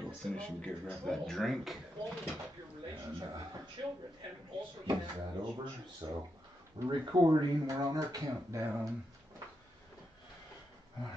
Go finish and get grab that drink and get that over. So we're recording. We're on our countdown. All right.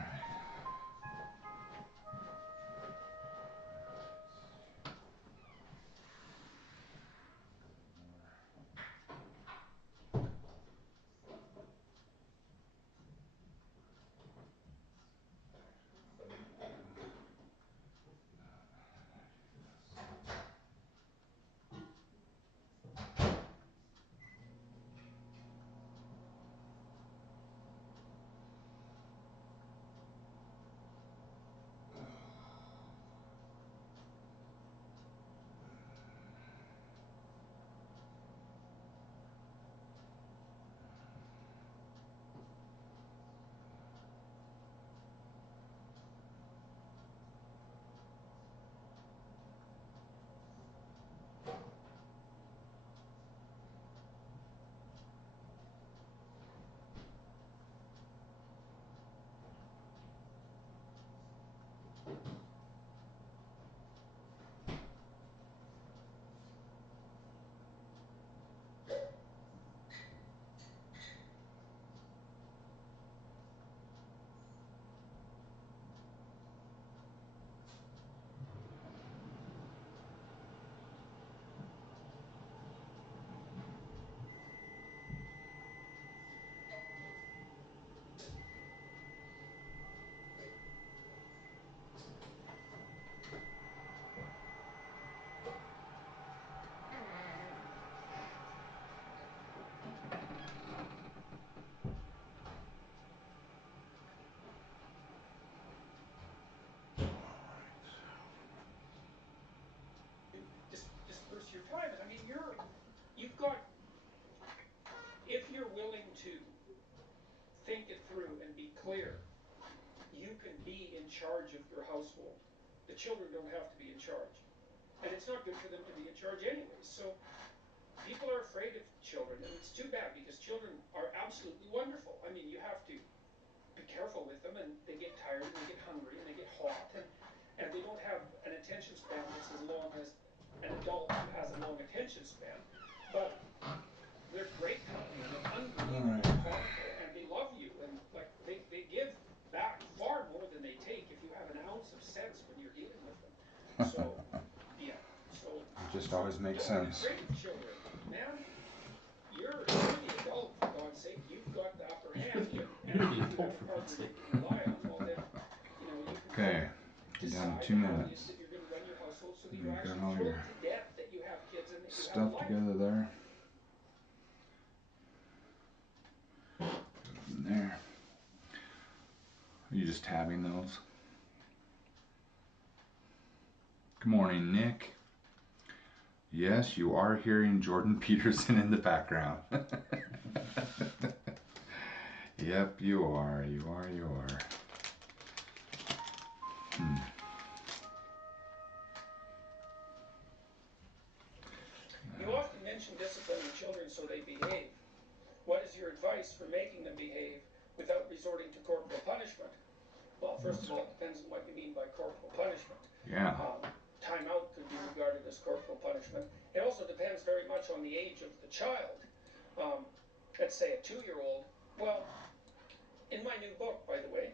Disperse your time. I mean, you've got, if you're willing to think it through and be clear, you can be in charge of your household. The children don't have to be in charge. And it's not good for them to be in charge anyways. So people are afraid of children, and it's too bad because children are absolutely wonderful. I mean, you have to be careful with them, and they get tired, and they get hungry, and they get hot, and they don't have an attention span that's as long as an adult who has a long attention span. But they're great company, and they're unbelievably thoughtful, and they love you, and like they give back far more than they take if you have an ounce of sense when you're dealing with them. So yeah, so it just always makes sense. Great children, man. You're the adult, for God's sake. You've got the upper hand, and if you have a partner you can rely on, well then, you know, you can Okay, get down to 2 minutes. that you're going to run your household so that You you're got actually all your thrilled to death that you have kids and that you have stuff life. together there. From there. Are you just tabbing those? Good morning, Nick. Yes, you are hearing Jordan Peterson in the background. Yep, you are. You are. You often mention disciplining children so they behave. What is your advice for making them behave without resorting to corporal punishment? Well, first of all, it depends on what you mean by corporal punishment. Yeah. Timeout could be regarded as corporal punishment. It also depends very much on the age of the child. Let's say a 2-year-old. Well, in my new book, by the way,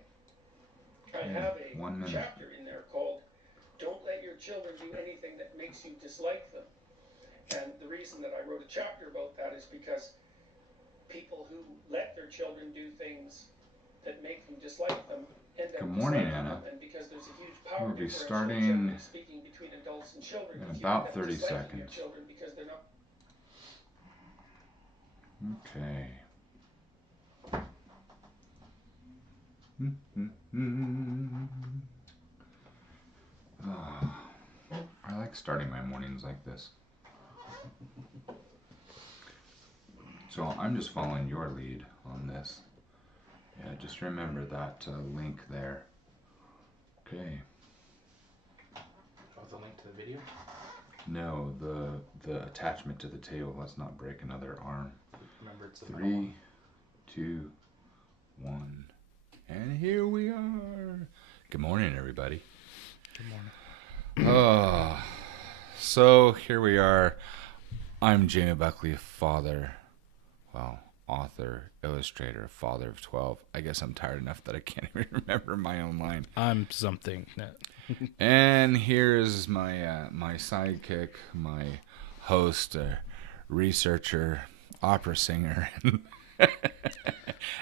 I have a chapter in there called "Don't Let Your Children Do Anything That Makes You Dislike Them." And the reason that I wrote a chapter about that is because people who let their children do things that make them dislike them end up disliking them, and because there's a huge power differential speaking between adults and children in about 30 seconds. Children because they're not. Okay. I like starting my mornings like this. So I'm just following your lead on this. Yeah, just remember that link there. Okay. Oh, the link to the video? No, the attachment to the table. Let's not break another arm. Remember, it's the 3, 2, 1, and here we are. Good morning, everybody. Good morning. Oh, so here we are. I'm Jaime Buckley, father, well, author, illustrator, father of 12. I guess I'm tired enough that I can't even remember my own line. I'm something. No. And here's my sidekick, my host, researcher, opera singer,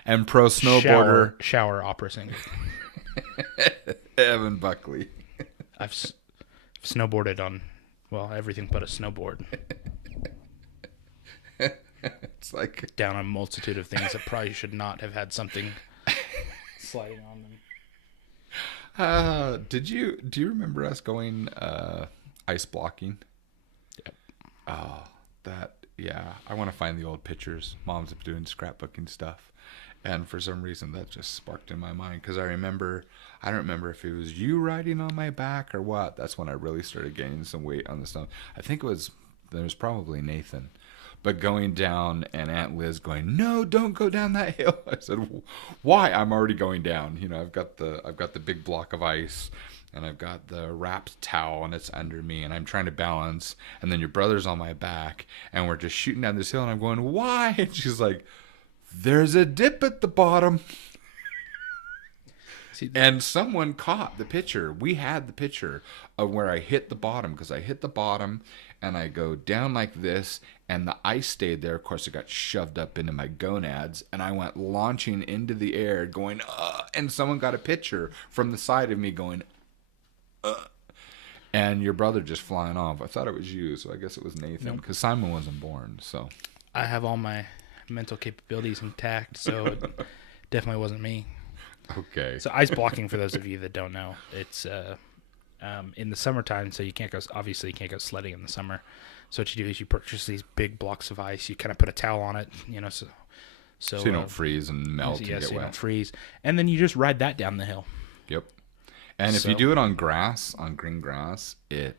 and pro snowboarder, Shower opera singer. Evan Buckley. I've snowboarded on, well, everything but a snowboard. It's like Down a multitude of things that probably should not have had something sliding on them. do you remember us going ice blocking? Yep. Oh, I want to find the old pictures. Mom's doing scrapbooking stuff, and for some reason that just sparked in my mind because I don't remember if it was you riding on my back or what. That's when I really started gaining some weight on the snow. I think there was probably Nathan. But going down and Aunt Liz going, no, don't go down that hill. I said, why? I'm already going down. You know, I've got the big block of ice and I've got the wrapped towel and it's under me and I'm trying to balance. And then your brother's on my back and we're just shooting down this hill and I'm going, why? And she's like, there's a dip at the bottom. And someone caught the picture. We had the picture of where I hit the bottom because I hit the bottom and I go down like this and the ice stayed there. Of course, it got shoved up into my gonads and I went launching into the air going, and someone got a picture from the side of me going, and your brother just flying off. I thought it was you, so I guess it was Nathan because Simon wasn't born. So I have all my mental capabilities intact, so it definitely wasn't me. Okay. So ice blocking, for those of you that don't know, it's in the summertime, so you can't go sledding in the summer. So what you do is you purchase these big blocks of ice. You kind of put a towel on it, so you don't freeze and melt and get so you wet. don't freeze, and then you just ride that down the hill. Yep. And if you do it on grass, on green grass, it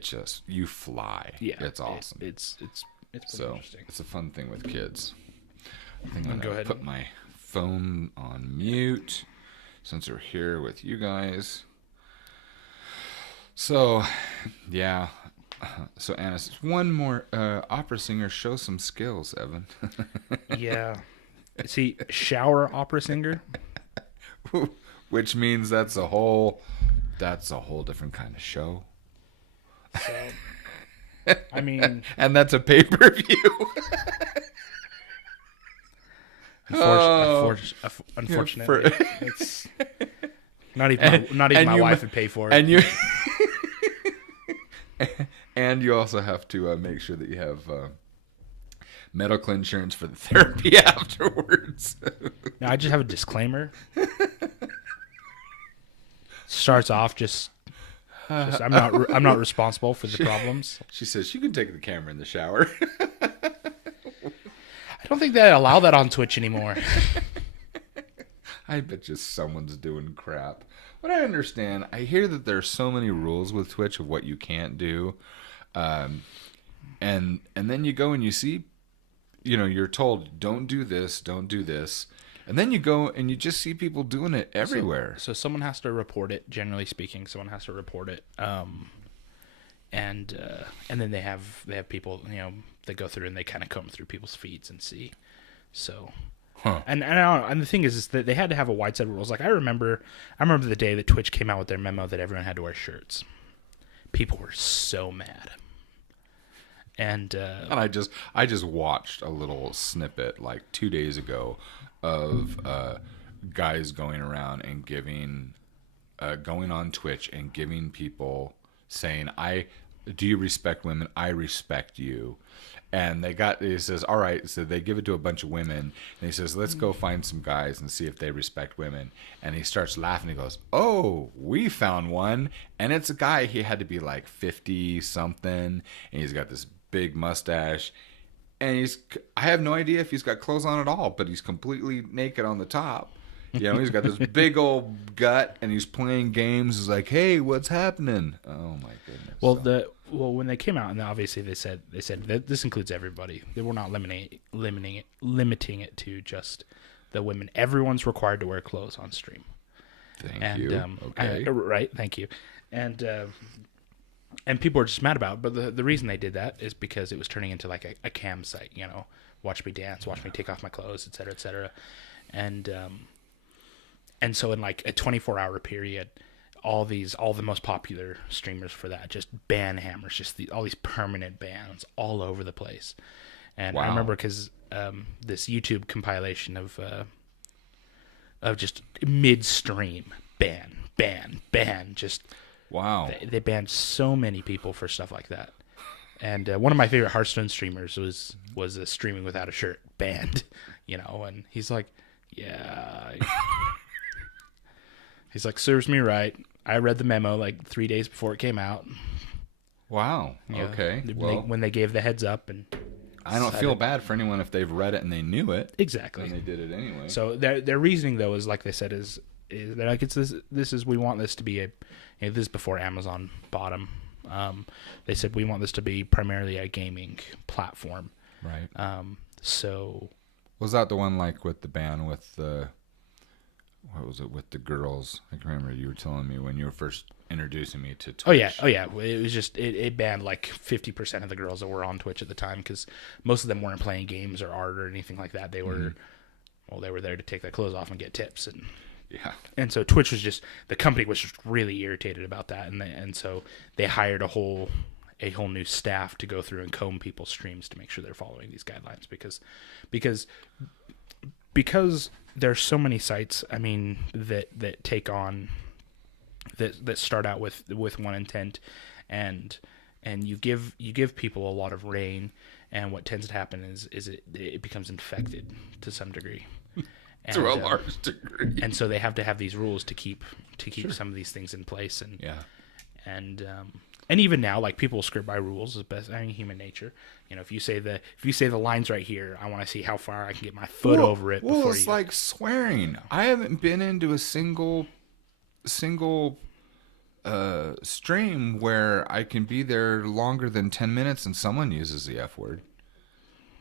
just you fly. Yeah, it's awesome. It's pretty interesting. It's a fun thing with kids. I think I'm Go gonna ahead put and- my phone on mute since we're here with you guys. So, yeah. So, Anna, one more opera singer. Show some skills, Evan. Yeah. See, shower opera singer. Which means that's a whole different kind of show. So, I mean, and that's a pay-per-view. Unfortunately, it's not even my wife would pay for it. And you and you also have to make sure that you have medical insurance for the therapy afterwards. Now, I just have a disclaimer. Starts off just I'm not responsible for the problems. She says you can take the camera in the shower. I don't think they allow that on Twitch anymore. I bet you someone's doing crap. But I understand. I hear that there's so many rules with Twitch of what you can't do. And then you go and you see, you're told, don't do this, don't do this. And then you go and you just see people doing it everywhere. So someone has to report it, generally speaking. Someone has to report it. And then they have people, that go through and they kind of comb through people's feeds and see. So, and the thing is that they had to have a wide set of rules. Like I remember the day that Twitch came out with their memo that everyone had to wear shirts. People were so mad. And I just watched a little snippet like 2 days ago of guys going around and going on Twitch and giving people saying, do you respect women? I respect you. And he says, all right. So they give it to a bunch of women. And he says, let's go find some guys and see if they respect women. And he starts laughing. He goes, oh, we found one. And it's a guy, he had to be like 50 something. And he's got this big mustache. And I have no idea if he's got clothes on at all, but he's completely naked on the top. He's got this big old gut, and he's playing games. He's like, "Hey, what's happening?" Oh my goodness. Well, when they came out, and obviously they said that this includes everybody. They were not limiting it to just the women. Everyone's required to wear clothes on stream. Thank you. Okay. Right. Thank you. And and people were just mad about it. But the reason they did that is because it was turning into like a cam site, you know, watch me dance, watch me take off my clothes, et cetera, et cetera. And so in like a 24-hour period, all the most popular streamers for that just ban hammers, just all these permanent bans all over the place. And I remember because this YouTube compilation of just midstream ban, just Wow. They banned so many people for stuff like that. And one of my favorite Hearthstone streamers was streaming without a shirt, banned, you know. And he's like, yeah. He's like, serves me right. I read the memo like 3 days before it came out. Wow. You know, Okay. Well, when they gave the heads up, and I don't feel bad for anyone if they've read it and they knew it. Exactly. And they did it anyway. So their reasoning though is, like they said, is they're like, we want this to be this is before Amazon bought them. They said we want this to be primarily a gaming platform. Right. So was that the one like with the ban with the, what was it, with the girls? I can remember you were telling me when you were first introducing me to Twitch. Oh yeah. It was just it banned like 50% of the girls that were on Twitch at the time, because most of them weren't playing games or art or anything like that. They were they were there to take their clothes off and get tips, and yeah. And so Twitch was just, the company was just really irritated about that, and so they hired a whole new staff to go through and comb people's streams to make sure they're following these guidelines, because there's so many sites, I mean, that take on that start out with one intent, and you give people a lot of reign, and what tends to happen is it becomes infected to some degree. To a large degree. And so they have to have these rules to keep some of these things in place, and even now, like, people script by rules as best. I mean, human nature. You know, if you say the line's right here, I want to see how far I can get my foot over it. Well, it's like swearing. I haven't been into a single stream where I can be there longer than 10 minutes and someone uses the F word.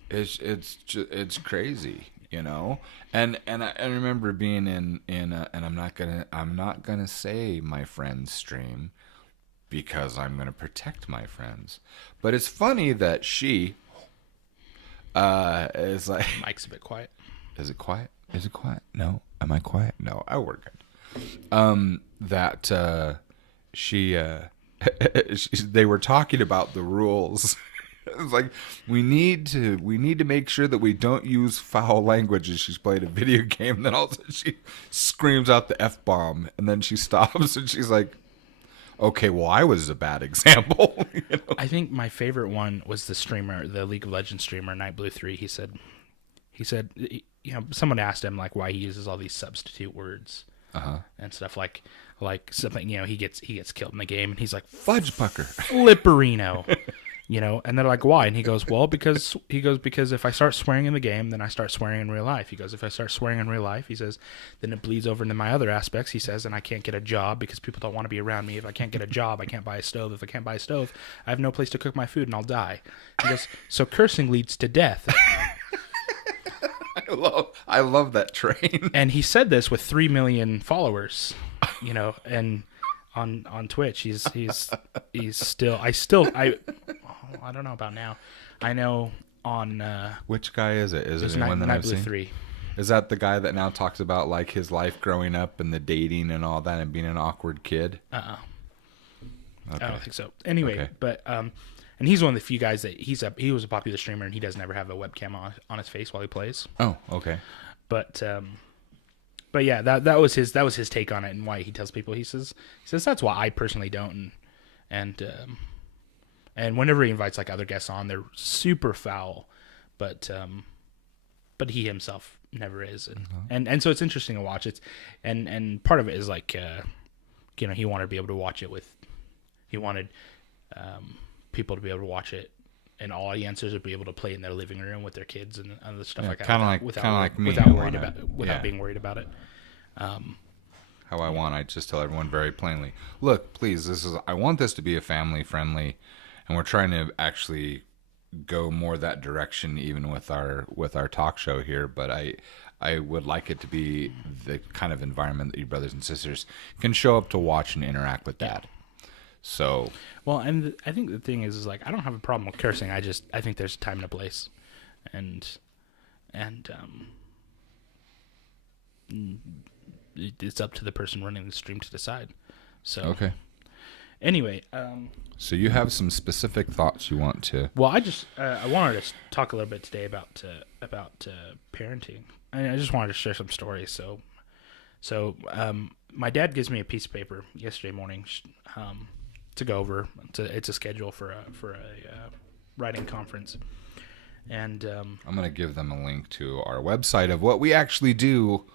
It's crazy. You know, and I remember being in and I'm not gonna say my friend's stream because I'm gonna protect my friends. But it's funny that she is like, Mike's a bit quiet. Is it quiet? Is it quiet? No. Am I quiet? No. I work good. That she they were talking about the rules. It's like, we need to make sure that we don't use foul language as she's playing a video game. And then all of a sudden she screams out the F-bomb, and then she stops and she's like, okay, well, I was a bad example. You know? I think my favorite one was the League of Legends streamer, Nightblue3. He said, you know, someone asked him like why he uses all these substitute words and stuff, like something, you know, he gets killed in the game, and he's like, fudge pucker, flipperino. You know, and they're like, why? And he goes, well, because if I start swearing in the game, then I start swearing in real life. He goes, if I start swearing in real life, he says, then it bleeds over into my other aspects. He says, and I can't get a job because people don't want to be around me. If I can't get a job, I can't buy a stove. If I can't buy a stove, I have no place to cook my food, and I'll die. He goes, so cursing leads to death. I love that train. And he said this with 3 million followers, you know, and on Twitch, he's still, I don't know about now. I know on which guy is it? Is it anyone that I've seen? 3. Is that the guy that now talks about like his life growing up and the dating and all that and being an awkward kid? Okay. I don't think so. Anyway, okay. But and he's one of the few guys that he was a popular streamer, and he doesn't ever have a webcam on his face while he plays. Oh, okay. But yeah, that was his take on it, and why he tells people, he says that's why I personally don't, and whenever he invites like other guests on, they're super foul, but he himself never is, and so it's interesting to watch. It's and part of it is like you know, he wanted to be able to watch it he wanted people to be able to watch it, and all audiences would be able to play in their living room with their kids and other stuff like that. Kind of like me. Without being worried about it. How I want. I just tell everyone very plainly, look, please, I want this to be a family friendly, and we're trying to actually go more that direction even with our talk show here, but I would like it to be the kind of environment that you brothers and sisters can show up to watch and interact with Dad. So, Well, and I think the thing is like I don't have a problem with cursing. I think there's a time and a place, and it's up to the person running the stream to decide. So okay. anyway, So you have some specific thoughts you want to. well, I wanted to talk a little bit today about parenting. I just wanted to share some stories. So my dad gives me a piece of paper yesterday morning to go over. It's a schedule for a writing conference, and I'm going to give them a link to our website of what we actually do.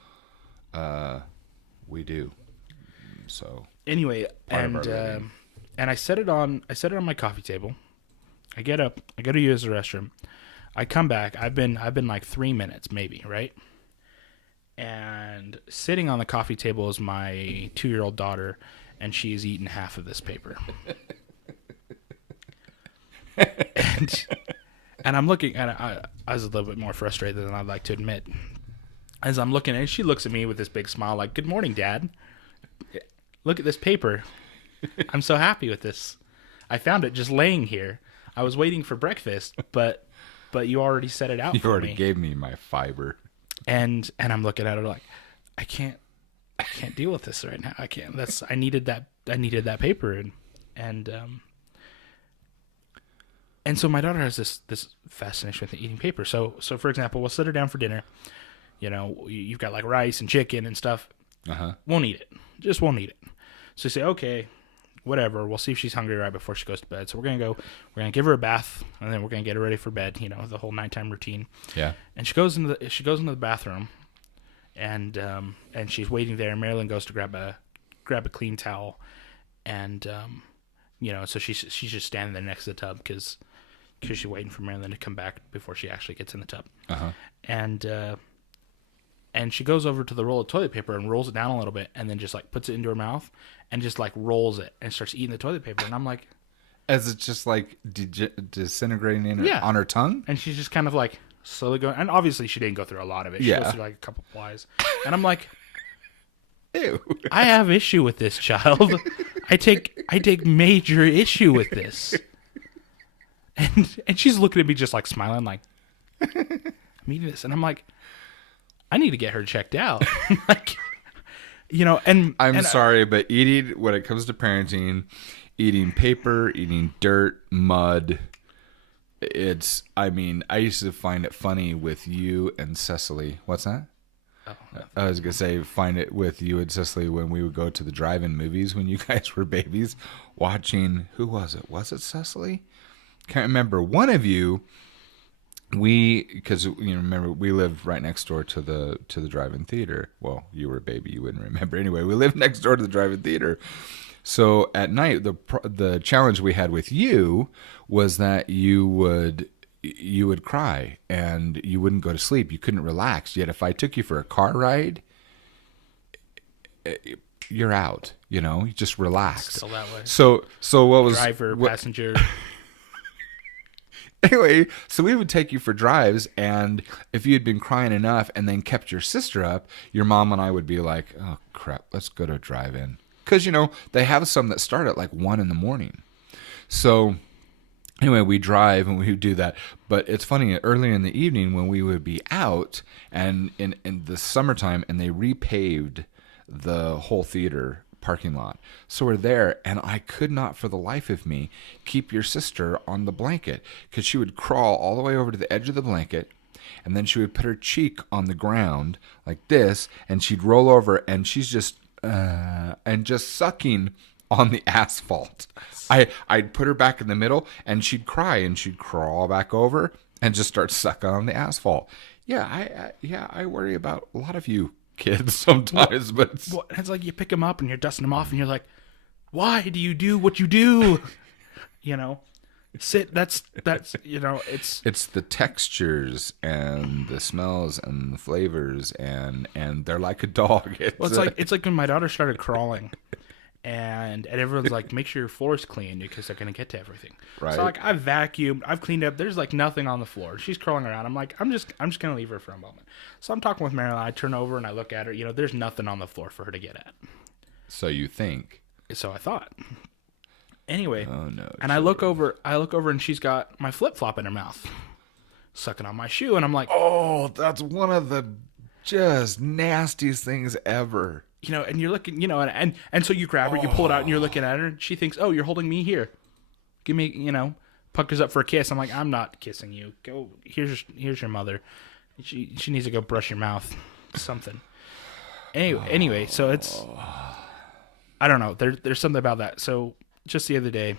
We do. So anyway, Part of our living. and I set it on my coffee table. I get up, I go to use the restroom. I come back. I've been like 3 minutes maybe, right? And sitting on the coffee table is my 2-year-old daughter, and she's eaten half of this paper. and I'm looking, and I was a little bit more frustrated than I'd like to admit. As I'm looking, and she looks at me with this big smile, like, "Good morning, Dad. Look at this paper. I'm so happy with this. I found it just laying here. I was waiting for breakfast, but you already set it out You for already me." gave me my fiber. And I'm looking at her like, I can't deal with this right now. I can't. I needed that paper, and so my daughter has this fascination with eating paper. So for example, we'll sit her down for dinner. You know, you've got like rice and chicken and stuff. Won't eat it. Just won't eat it. So you say, okay, whatever. We'll see if she's hungry right before she goes to bed. So we're gonna give her a bath, and then we're gonna get her ready for bed. You know, the whole nighttime routine. Yeah. And she goes into the bathroom, and she's waiting there. Marilyn goes to grab a clean towel, and so she's just standing there next to the tub because she's waiting for Marilyn to come back before she actually gets in the tub. And she goes over to the roll of toilet paper and rolls it down a little bit, and then just like puts it into her mouth and just like rolls it and starts eating the toilet paper. And I'm like, As it's just like disintegrating on her tongue? and she's just kind of like slowly going, and obviously she didn't go through a lot of it. She Yeah. goes through like a couple flies. And I'm like, Ew. I have issue with this child. I take major issue with this. And she's looking at me just like smiling like, I'm eating this. And I'm like, I need to get her checked out. Like, and I'm sorry, but when it comes to parenting, eating paper, eating dirt, mud, I used to find it funny with you and Cecily. What's that? Oh, I was going to say, find it with you and Cecily when we would go to the drive-in movies when you guys were babies watching, who was it? Was it Cecily? Can't remember. One of you, because remember, we lived right next door to the drive-in theater. Well, you were a baby, you wouldn't remember. Anyway, we lived next door to the drive-in theater. So at night, the challenge we had with you was that you would cry and you wouldn't go to sleep. You couldn't relax. Yet if I took you for a car ride, you're out. You just relax. Still that way. So what was Driver, passenger. Anyway, so we would take you for drives, and if you had been crying enough and then kept your sister up, your mom and I would be like, "Oh crap, let's go to a drive-in," because they have some that start at like 1 a.m. So anyway, we drive and we would do that. But it's funny, earlier in the evening when we would be out and in the summertime, and they repaved the whole theater parking lot. So we're there, and I could not for the life of me keep your sister on the blanket, because she would crawl all the way over to the edge of the blanket, and then she would put her cheek on the ground like this, and she'd roll over, and she's just sucking on the asphalt. I'd put her back in the middle, and she'd cry, and she'd crawl back over and just start sucking on the asphalt. I worry about a lot of you kids sometimes, but it's like you pick them up and you're dusting them off, and you're like, why do you do what you do? Sit. That's it's the textures and the smells and the flavors, and they're like a dog. It's like when my daughter started crawling, and everyone's like, make sure your floor's clean because they're gonna get to everything. Right. So like, I've vacuumed, I've cleaned up. There's like nothing on the floor. She's crawling around. I'm like, I'm just gonna leave her for a moment. So I'm talking with Marilyn. I turn over and I look at her. There's nothing on the floor for her to get at. So you think? So I thought. Anyway, Oh no! and I look over, and she's got my flip flop in her mouth, sucking on my shoe, and I'm like, Oh, that's one of the just nastiest things ever. and you're looking, and so you grab her, you pull it out, and you're looking at her, and she thinks, oh, you're holding me here, give me, puckers up for a kiss. I'm like, I'm not kissing you. Go, here's your mother. She needs to go brush your mouth, something. Anyway, so it's, I don't know. There's something about that. So just the other day,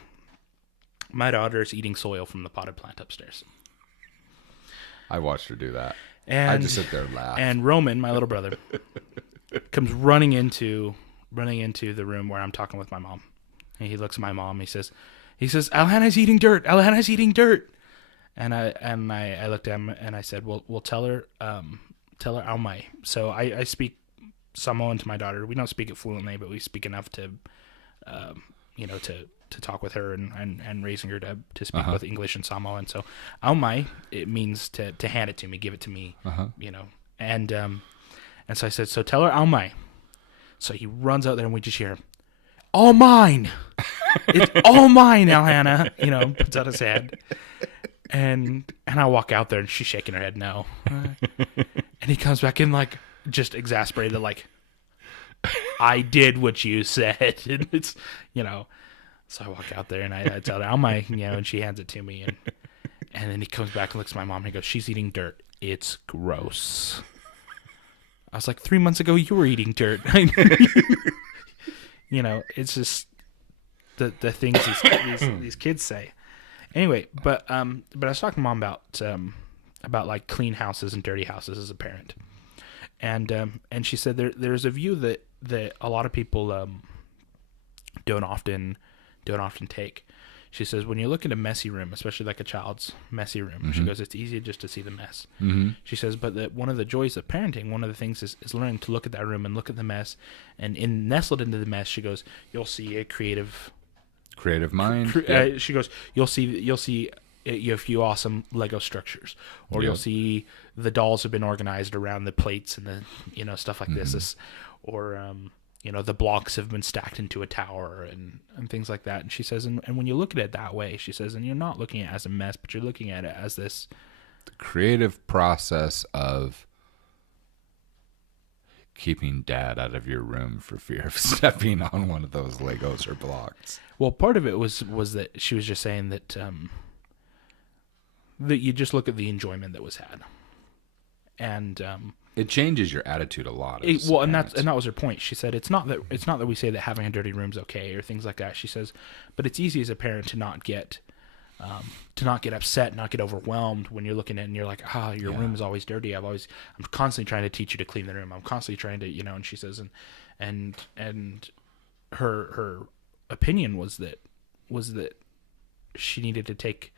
my daughter is eating soil from the potted plant upstairs. I watched her do that. And I just sit there and laugh. And Roman, my little brother, comes running into the room where I'm talking with my mom. And he looks at my mom. He says, Alhana's eating dirt. Alhana's eating dirt. And I looked at him and I said, well, tell her Almai. So I speak Samoan to my daughter. We don't speak it fluently, but we speak enough to, to talk with her and raising her to speak both English and Samoan. So Almai, it means to hand it to me, give it to me, And so I said, so tell her Almai. So he runs out there and we just hear him, all mine. It's all mine, Alhana. Puts out his hand. And I walk out there and she's shaking her head no. And he comes back in like just exasperated, like, I did what you said. And it's, so I walk out there and I tell her, Almai, and she hands it to me. And then he comes back and looks at my mom and he goes, she's eating dirt. It's gross. I was like, 3 months ago you were eating dirt. It's just the things these kids say. Anyway, but I was talking to Mom about like clean houses and dirty houses as a parent, and she said there's a view that a lot of people don't often take. She says when you look at a messy room, especially like a child's messy room, she goes, it's easy just to see the mess. She says, but that one of the joys of parenting, one of the things is learning to look at that room and look at the mess, and nestled into the mess, she goes, you'll see a creative mind. She goes, you'll see a few awesome Lego structures, or you'll see the dolls have been organized around the plates and the stuff like this, or the blocks have been stacked into a tower and things like that. And she says, and when you look at it that way, she says, and you're not looking at it as a mess, but you're looking at it as this the creative process of keeping Dad out of your room for fear of stepping on one of those Legos or blocks. Well, part of it was that she was just saying that that you just look at the enjoyment that was had, and it changes your attitude a lot. And that was her point. She said it's not that we say that having a dirty room's okay or things like that. She says, but it's easy as a parent to not get upset, not get overwhelmed when you're looking at it and you're like, your room is always dirty. I'm constantly trying to teach you to clean the room. I'm constantly trying to, and she says, and her opinion was that she needed to take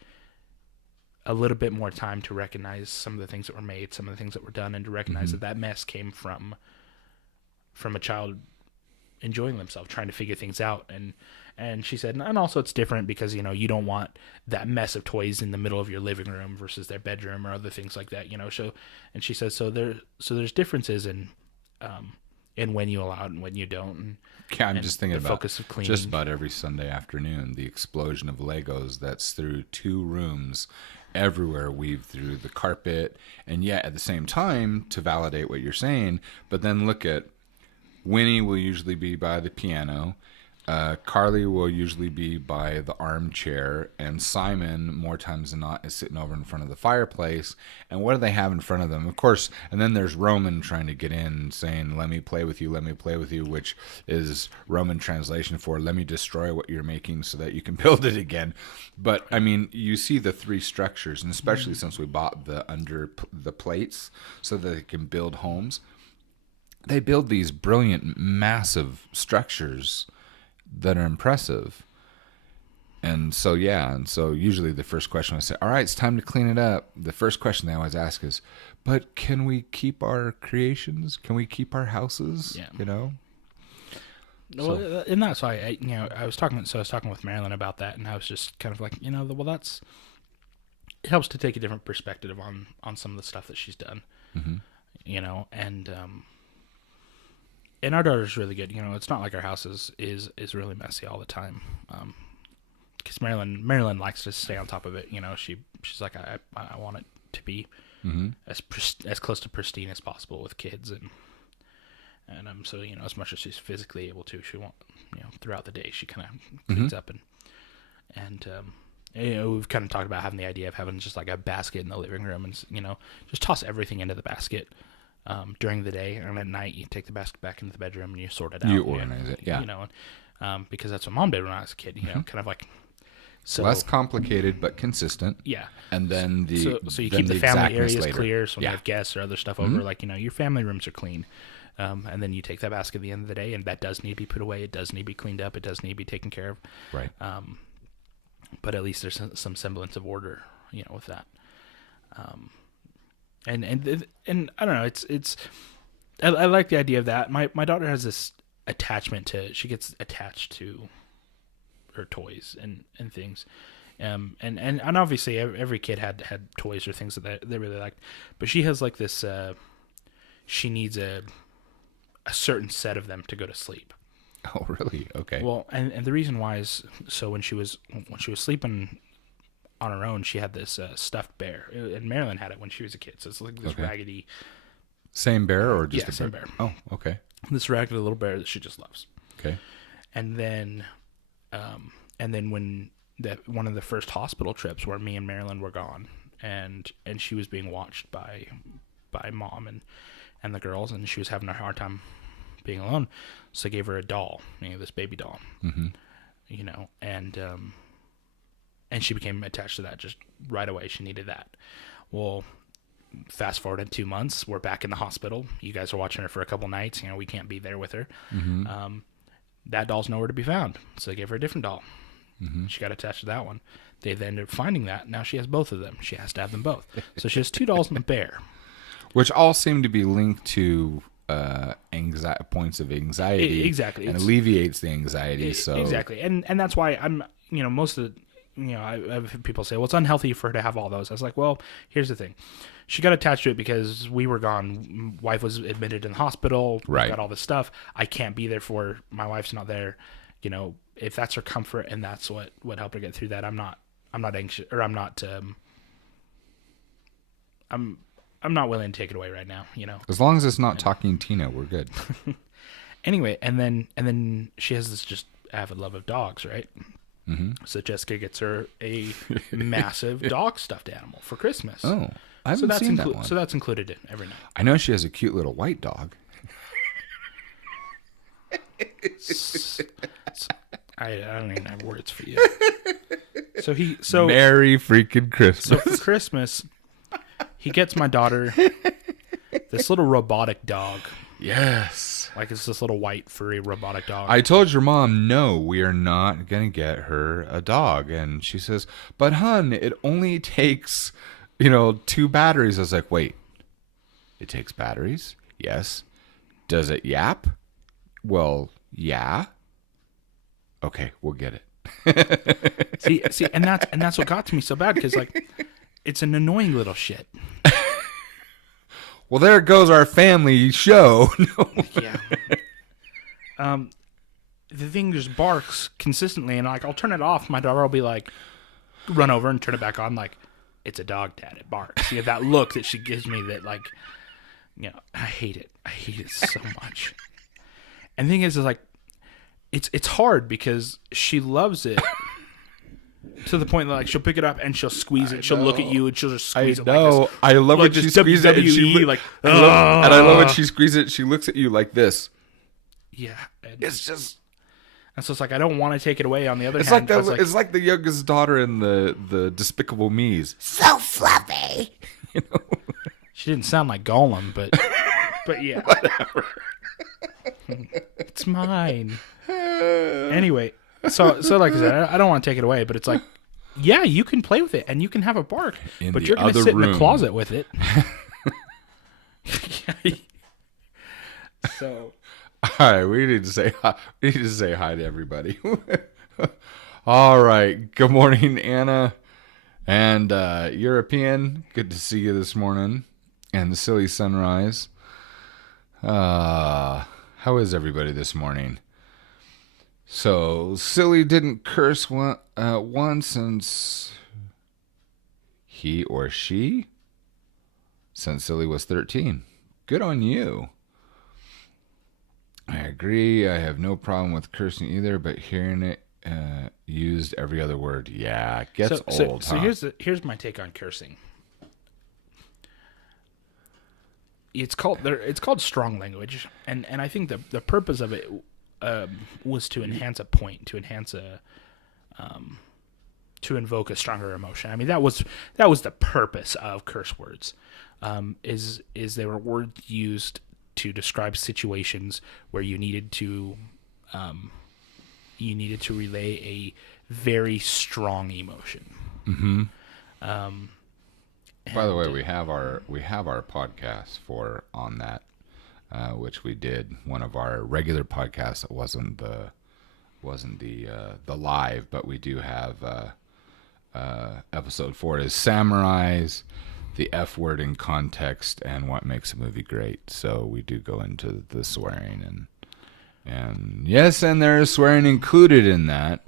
a little bit more time to recognize some of the things that were made, some of the things that were done, and to recognize that mess came from a child enjoying themselves, trying to figure things out. And she said, and also it's different because, you don't want that mess of toys in the middle of your living room versus their bedroom or other things like that, So, and she says, so there's differences in when you allow it and when you don't. I'm just thinking about focus of cleaning. Just about every Sunday afternoon, the explosion of Legos that's through 2 rooms everywhere, weaved through the carpet, and yet at the same time, to validate what you're saying, but then look at Winnie will usually be by the piano, Carly will usually be by the armchair, and Simon, more times than not, is sitting over in front of the fireplace. And what do they have in front of them? Of course, and then there's Roman trying to get in, saying, let me play with you, which is Roman translation for, let me destroy what you're making so that you can build it again. But, I mean, you see the 3 structures, and especially since we bought the plates so that they can build homes. They build these brilliant, massive structures that are impressive. And so usually the first question I say, all right, it's time to clean it up. The first question they always ask is, but can we keep our creations? Can we keep our houses? Yeah. Well, and that's why I was talking with Marilyn about that, and I was just kind of like, it helps to take a different perspective on some of the stuff that she's done, and our daughter's really good. It's not like our house is really messy all the time. because Marilyn likes to stay on top of it. She's like, I want it to be as close to pristine as possible with kids, and so as much as she's physically able to, she won't, throughout the day she kind of cleans up and we've kind of talked about having the idea of having just like a basket in the living room, and just toss everything into the basket during the day, and at night you take the basket back into the bedroom and you sort it out. You organize it, yeah. Because that's what Mom did when I was a kid. Kind of like. So, less complicated but consistent. Yeah. And then so you keep the family areas later. clear, so when you have guests or other stuff over, like your family rooms are clean. And then you take that basket at the end of the day, and that does need to be put away. It does need to be cleaned up. It does need to be taken care of. Right. But at least there's some semblance of order, with that. And I don't know. It's I like the idea of that. My daughter has this attachment she gets attached to her toys and things. And obviously every kid had toys or things that they really liked, but she has like this, she needs a certain set of them to go to sleep. Oh, really? Okay. Well, and the reason why is, so when she was sleeping on her own, she had this stuffed bear, and Marilyn had it when she was a kid. So it's like this raggedy. Same bear or just same bear? Oh, okay. This raggedy little bear that she just loves. Okay. And then when one of the first hospital trips where me and Marilyn were gone, and she was being watched by Mom and the girls, and she was having a hard time being alone, so I gave her a doll, this baby doll, and she became attached to that just right away. She needed that. Well, fast forward in 2 months, we're back in the hospital. You guys are watching her for a couple nights. We can't be there with her. That doll's nowhere to be found, so they gave her a different doll. She got attached to that one. They then ended up finding that. Now she has both of them. She has to have them both. So she has 2 dolls and a bear. Which all seem to be linked to points of anxiety. Exactly. And alleviates the anxiety. So exactly. And that's why I'm, most of the, I've had people say, well, it's unhealthy for her to have all those. I was like, well, here's the thing. She got attached to it because we were gone. Wife was admitted in the hospital. Right. Got all this stuff. I can't be there for her. My wife's not there. If that's her comfort and that's what helped her get through that, I'm not anxious, or I'm not willing to take it away right now, As long as it's not talking Tina, we're good. Anyway, and then she has this just avid love of dogs, right? So Jessica gets her a massive dog stuffed animal for Christmas. Oh, I haven't seen that one. So that's included in every night. I know she has a cute little white dog. I don't even have words for you. So Merry freaking Christmas. So for Christmas, he gets my daughter this little robotic dog. Yes. Like it's this little white furry robotic dog. I told your mom, no, we are not going to get her a dog. And she says, but hun, it only takes, 2 batteries. I was like, wait, it takes batteries? Yes. Does it yap? Well, yeah. Okay, we'll get it. see, and that's what got to me so bad, because like, it's an annoying little shit. Well, there goes our family show. Yeah. The thing just barks consistently, and like I'll turn it off. My daughter will be like, run over and turn it back on. Like, it's a dog, Dad. It barks. That look that she gives me. That like, I hate it. I hate it so much. And the thing is like, it's hard because she loves it. To the point that like she'll pick it up and she'll squeeze it. She'll look at you and she'll just squeeze it. Like I love when she squeezes it. And I love when she squeezes it. She looks at you like this. Yeah, it's just. And so it's like I don't want to take it away. On the other hand, it's like the youngest daughter in the Despicable Me's. So fluffy. She didn't sound like Gollum, but yeah, whatever. It's mine. Anyway. So like I said, I don't want to take it away, but it's like, yeah, you can play with it and you can have a bark, but you're going to sit in the closet with it. So, all right, we need to say hi. We need to say hi to everybody. All right, good morning, Anna and European. Good to see you this morning, and the Silly Sunrise. How is everybody this morning? So Silly didn't curse once since he or she since Silly was 13. Good on you. I agree. I have no problem with cursing either, but hearing it used every other word, yeah, it gets old. So here's my take on cursing. It's called strong language, and I think the purpose of it was to enhance a point, to invoke a stronger emotion. I mean, that was the purpose of curse words. Is they were words used to describe situations where you needed to relay a very strong emotion. Mm-hmm. By the way, we have our podcast on that, which we did one of our regular podcasts. It wasn't the live, but we do have episode 4 is samurais, the F word in context, and what makes a movie great. So we do go into the swearing and yes, and there is swearing included in that.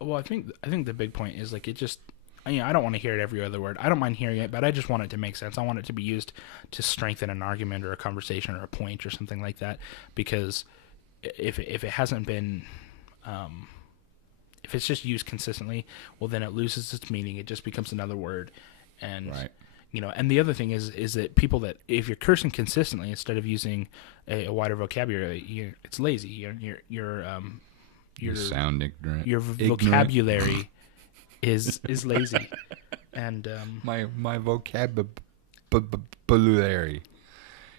Well, I think the big point is like it just. I don't want to hear it every other word. I don't mind hearing it, but I just want it to make sense. I want it to be used to strengthen an argument or a conversation or a point or something like that. Because if it hasn't been, if it's just used consistently, well, then it loses its meaning. It just becomes another word, and right. And the other thing is that people that if you're cursing consistently instead of using a wider vocabulary, it's lazy. You sound ignorant. Your vocabulary. is lazy, and my vocabulary.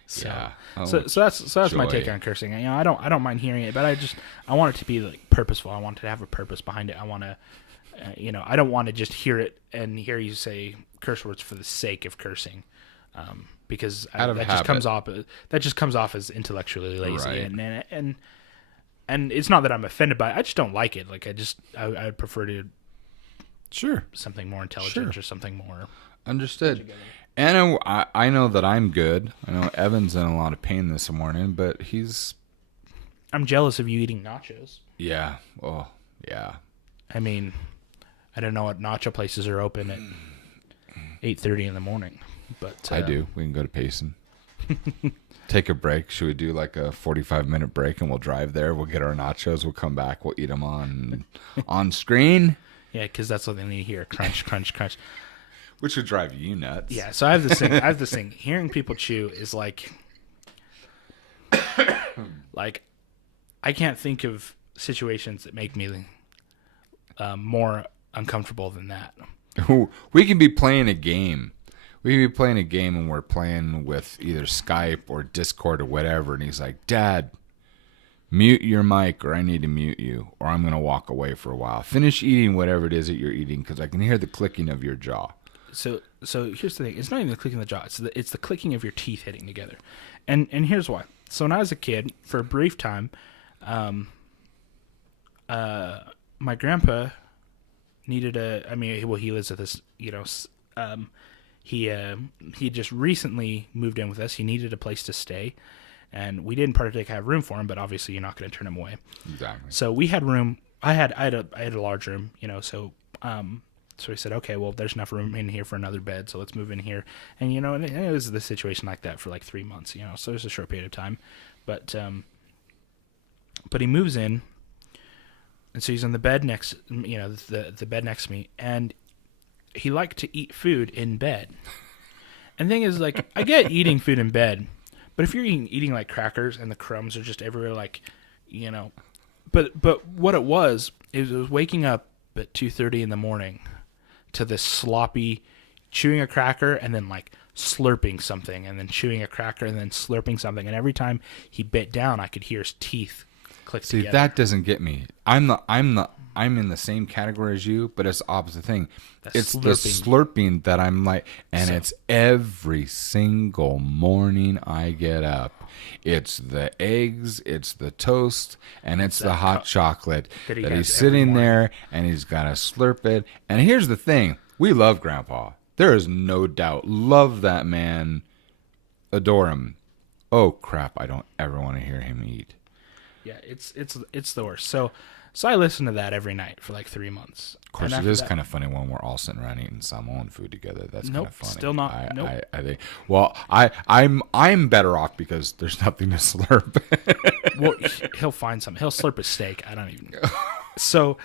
So that's my take on cursing. I don't mind hearing it, but I want it to be like purposeful. I want it to have a purpose behind it. I want to, I don't want to just hear it and hear you say curse words for the sake of cursing, because that just comes off as intellectually lazy, right. and it's not that I'm offended by it. I just don't like it. Like I prefer to. Sure. Something more intelligent or something more... Understood. And I know that I'm good. I know Evan's in a lot of pain this morning, but I'm jealous of you eating nachos. Yeah. Oh, yeah. I mean, I don't know what nacho places are open at 8:30 in the morning, but... I do. We can go to Payson. Take a break. Should we do like a 45-minute break and we'll drive there? We'll get our nachos. We'll come back. We'll eat them on screen. Yeah, because that's what they need to hear. Crunch, crunch, crunch. Which would drive you nuts. Yeah, so I have this thing. Hearing people chew is like... like, I can't think of situations that make me more uncomfortable than that. We can be playing a game. We can be playing a game and we're playing with either Skype or Discord or whatever, and he's like, Dad... mute your mic or I need to mute you or I'm going to walk away for a while. Finish eating whatever it is that you're eating because I can hear the clicking of your jaw. So here's the thing. It's not even the clicking of the jaw. It's the clicking of your teeth hitting together. And here's why. So when I was a kid, for a brief time, my grandpa needed he lives at this, he just recently moved in with us. He needed a place to stay. And we didn't particularly have room for him, but obviously you're not going to turn him away. Exactly. So we had room. I had a large room, So we said, okay, well, there's enough room in here for another bed, so let's move in here. And and it was the situation like that for like 3 months, So it was a short period of time, but he moves in, and so he's on the bed next, the bed next to me, and he liked to eat food in bed. And the thing is, like, I get eating food in bed. But if you're eating like crackers and the crumbs are just everywhere, like, but what it was waking up at 2:30 in the morning to this sloppy chewing a cracker and then like slurping something and then chewing a cracker and then slurping something. And every time he bit down, I could hear his teeth click together. See, that doesn't get me. I'm in the same category as you, but it's the opposite thing. It's the slurping that I'm like, and it's every single morning I get up. It's the eggs, it's the toast, and it's the hot chocolate that he's sitting there, and he's got to slurp it. And here's the thing. We love Grandpa. There is no doubt. Love that man. Adore him. Oh, crap. I don't ever want to hear him eat. Yeah, it's the worst. So I listened to that every night for like 3 months. Of course, it is kind of funny when we're all sitting around eating Samoan food together. That's kind of funny. Still not. Nope. I think. Well, I'm better off because there's nothing to slurp. Well, he'll find something. He'll slurp a steak. I don't even know. So,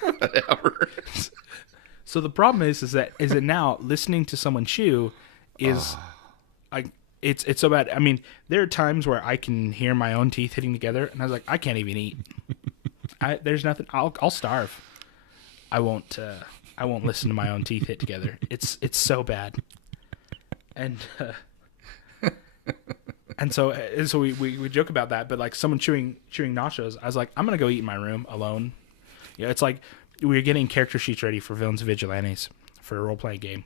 Whatever. So the problem is that now listening to someone chew is, it's so bad. I mean, there are times where I can hear my own teeth hitting together, and I was like, I can't even eat. There's nothing. I'll starve. I won't listen to my own teeth hit together. It's so bad. And so we joke about that, but like someone chewing nachos, I was like, I'm gonna go eat in my room alone. Yeah, it's like we were getting character sheets ready for Villains and Vigilantes for a role playing game,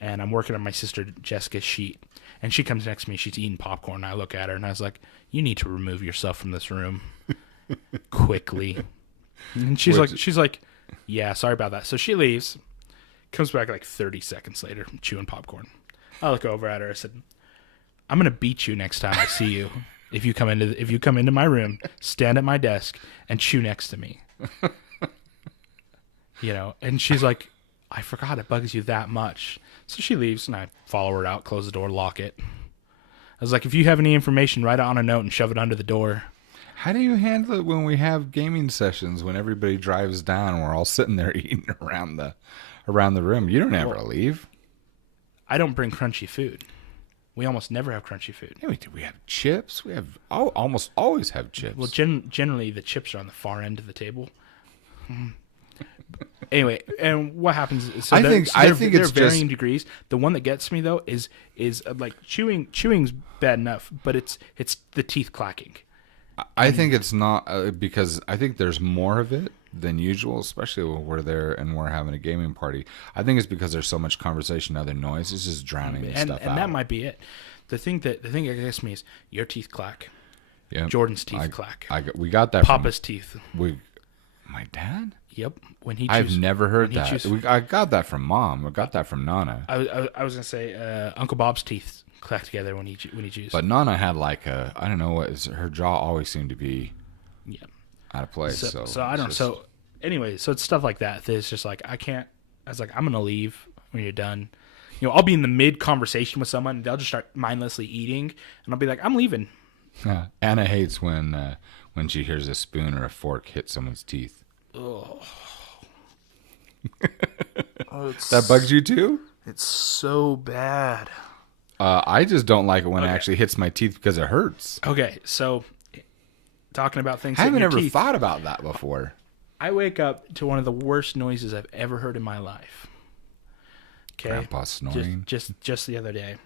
and I'm working on my sister Jessica's sheet, and she comes next to me. She's eating popcorn. And I look at her and I was like, you need to remove yourself from this room quickly. And she's like, yeah, sorry about that. So she leaves, comes back like 30 seconds later, chewing popcorn. I look over at her. I said, I'm gonna beat you next time I see you. If you come into my room, stand at my desk and chew next to me. And she's like, I forgot it bugs you that much. So she leaves, and I follow her out, close the door, lock it. I was like, if you have any information, write it on a note and shove it under the door. How do you handle it when we have gaming sessions, when everybody drives down and we're all sitting there eating around the room? You don't ever leave. I don't bring crunchy food. We almost never have crunchy food. Yeah, we have chips. We have almost always have chips. Well, generally the chips are on the far end of the table. Anyway, and what happens is I think there are it's varying degrees. The one that gets me though is like chewing's bad enough, but it's the teeth clacking. I think it's not because I think there's more of it than usual, especially when we're there and we're having a gaming party. I think it's because there's so much conversation, other noise. It's just drowning the stuff out. And that might be it. The thing that gets me is your teeth clack. Yeah, Jordan's teeth clack. We got that. Papa's teeth. My dad. Yep. When he chews, I've never heard that. I got that from Mom. I got that from Nana. I was gonna say Uncle Bob's teeth clack together when he chews. But Nana had like I don't know what is her jaw always seemed to be out of place. So I don't know. So anyway, so it's stuff like that. It's just like I was like, I'm gonna leave when you're done. I'll be in the mid conversation with someone and they'll just start mindlessly eating, and I'll be like, I'm leaving. Anna hates when she hears a spoon or a fork hit someone's teeth. Oh. That bugs you too? It's so bad. I just don't like it when it actually hits my teeth because it hurts. Okay, so talking about things. I haven't ever thought about that before. I wake up to one of the worst noises I've ever heard in my life. Okay, Grandpa snoring. Just the other day,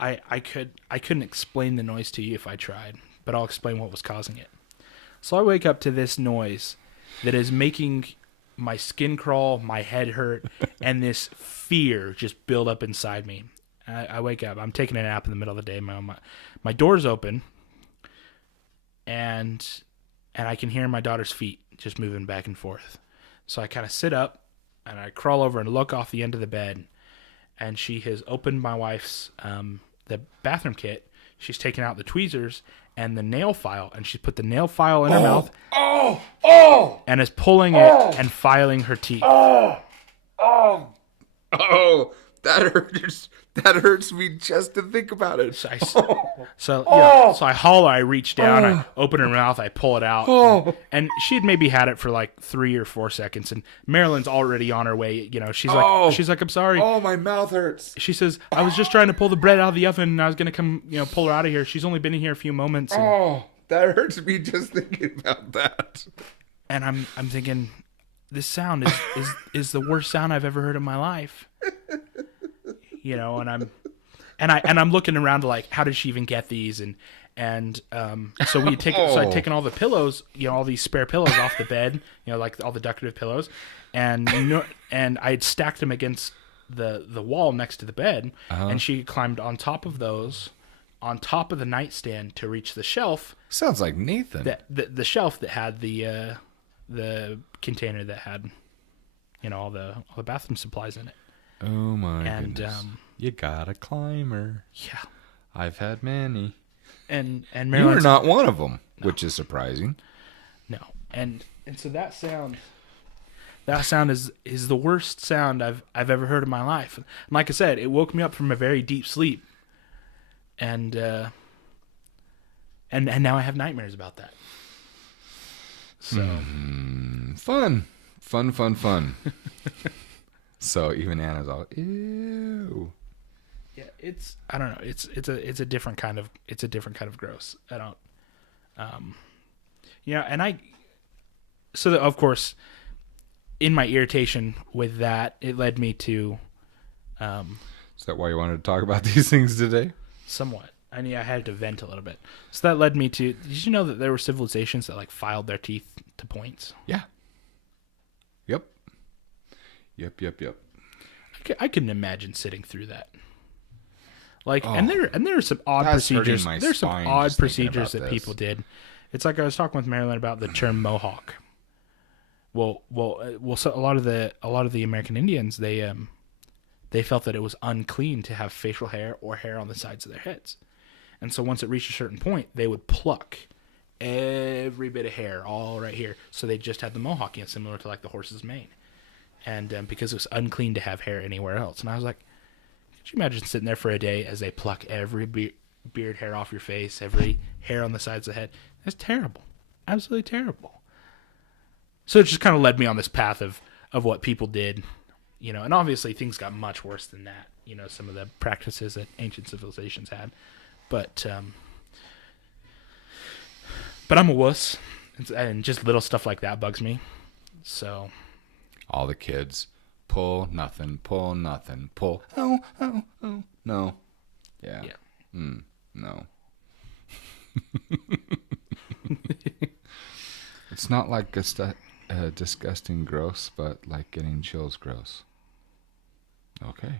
I couldn't explain the noise to you if I tried, but I'll explain what was causing it. So I wake up to this noise that is making my skin crawl, my head hurt, and this fear just build up inside me. I wake up. I'm taking a nap in the middle of the day. My door's open, and I can hear my daughter's feet just moving back and forth. So I kind of sit up, and I crawl over and look off the end of the bed, and she has opened my wife's the bathroom kit. She's taken out the tweezers and the nail file, and she's put the nail file in her mouth. And is pulling it and filing her teeth. That hurts me just to think about it. So I holler, I reach down, I open her mouth, I pull it out. And she'd maybe had it for like 3 or 4 seconds, and Marilyn's already on her way. She's like, I'm sorry. Oh, my mouth hurts. She says, I was just trying to pull the bread out of the oven, and I was gonna come, pull her out of here. She's only been in here a few moments. That hurts me just thinking about that. And I'm thinking, this sound is the worst sound I've ever heard in my life. And I'm looking around to like, how did she even get these? So I'd taken all the pillows, all these spare pillows off the bed, like all the decorative pillows, and I had stacked them against the wall next to the bed, and she climbed on top of those, on top of the nightstand to reach the shelf. Sounds like Nathan. The shelf that had the container that had, all the bathroom supplies in it. Oh my goodness! You got a climber. Yeah, I've had many. And Marilyn's, you're not one of them. which is surprising. No. And so that sound is the worst sound I've ever heard in my life. And like I said, it woke me up from a very deep sleep. And now I have nightmares about that. So Fun. So even Anna's all, ew. yeah, I don't know. It's a different kind of gross. I don't and of course in my irritation with that, it led me to Is that why you wanted to talk about these things today? somewhat. I had to vent a little bit. So that led me to, did you know that there were civilizations that like filed their teeth to points? Yeah. Yep. I couldn't imagine sitting through that. Like, Oh, and there are some odd that's hurting procedures. my There's some spine odd just thinking procedures about that this. people did. It's like I was talking with Marilyn about the term Mohawk. So a lot of the American Indians, they felt that it was unclean to have facial hair or hair on the sides of their heads, and so once it reached a certain point, they would pluck every bit of hair all right here. So they just had the Mohawk, similar to like the horse's mane, and because it was unclean to have hair anywhere else. And I was like, could you imagine sitting there for a day as they pluck every beard hair off your face, every hair on the sides of the head? That's terrible. Absolutely terrible. So it just kind of led me on this path of what people did, and obviously things got much worse than that, some of the practices that ancient civilizations had. But I'm a wuss, and just little stuff like that bugs me. So All the kids, pull nothing, pull. Oh, no. Yeah. No. It's not like disgusting gross, but like getting chills gross. Okay.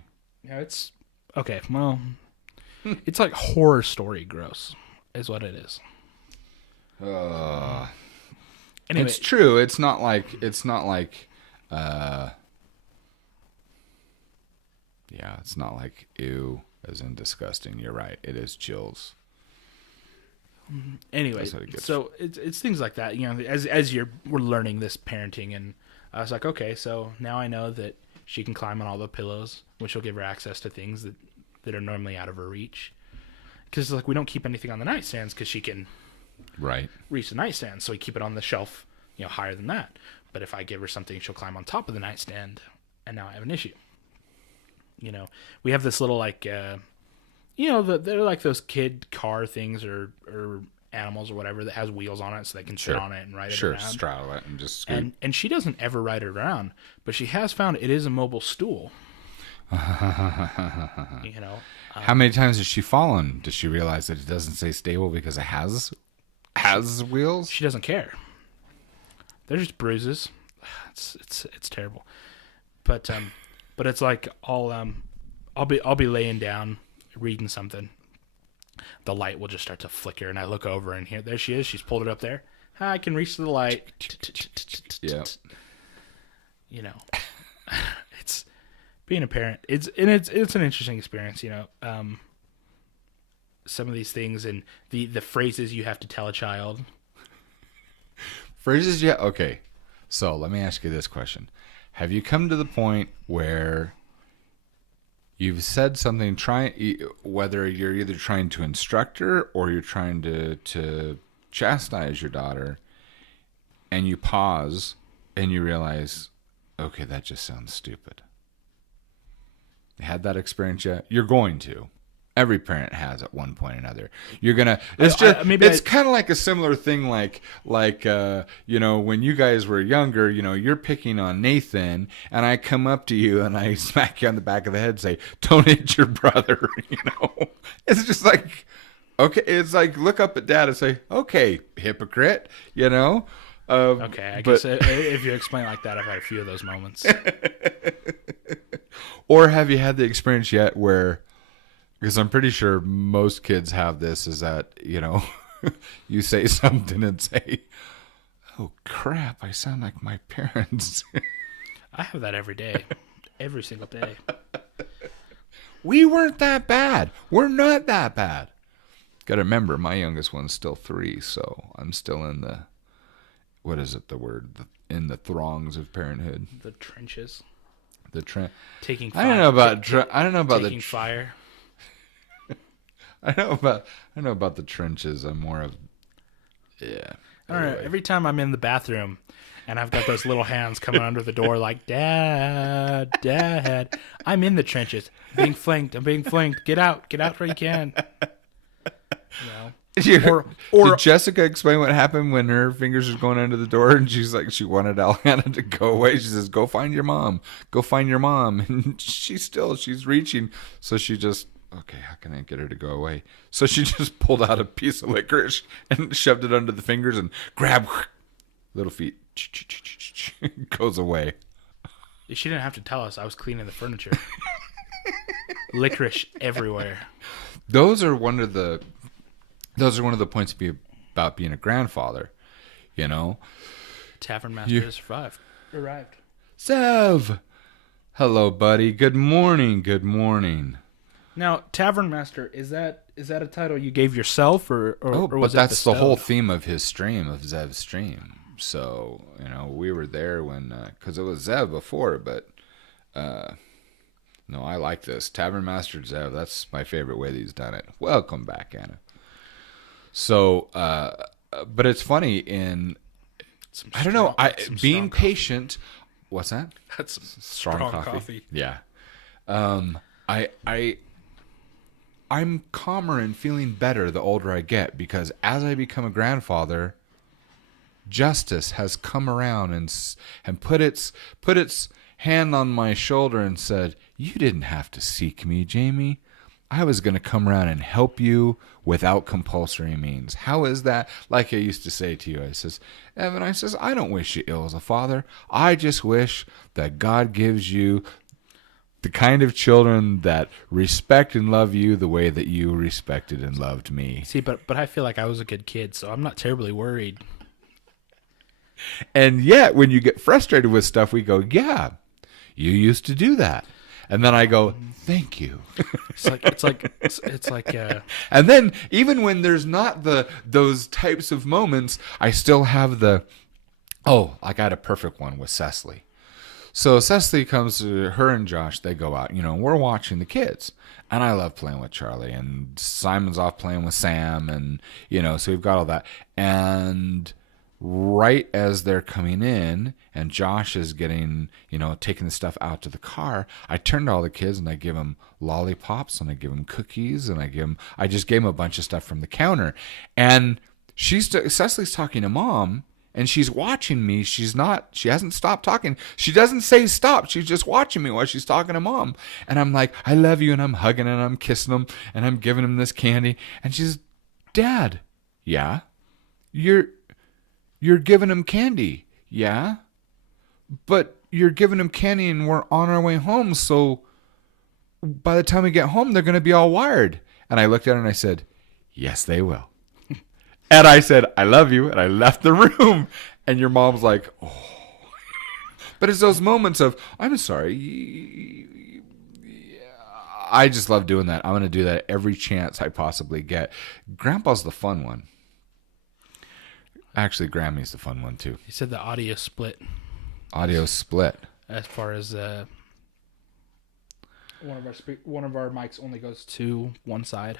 yeah, it's okay. Well, it's like horror story gross, is what it is. Anyway, It's true. It's not like it's not like ew as in disgusting. You're right. It is chills. Anyway, That's what it gets. so it's things like that. As we're learning this parenting, and I was like, okay, so now I know that she can climb on all the pillows, which will give her access to things that are normally out of her reach. Because like we don't keep anything on the nightstands because she can Right. reach the nightstand, so we keep it on the shelf, higher than that. But if I give her something, she'll climb on top of the nightstand, and now I have an issue. We have this little like, they're like those kid car things or animals or whatever that has wheels on it, so they can sit on it and ride it around. Straddle it and just scoot. And she doesn't ever ride it around, but she has found it is a mobile stool. How many times has she fallen? Does she realize that it doesn't say stable because it has wheels? She doesn't care. They're just bruises. It's terrible. But it's like I'll be laying down reading something. The light will just start to flicker, and I look over, and there she is. She's pulled it up there. I can reach to the light. Yeah. It's being a parent. It's an interesting experience. Some of these things and the phrases you have to tell a child. Phrases, yeah. Okay. So let me ask you this question. Have you come to the point where you've said something, whether you're either trying to instruct her or you're trying to chastise your daughter, and you pause and you realize, okay, that just sounds stupid? Had that experience yet? You're going to. Every parent has at one point or another. You're gonna. It's it's kind of like a similar thing, like when you guys were younger, you're picking on Nathan, and I come up to you and I smack you on the back of the head, and say, "Don't hit your brother." It's just like, okay, it's like look up at Dad and say, "Okay, hypocrite," Okay, I guess if you explain it like that, I've had a few of those moments. Or have you had the experience yet where? Because I'm pretty sure most kids have this, is that, you say something and say, oh, crap, I sound like my parents. I have that every day. Every single day. We weren't that bad. We're not that bad. Got to remember, my youngest one's still 3, so I'm still in the, what is it, the word? In the throngs of parenthood. The trenches. Taking fire. I don't know about taking fire. I know about the trenches. I'm more of, yeah. I don't know. Every time I'm in the bathroom and I've got those little hands coming under the door like, Dad, Dad, I'm in the trenches. I'm being flanked. Get out where you can. Did Jessica explain what happened when her fingers were going under the door and she's like, she wanted Alana to go away. She says, go find your mom. And she's reaching. So she just, okay, how can I get her to go away? So she just pulled out a piece of licorice and shoved it under the fingers and grabbed little feet. Goes away. She didn't have to tell us. I was cleaning the furniture. Licorice everywhere. Those are one of the points about being a grandfather, you know. Tavern Master has arrived. Sev! Hello, buddy. Good morning. Now, Tavern Master, is that a title you gave yourself, or was it that's the whole theme of his stream, of Zev's stream. So, you know, we were there when, because it was Zev before, but, no, I like this. Tavern Master Zev, that's my favorite way that he's done it. Welcome back, Anna. So, but it's funny being patient. What's that? That's some strong coffee. Yeah. I'm calmer and feeling better the older I get, because as I become a grandfather, justice has come around and put its hand on my shoulder and said, you didn't have to seek me, Jaime. I was going to come around and help you without compulsory means. How is that? Like I used to say to you, I says, Evan, I don't wish you ill as a father. I just wish that God gives you the kind of children that respect and love you the way that you respected and loved me. See, but I feel like I was a good kid, so I'm not terribly worried. And yet, when you get frustrated with stuff, we go, yeah, you used to do that. And then I go, thank you. It's like. And then even when there's not those types of moments, I still have I got a perfect one with Cecily. So Cecily comes to her and Josh. They go out, and we're watching the kids. And I love playing with Charlie, and Simon's off playing with Sam, and so we've got all that. And right as they're coming in and Josh is getting, taking the stuff out to the car, I turn to all the kids and I give them lollipops and I give them cookies and I just gave them a bunch of stuff from the counter. And Cecily's talking to Mom and she's watching me. She hasn't stopped talking. She doesn't say stop. She's just watching me while she's talking to Mom. And I'm like, I love you. And I'm hugging and I'm kissing them and I'm giving them this candy. And she's, Dad, yeah, you're giving him candy, yeah? But you're giving him candy and we're on our way home, so by the time we get home, they're going to be all wired. And I looked at her and I said, yes, they will. And I said, I love you, and I left the room. And your mom's like, oh. But it's those moments of, I'm sorry. I just love doing that. I'm going to do that every chance I possibly get. Grandpa's the fun one. Actually, Grammy's the fun one, too. He said the audio split. Audio split. As far as one of our mics only goes to one side.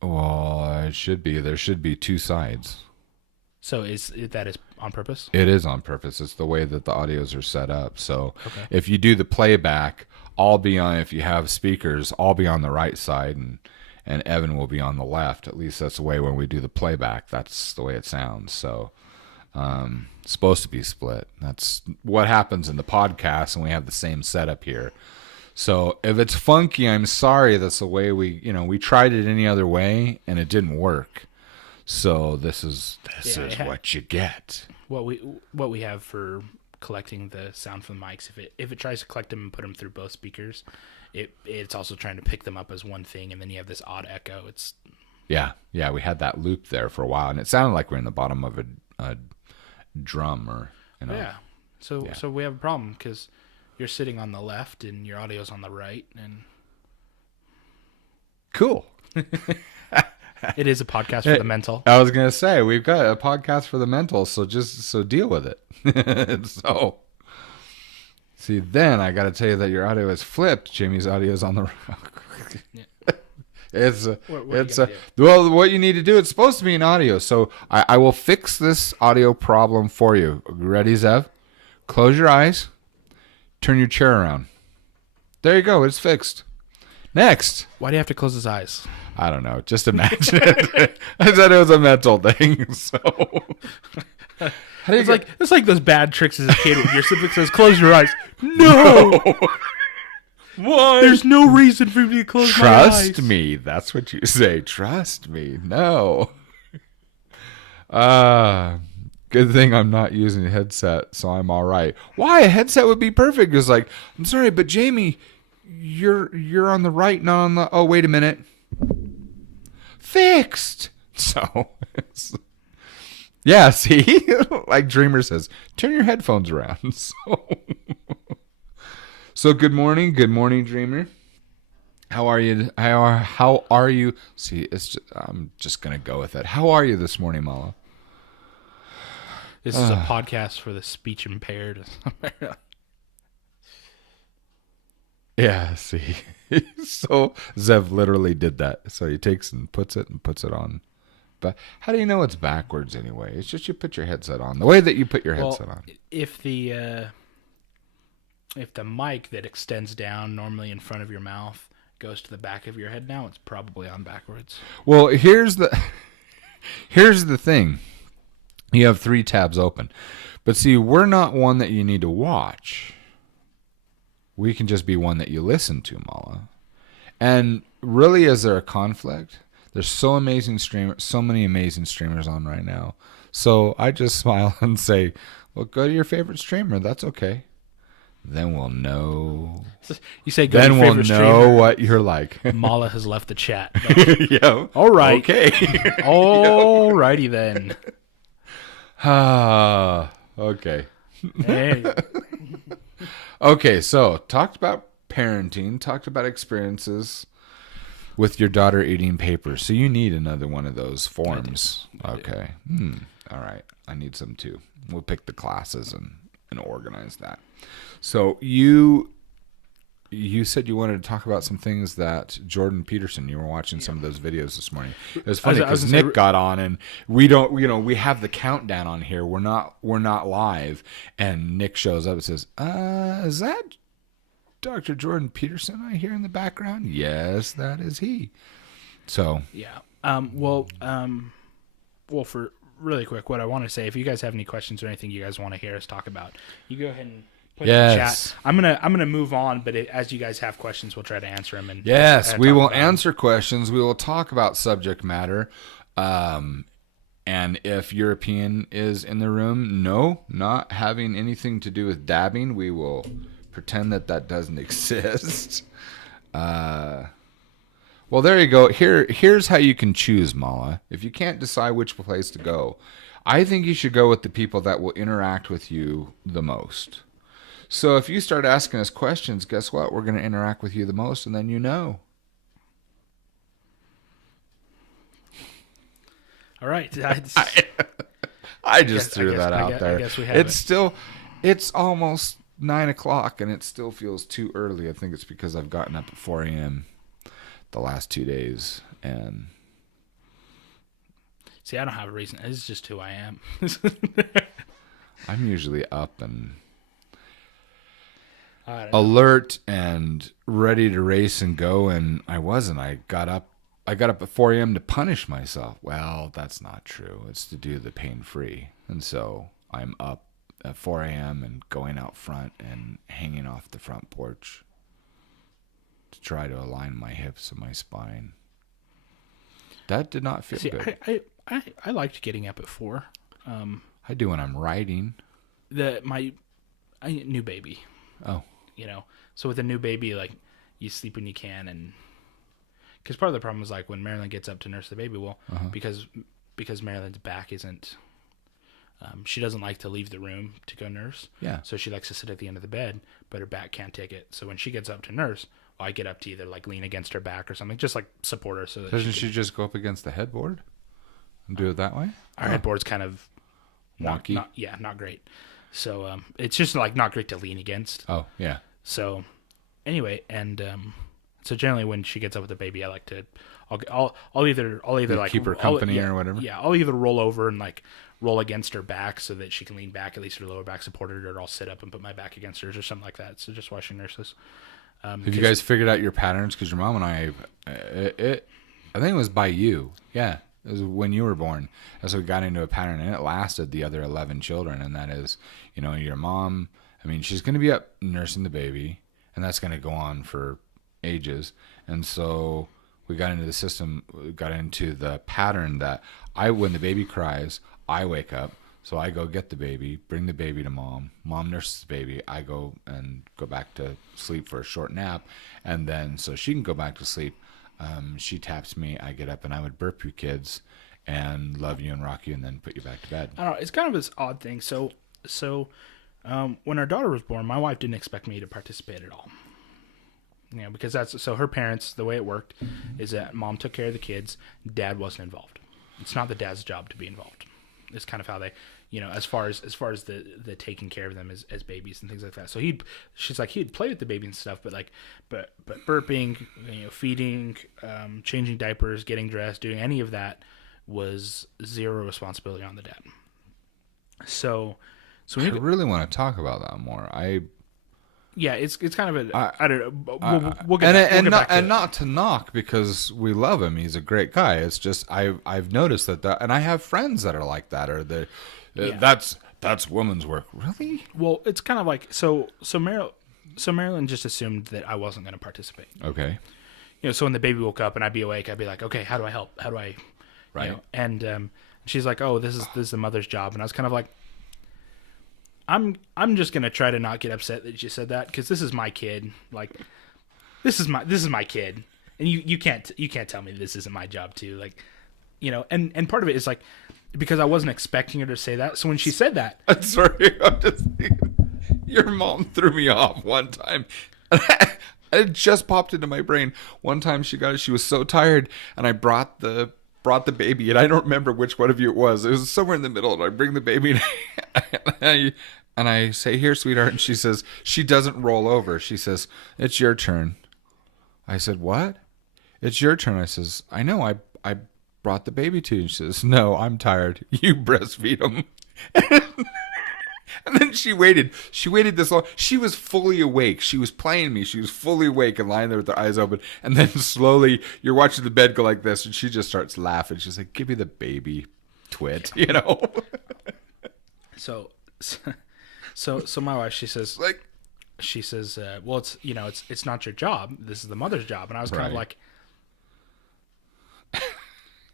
Well, it should be. There should be 2 sides. So that is on purpose? It is on purpose. It's the way that the audios are set up. So If you do the playback, if you have speakers, I'll be on the right side and Evan will be on the left. At least that's the way when we do the playback. That's the way it sounds. So it's supposed to be split. That's what happens in the podcast, and we have the same setup here. So if it's funky, I'm sorry. That's the way we tried it any other way, and it didn't work. So this is what you get. What we have for collecting the sound from the mics, if it tries to collect them and put them through both speakers, it's also trying to pick them up as one thing, and then you have this odd echo. Yeah, we had that loop there for a while, and it sounded like we're in the bottom of a drum or Yeah. So we have a problem because you're sitting on the left and your audio's on the right, and cool. It is a podcast for the mental. I was gonna say we've got a podcast for the mental, so deal with it. So, see, then I got to tell you that your audio is flipped. Jamie's audio is on the. Yeah. Well, what you need to do, it's supposed to be an audio, so I will fix this audio problem for you. Ready, Zev? Close your eyes, turn your chair around. There you go, it's fixed. Next. Why do you have to close his eyes? I don't know, just imagine it. I said it was a mental thing, so. It's like those bad tricks as a kid when your sibling says, close your eyes. No! Why? There's no reason for me to close my eyes. Trust me. That's what you say. Trust me. No. Good thing I'm not using a headset, so I'm all right. Why? A headset would be perfect. It's like, I'm sorry, but Jamie, you're on the right, not on the. Oh, wait a minute. Fixed. So, yeah. See, like Dreamer says, turn your headphones around. So good morning, Dreamer. How are you? How are you? See, I'm just gonna go with it. How are you this morning, Mala? This is a podcast for the speech impaired. Yeah. See, so Zev literally did that. So he takes and puts it on. But how do you know it's backwards anyway? It's just you put your headset on the way that you put your headset on. If the mic that extends down normally in front of your mouth goes to the back of your head now, it's probably on backwards. Well, here's the thing. You have 3 tabs open. But see, we're not one that you need to watch. We can just be one that you listen to, Mala. And really, is there a conflict? There's so many amazing streamers on right now. So I just smile and say, well, go to your favorite streamer. That's okay. Then we'll know. You say go then to your favorite we'll know streamer. what you're like. Mala has left the chat. Yeah. All right. Okay. All righty then. Okay. Hey. Okay, so talked about parenting, talked about experiences with your daughter eating paper. So you need another one of those forms. I do. Okay. All right. I need some too. We'll pick the classes and organize that. So you said you wanted to talk about some things that Jordan Peterson, you were watching some of those videos this morning. It was funny because Nick got on and we have the countdown on here. We're not live, and Nick shows up and says, is that Dr. Jordan Peterson I hear in the background? Yes, that is he. So yeah. Well, for really quick, what I want to say, if you guys have any questions or anything you guys want to hear us talk about, you go ahead and put it in the chat. I'm gonna move on, but as you guys have questions, we'll try to answer them. And yes, we will answer questions. We will talk about subject matter. And if European is in the room, no, not having anything to do with dabbing, we will pretend that doesn't exist. Well, there you go. Here's how you can choose, Mala. If you can't decide which place to go, I think you should go with the people that will interact with you the most. So if you start asking us questions, guess what? We're going to interact with you the most, and then you know. All right. I just threw that out there. I guess we have it's almost 9 o'clock, and it still feels too early. I think it's because I've gotten up at 4 a.m. the last 2 days, and see, I don't have a reason. It's just who I am. I'm usually up and alert and ready to race and go, and I wasn't. I got up at 4 a.m. to punish myself. Well, that's not true. It's to do the pain-free, and so I'm up at 4 a.m. and going out front and hanging off the front porch to try to align my hips and my spine. That did not feel good. I liked getting up at 4. I do when I'm riding. My new baby. Oh. So with a new baby, like, you sleep when you can, and because part of the problem is like when Marilyn gets up to nurse the baby, because Marilyn's back isn't. She doesn't like to leave the room to go nurse. Yeah. So she likes to sit at the end of the bed, but her back can't take it. So when she gets up to nurse, I get up to either like lean against her back or something, just like support her. So that Doesn't she just go up against the headboard and do it that way? our headboard's kind of Wonky. not great. So it's just like not great to lean against. Oh yeah. So anyway, and so generally when she gets up with the baby, I like to I'll either like keep her company or whatever. Yeah, I'll either roll over and like roll against her back so that she can lean back, at least her lower back supported, or I'll sit up and put my back against hers or something like that. So just while she nurses. Have you guys figured out your patterns? Because your mom and I, I think it was by you. Yeah, it was when you were born. And so we got into a pattern, and it lasted the other 11 children. And that is, your mom, I mean, she's going to be up nursing the baby, and that's going to go on for ages. And so we got into the system, we got into the pattern that when the baby cries, I wake up. So I go get the baby, bring the baby to mom. Mom nurses the baby. I go back to sleep for a short nap. And then so she can go back to sleep. She taps me. I get up and I would burp you kids and love you and rock you and then put you back to bed. I don't know. It's kind of this odd thing. So when our daughter was born, my wife didn't expect me to participate at all. Because so her parents, the way it worked is that mom took care of the kids. Dad wasn't involved. It's not the dad's job to be involved. It's kind of how they, as far as the taking care of them as babies and things like that. So she's like, he'd play with the baby and stuff, but burping, feeding, changing diapers, getting dressed, doing any of that was zero responsibility on the dad. So I really want to talk about that more. Yeah, it's kind of I don't know. We'll get back to it. Not to knock because we love him. He's a great guy. It's just I've noticed that, and I have friends that are like that. Or that's woman's work. Really? Well, it's kind of like so Marilyn just assumed that I wasn't going to participate. Okay. So when the baby woke up and I'd be awake, I'd be like, okay, how do I help? How do I? Right. And she's like, oh, this is the mother's job, and I was kind of like, I'm just gonna try to not get upset that you said that because this is my kid. Like, this is my kid, and you can't tell me this isn't my job too. Like, and part of it is like because I wasn't expecting her to say that. So when she said that, I'm sorry, I'm just thinking, your mom threw me off one time. It just popped into my brain. One time she was so tired, and I brought the baby, and I don't remember which one of you it was. It was somewhere in the middle, and I bring the baby, and I say, here, sweetheart, and she says, she doesn't roll over. She says, it's your turn. I said, what? It's your turn. I says, I know, I brought the baby to you. She says, no, I'm tired. You breastfeed him. And then she waited this long. She was fully awake. She was playing me. She was fully awake and lying there with her eyes open. And then slowly, you're watching the bed go like this, and she just starts laughing. She's like, give me the baby, twit, So my wife, she says, well, it's not your job. This is the mother's job. And I was kind of like,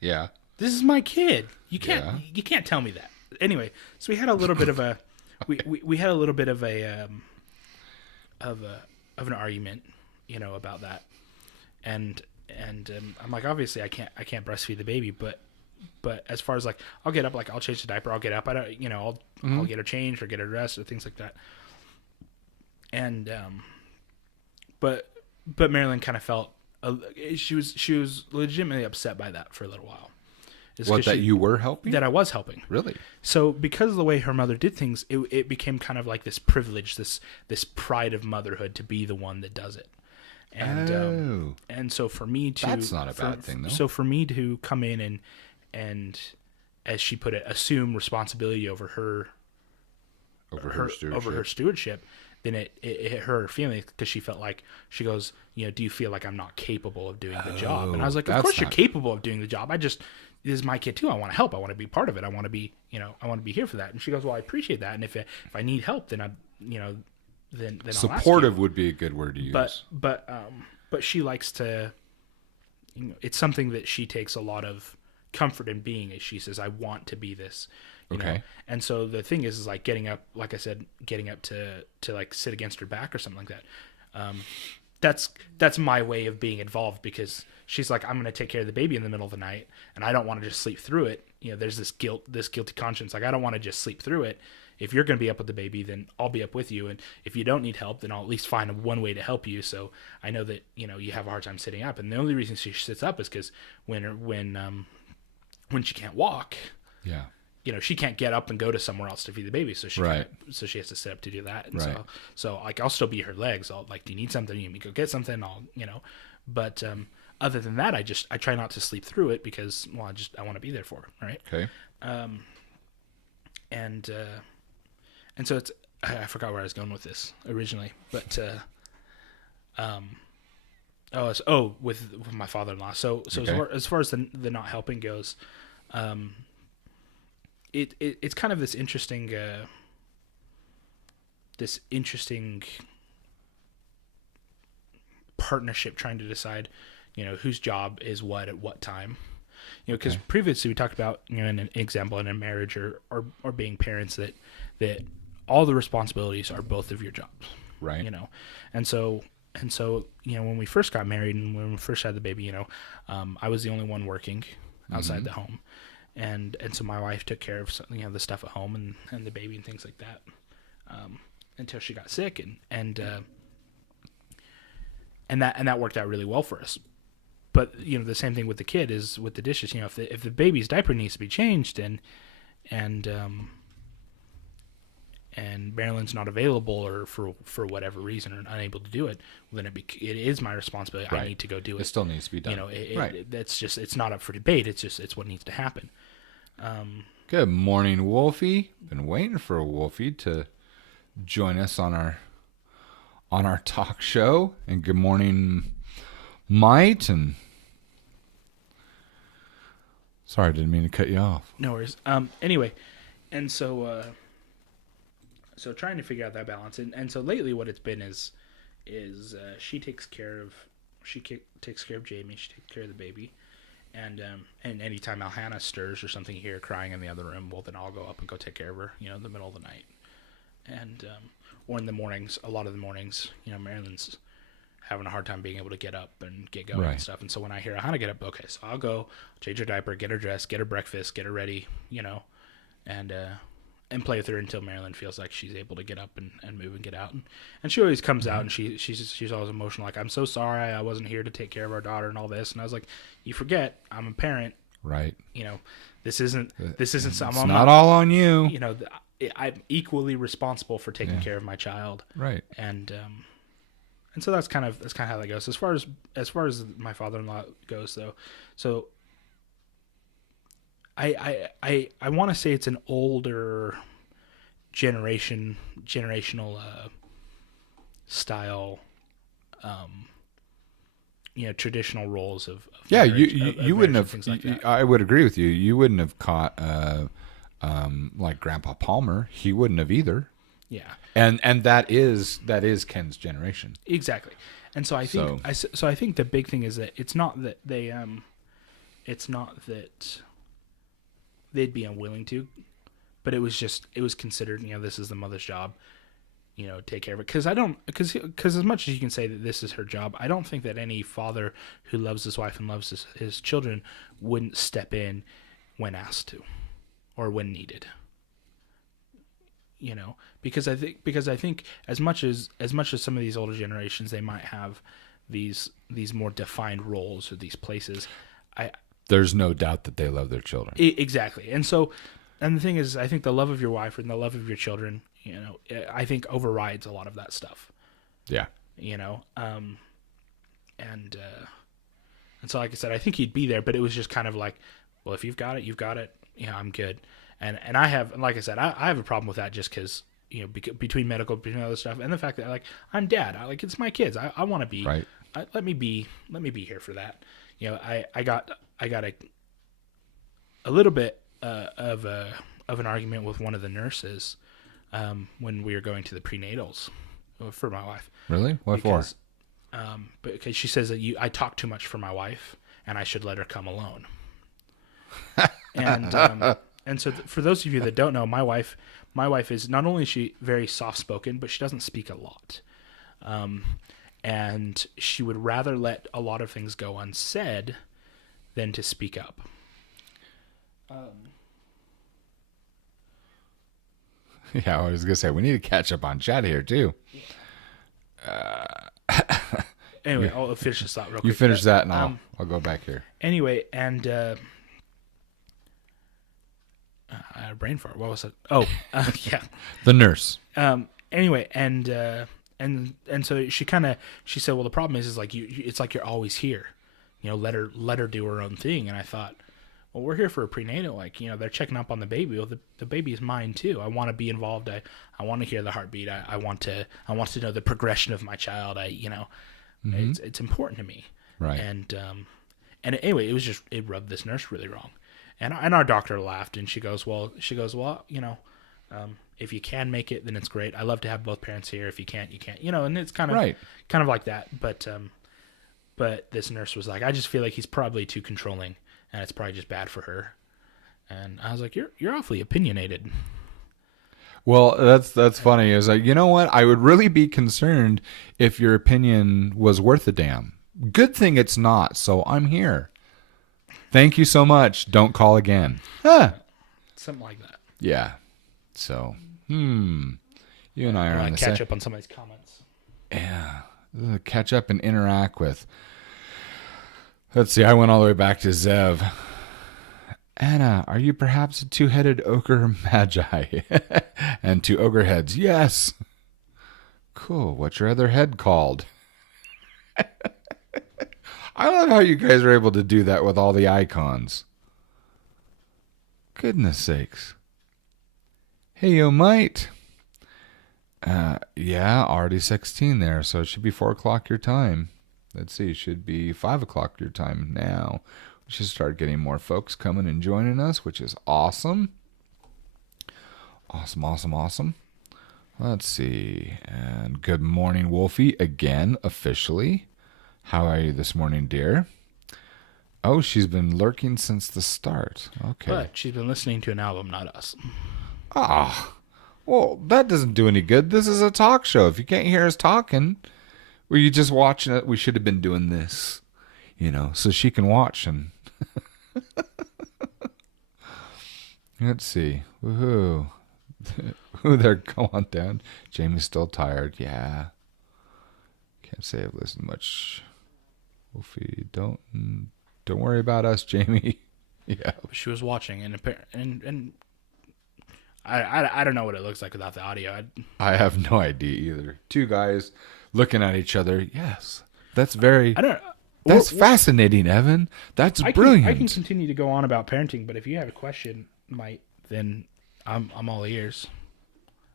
yeah, this is my kid. You can't tell me that. Anyway, so we had a little bit of a, we had a little bit of an argument, about that. And I'm like, obviously I can't breastfeed the baby, but as far as like, I'll get up, like I'll change the diaper, I'll get up, I don't, I'll get her changed or get her dressed or things like that. And, but Marilyn kind of felt, she was legitimately upset by that for a little while. You were helping? That I was helping. Really? So because of the way her mother did things, it became kind of like this privilege, this pride of motherhood to be the one that does it. And and so for me to, that's not a bad thing though. So for me to come in and as she put it, assume responsibility over her stewardship, then it hit her feelings because she felt like, she goes, do you feel like I'm not capable of doing the job? And I was like, of course you're capable of doing the job. This is my kid too. I want to help. I want to be part of it. I want to be, I want to be here for that. And she goes, well, I appreciate that. And if I need help, then then supportive would be a good word to use. But she likes to, it's something that she takes a lot of comfort in being. Is she says, I want to be this. You know? And so the thing is like getting up, like I said, to like sit against her back or something like that. That's my way of being involved because she's like, I'm going to take care of the baby in the middle of the night and I don't want to just sleep through it. There's this guilty conscience. Like, I don't want to just sleep through it. if you're going to be up with the baby, then I'll be up with you. And if you don't need help, then I'll at least find one way to help you. So I know that, you have a hard time sitting up. And the only reason she sits up is because when she can't walk, Yeah. She can't get up and go to somewhere else to feed the baby. So she Right. so she has to sit up to do that. And Right. so like, I'll still be her legs. I'll like, do you need something? You need me to go get something? But other than that, I try not to sleep through it because, well, I want to be there for her. Right. Okay. And so it's, I forgot where I was going with this originally, but, with my father-in-law. So Okay. as far as the not helping goes, it's kind of this interesting partnership trying to decide, whose job is what at what time. Because Okay. previously we talked about, in an example in a marriage or being parents that all the responsibilities are both of your jobs. Right. And so, when we first got married and when we first had the baby, I was the only one working outside the home. And so my wife took care of the stuff at home and the baby and things like that, until she got sick and that worked out really well for us. But the same thing with the kid is with the dishes. If the baby's diaper needs to be changed and Marilyn's not available or for whatever reason or unable to do it, well, then it is my responsibility. Right. I need to go do it. It still needs to be done. Right. It's not up for debate. It's what needs to happen. Good morning, Wolfie. Been waiting for Wolfie to join us on our talk show. And good morning, Mite. And sorry, I didn't mean to cut you off. No worries. Anyway, and so trying to figure out that balance, and so lately what it's been is she takes care of Jamie, she takes care of the baby, and anytime Alhana stirs or something, you hear her crying in the other room, well then I'll go up and go take care of her, in the middle of the night, and or in the mornings. A lot of the mornings, Marilyn's having a hard time being able to get up and get going and stuff, and so when I hear Alhana get up, okay, so I'll go change her diaper, get her dressed, get her breakfast, get her ready, and play with her until Marilyn feels like she's able to get up and move and get out. And she always comes out and she's always emotional. Like, I'm so sorry I wasn't here to take care of our daughter and all this. And I was like, you forget, I'm a parent. Right. This isn't something. It's not all on you. I'm equally responsible for taking care of my child. Right. And so that's kind of how that goes. As far as my father-in-law goes though. So I want to say it's an older generational style, traditional roles of marriage, you wouldn't have. Things like that. I would agree with you. You wouldn't have caught like Grandpa Palmer. He wouldn't have either. Yeah, and that is Ken's generation. Exactly. And so I think I think the big thing is that it's not that they'd be unwilling to, but it was considered, this is the mother's job, take care of it. Because as much as you can say that this is her job, I don't think that any father who loves his wife and loves his children wouldn't step in when asked to, or when needed. Because I think as much as some of these older generations, they might have these more defined roles or these places. There's no doubt that they love their children. Exactly. And the thing is, I think the love of your wife and the love of your children, I think overrides a lot of that stuff. Yeah. And so, like I said, I think he'd be there, but it was just kind of like, well, if you've got it, you've got it. I'm good. And I have, like I said, I have a problem with that just because, between medical, between other stuff, and the fact that, like, I'm dad. It's my kids. I want to be, right. Let me be here for that. I got a little bit of an argument with one of the nurses when we were going to the prenatals for my wife. Really? What for? Because she says that I talk too much for my wife and I should let her come alone. And so for those of you that don't know, my wife is not only is she very soft spoken, but she doesn't speak a lot. And she would rather let a lot of things go unsaid than to speak up. Yeah, I was gonna say we need to catch up on chat here too. Anyway, I'll finish this thought real quick. You finish that, and I'll go back here. Anyway, and brain fart. What was it? Oh, yeah. The nurse. Anyway, and so she said, well, the problem is like it's like you're always here. Let her do her own thing. And I thought, well, we're here for a prenatal. Like, they're checking up on the baby. Well, the baby is mine too. I want to be involved. I want to hear the heartbeat. I want to know the progression of my child. It's important to me. Right. And anyway, it rubbed this nurse really wrong. And our doctor laughed, and she goes, well, if you can make it, then it's great. I love to have both parents here. If you can't, you can't. And it's kind of right. kind of like that. But this nurse was like, I just feel like he's probably too controlling, and it's probably just bad for her. And I was like, you're awfully opinionated. Well, that's funny. Is like, you know what? I would really be concerned if your opinion was worth a damn. Good thing it's not. So I'm here. Thank you so much. Don't call again. Something like that. Yeah. So, you and I are on the catch up on somebody's comments. Yeah. Catch up and interact with. Let's see. I went all the way back to Zev. Anna, are you perhaps a two-headed ogre magi? And two ogre heads. Yes. Cool. What's your other head called? I love how you guys are able to do that with all the icons. Goodness sakes. Hey, you mate. Yeah, already 16 there, so it should be 4 o'clock your time. Let's see, it should be 5 o'clock your time now. We should start getting more folks coming and joining us, which is awesome. Awesome. Let's see. And good morning, Wolfie, again, officially. How are you this morning, dear? Oh, she's been lurking since the start. Okay. But she's been listening to an album, not us. Ah. Well, that doesn't do any good. This is a talk show. If you can't hear us talking, were you just watching it? We should have been doing this, so she can watch and... Let's see. Woohoo. Ooh, they're going down. Jamie's still tired. Yeah. Can't say I've listened much. Wolfie, don't worry about us, Jamie. Yeah. She was watching, and I don't know what it looks like without the audio. I have no idea either. Two guys looking at each other. Yes. That's very... I don't... That's fascinating, Evan. That's brilliant. I can continue to go on about parenting, but if you have a question, then I'm all ears.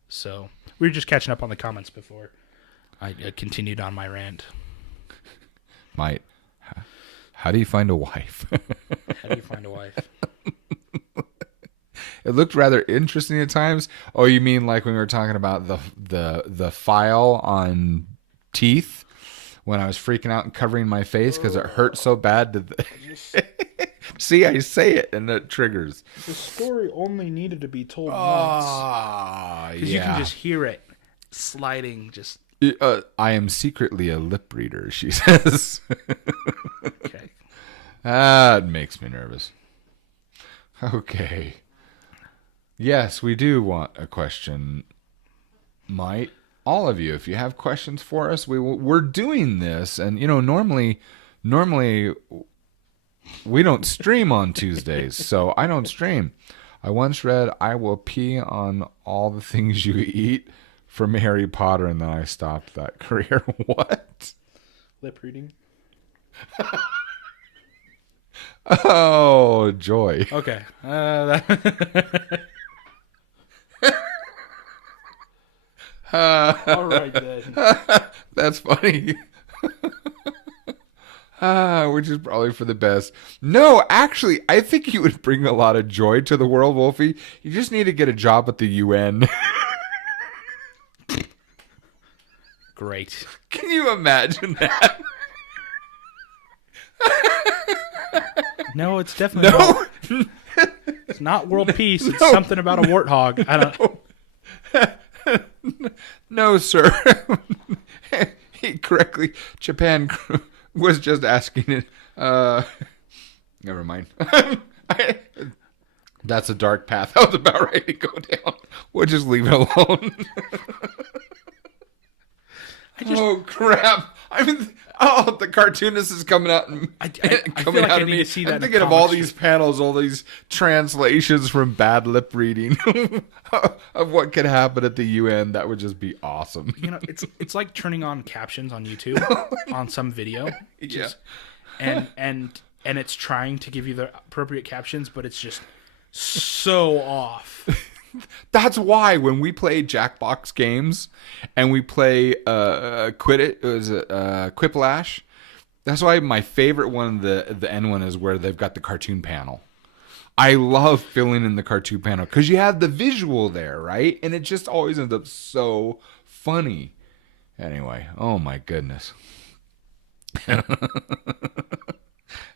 So we were just catching up on the comments before I continued on my rant. Might. How do you find a wife? How do you find a wife? It looked rather interesting at times. Oh, you mean like when we were talking about the file on teeth? When I was freaking out and covering my face because it hurt so bad. See, I say it and it triggers. The story only needed to be told once. Because you can just hear it sliding. Just. I am secretly a lip reader, she says. Okay. That makes me nervous. Okay. Yes, we do want a question. Might. All of you, if you have questions for us, we're doing this, and normally we don't stream on Tuesdays, so I don't stream. I once read, "I will pee on all the things you eat" from Harry Potter, and then I stopped that career. What? Lip reading. Oh, joy. Okay. All right, then. That's funny. Which is probably for the best. No, actually, I think you would bring a lot of joy to the world, Wolfie. You just need to get a job at the UN. Great. Can you imagine that? No, it's definitely not. It's not world peace. It's something about a warthog. I don't. No, sir. He correctly. Japan was just asking it. Never mind. That's a dark path I was about ready to go down. We'll just leave it alone. Oh crap! The cartoonist is coming out and I coming feel like out I of need me. to see that I'm in the thinking of all comics. these panels, all these translations from bad lip reading of what could happen at the UN. That would just be awesome. You know, it's like turning on captions on YouTube on some video. Yeah. And it's trying to give you the appropriate captions, but it's just so off. That's why when we play Jackbox games and we play Quiplash, that's why my favorite one, the end one, is where they've got the cartoon panel. I love filling in the cartoon panel because you have the visual there, right? And it just always ends up so funny. Anyway, oh my goodness.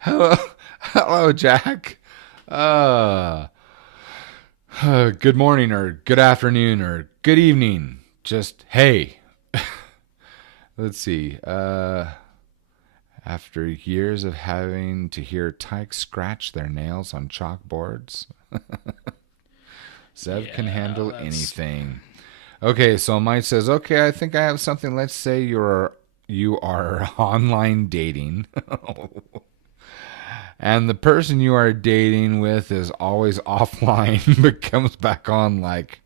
Hello, Jack. Good morning or good afternoon or good evening. Just, hey. Let's see. After years of having to hear tykes scratch their nails on chalkboards, Zev can handle anything. Okay, so Mike says, okay, I think I have something. Let's say you are online dating. And the person you are dating with is always offline, but comes back on like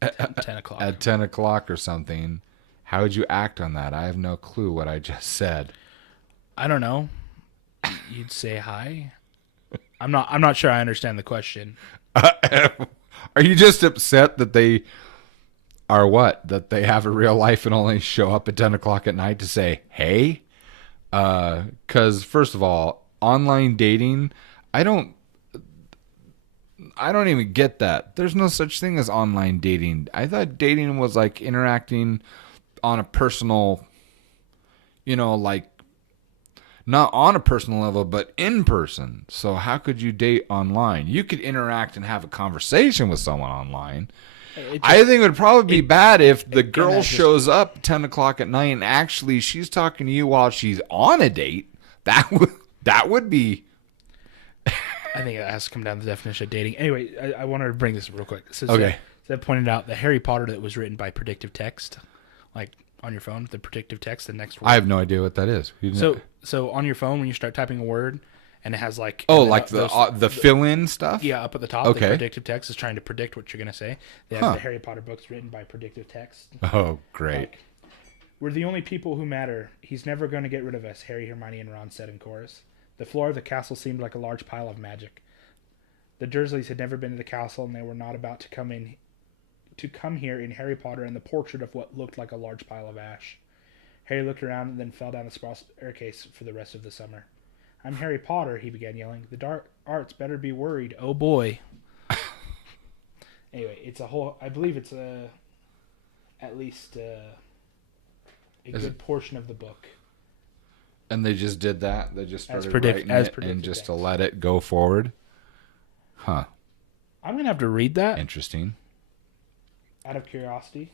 10 o'clock. at 10 o'clock or something. How would you act on that? I have no clue what I just said. I don't know. You'd say hi. I'm not sure I understand the question. Are you just upset that they are what? That they have a real life and only show up at 10 o'clock at night to say, hey? Because first of all, online dating, I don't even get that. There's no such thing as online dating. I thought dating was like interacting on a personal, like not on a personal level, but in person. So how could you date online? You could interact and have a conversation with someone online. I think it would probably be bad if the girl shows up 10 o'clock at night and actually she's talking to you while she's on a date. That would be. I think it has to come down to the definition of dating. Anyway, I wanted to bring this real quick. So Okay. Zeb pointed out the Harry Potter that was written by predictive text, like on your phone, the predictive text, the next word. I have no idea what that is. So on your phone, when you start typing a word, and it has like the fill-in stuff. Yeah, up at the top. Okay. The predictive text is trying to predict what you're going to say. They have the Harry Potter books written by predictive text. Oh, great. Like, we're the only people who matter. He's never going to get rid of us, Harry, Hermione, and Ron said in chorus. The floor of the castle seemed like a large pile of magic. The Dursleys had never been to the castle, and they were not about to come here in Harry Potter and the portrait of what looked like a large pile of ash. Harry looked around and then fell down the staircase for the rest of the summer. I'm Harry Potter, he began yelling. The dark arts better be worried. Oh boy. Anyway, it's a whole. I believe it's at least a good portion of the book. And they just did that. They just started writing it and just to let it go forward. Huh. I'm gonna have to read that. Interesting. Out of curiosity.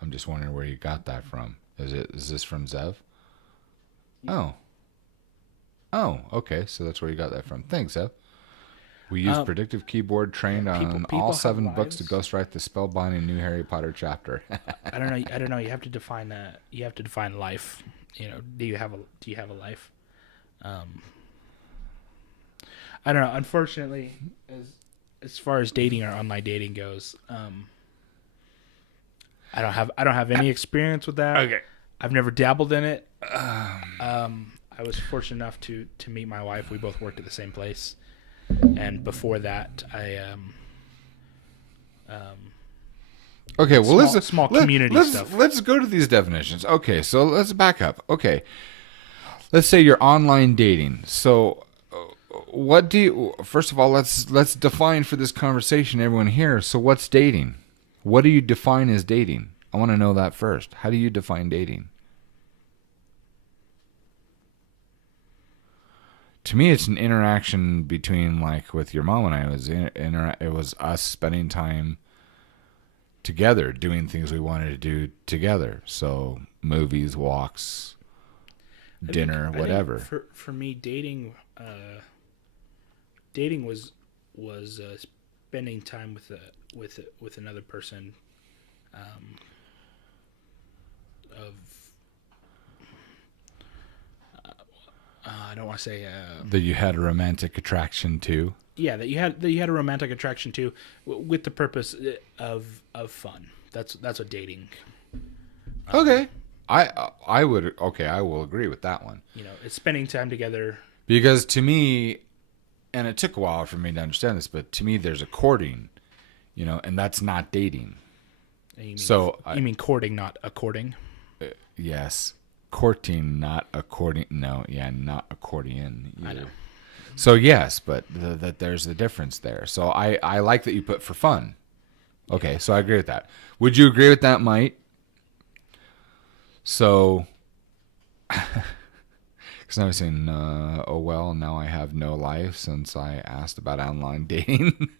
I'm just wondering where you got that from. Is this from Zev? Yeah. Oh, okay. So that's where you got that from. Thanks, Zev. We use predictive keyboard trained on all 7 books to ghostwrite the spellbinding new Harry Potter chapter. I don't know. You have to define that. You have to define life. Do you have a life? I don't know. Unfortunately, as far as dating or online dating goes, I don't have any experience with that. Okay. I've never dabbled in it. I was fortunate enough to meet my wife. We both worked at the same place, and before that, I okay. Well, small community stuff. Let's go to these definitions. Okay, so let's back up. Okay, let's say you're online dating. So, what do you? First of all, let's define for this conversation, everyone here. So, what's dating? What do you define as dating? I want to know that first. How do you define dating? To me, it's an interaction between, like, with your mom and I. It was us spending time together, doing things we wanted to do together. So, movies, walks, dinner, whatever. For me, dating was spending time with another person. I don't want to say That you had a romantic attraction to. yeah, that you had a romantic attraction to, with the purpose of fun. That's what dating. Okay, I will agree with that one. It's spending time together. Because to me, and it took a while for me to understand this, but to me, there's a courting, and that's not dating. You mean courting, not according? Yes, courting, not according. No, yeah, not accordion either. I know. So yes, but that there's a difference there. So I like that you put for fun. Okay, so I agree with that. Would you agree with that, Mike? So, because I was saying, oh well, now I have no life since I asked about online dating.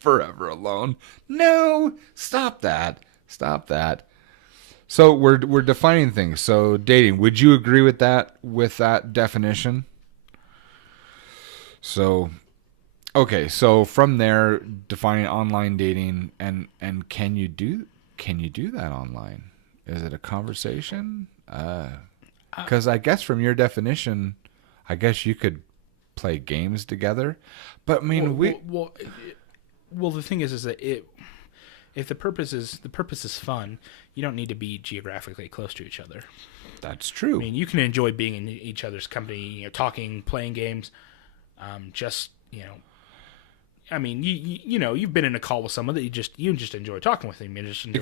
Forever alone. No, stop that. So we're defining things. So dating. Would you agree with that definition? So, okay. So from there, defining online dating, and can you do that online? Is it a conversation? Because I guess from your definition, I guess you could play games together. But I mean, well, the thing is that if the purpose is fun, you don't need to be geographically close to each other. That's true. I mean, you can enjoy being in each other's company, talking, playing games. I mean, you've been in a call with someone that you just enjoy talking with them. You just enjoy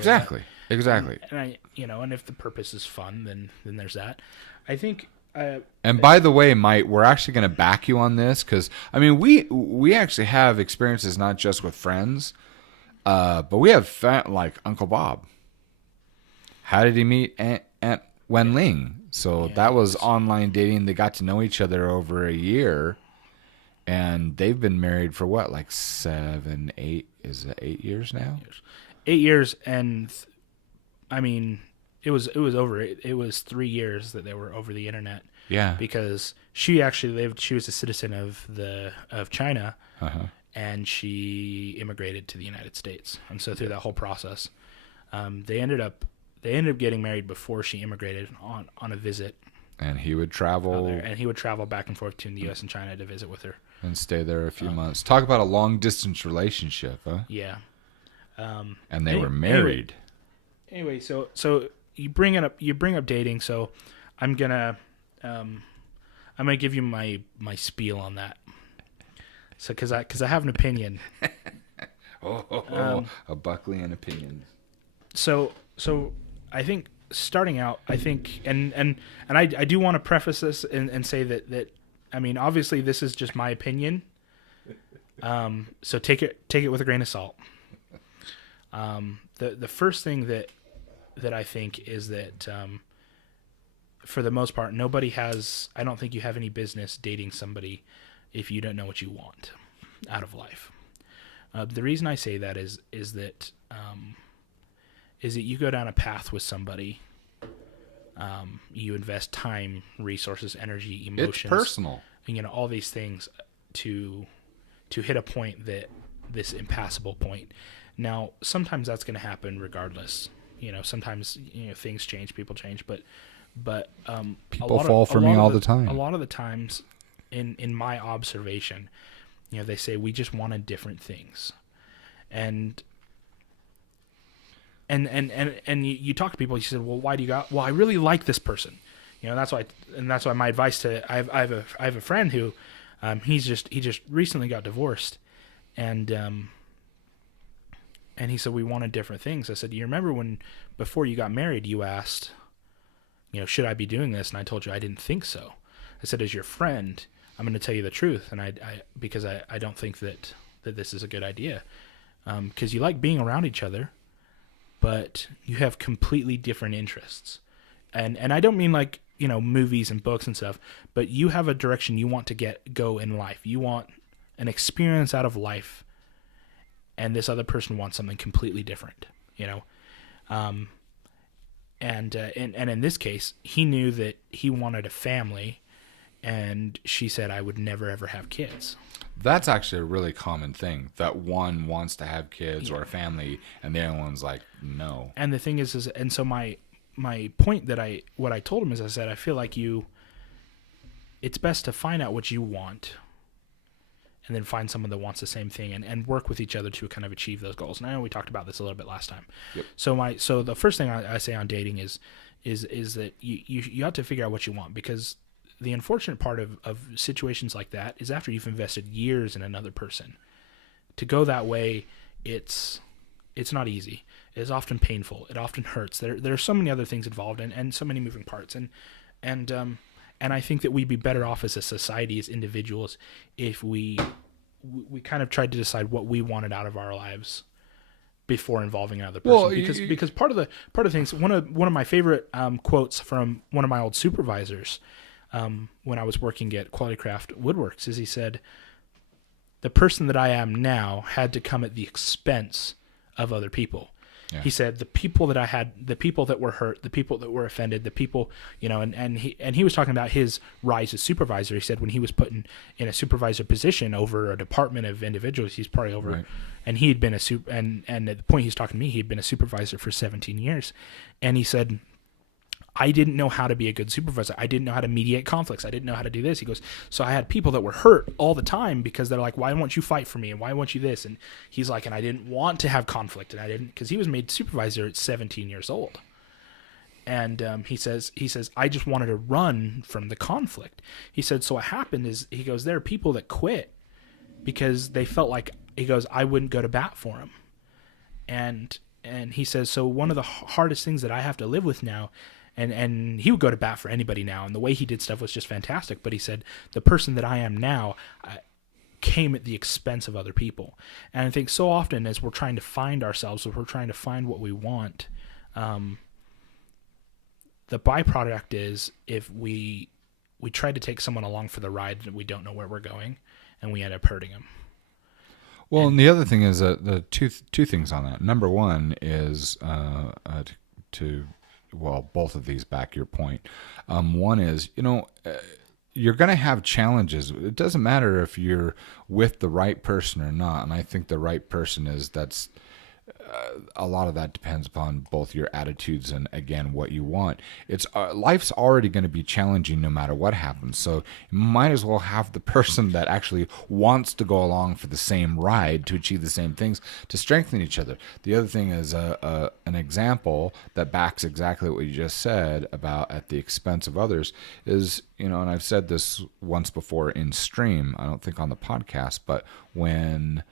exactly. And if the purpose is fun, then there's that. I think. And by the way, Mike, we're actually going to back you on this because I mean, we actually have experiences not just with friends, but we have like Uncle Bob. How did he meet Aunt Wen Ling? So that was online dating. They got to know each other over a year. And they've been married for what, like 7, 8? Is it 8 years now? 8 years, and I mean, it was 3 years that they were over the internet. Yeah. Because she actually lived. She was a citizen of China, and she immigrated to the United States. And so through that whole process, they ended up getting married before she immigrated on a visit. And he would travel. And he would travel back and forth between the U.S. and China to visit with her. And stay there a few months. Talk about a long distance relationship, huh? Yeah. And they were married. Anyway, so you bring up dating. So I'm gonna give you my spiel on that. So because I have an opinion. A Buckley and opinion. So I think starting out, and I do want to preface this and say that. I mean, obviously, this is just my opinion. So take it with a grain of salt. The first thing that I think is that, for the most part, I don't think you have any business dating somebody if you don't know what you want out of life. The reason I say that is that you go down a path with somebody. You invest time, resources, energy, emotions. It's personal. All these things to hit a point this impassable point. Now, sometimes that's going to happen regardless. Sometimes things change, people change, but people fall for me all the time. A lot of the times, in my observation, they say we just wanted different things, and you talk to people. You said, "Well, why do you got?" Well, I really like this person. That's why my advice to I have a friend who, he just recently got divorced, and he said we wanted different things. I said, "You remember when before you got married, you asked, should I be doing this?" And I told you I didn't think so. I said, as your friend, I'm going to tell you the truth, and because I don't think that this is a good idea, because you like being around each other. But you have completely different interests. And I don't mean like, movies and books and stuff, but you have a direction you want to go in life. You want an experience out of life, and this other person wants something completely different, and in this case, he knew that he wanted a family, and she said, I would never ever have kids. That's actually a really common thing, that one wants to have kids or a family, and the other one's like, no. And the thing is and so my point what I told him is, I said, I feel like it's best to find out what you want, and then find someone that wants the same thing, and work with each other to kind of achieve those goals. And I know we talked about this a little bit last time. Yep. So the first thing I say on dating is that you have to figure out what you want, because the unfortunate part of situations like that is after you've invested years in another person, to go that way, it's not easy. It is often painful. It often hurts. There are so many other things involved, and so many moving parts. And I think that we'd be better off as a society, as individuals, if we kind of tried to decide what we wanted out of our lives before involving another person. Well, because part of the things, one of my favorite quotes from one of my old supervisors, when I was working at Quality Craft Woodworks, is he said, the person that I am now had to come at the expense of other people. Yeah. He said, the people that I had, the people that were hurt, the people that were offended, the people, and he was talking about his rise as supervisor. He said when he was put in a supervisor position over a department of individuals, he's probably over, right. And he had been and at the point he's talking to me, he'd been a supervisor for 17 years. And he said, I didn't know how to be a good supervisor. I didn't know how to mediate conflicts. I didn't know how to do this. He goes, so I had people that were hurt all the time because they're like, why won't you fight for me? And why won't you this? And he's like, and I didn't want to have conflict. And I didn't, because he was made supervisor at 17 years old. And he says, I just wanted to run from the conflict. He said, so what happened is, he goes, there are people that quit because they felt like, he goes, I wouldn't go to bat for them. And he says, so one of the hardest things that I have to live with now, and he would go to bat for anybody now, and the way he did stuff was just fantastic. But he said, the person that I am now came at the expense of other people. And I think so often as we're trying to find ourselves, as we're trying to find what we want, the byproduct is if we try to take someone along for the ride and we don't know where we're going, and we end up hurting them. Well, and the other thing is that the two things on that. Number one is well, both of these back your point. One is, you're going to have challenges. It doesn't matter if you're with the right person or not. And I think the right person that's a lot of that depends upon both your attitudes and, again, what you want. It's life's already going to be challenging no matter what happens. So you might as well have the person that actually wants to go along for the same ride to achieve the same things, to strengthen each other. The other thing is an example that backs exactly what you just said about at the expense of others is, and I've said this once before in stream, I don't think on the podcast, but when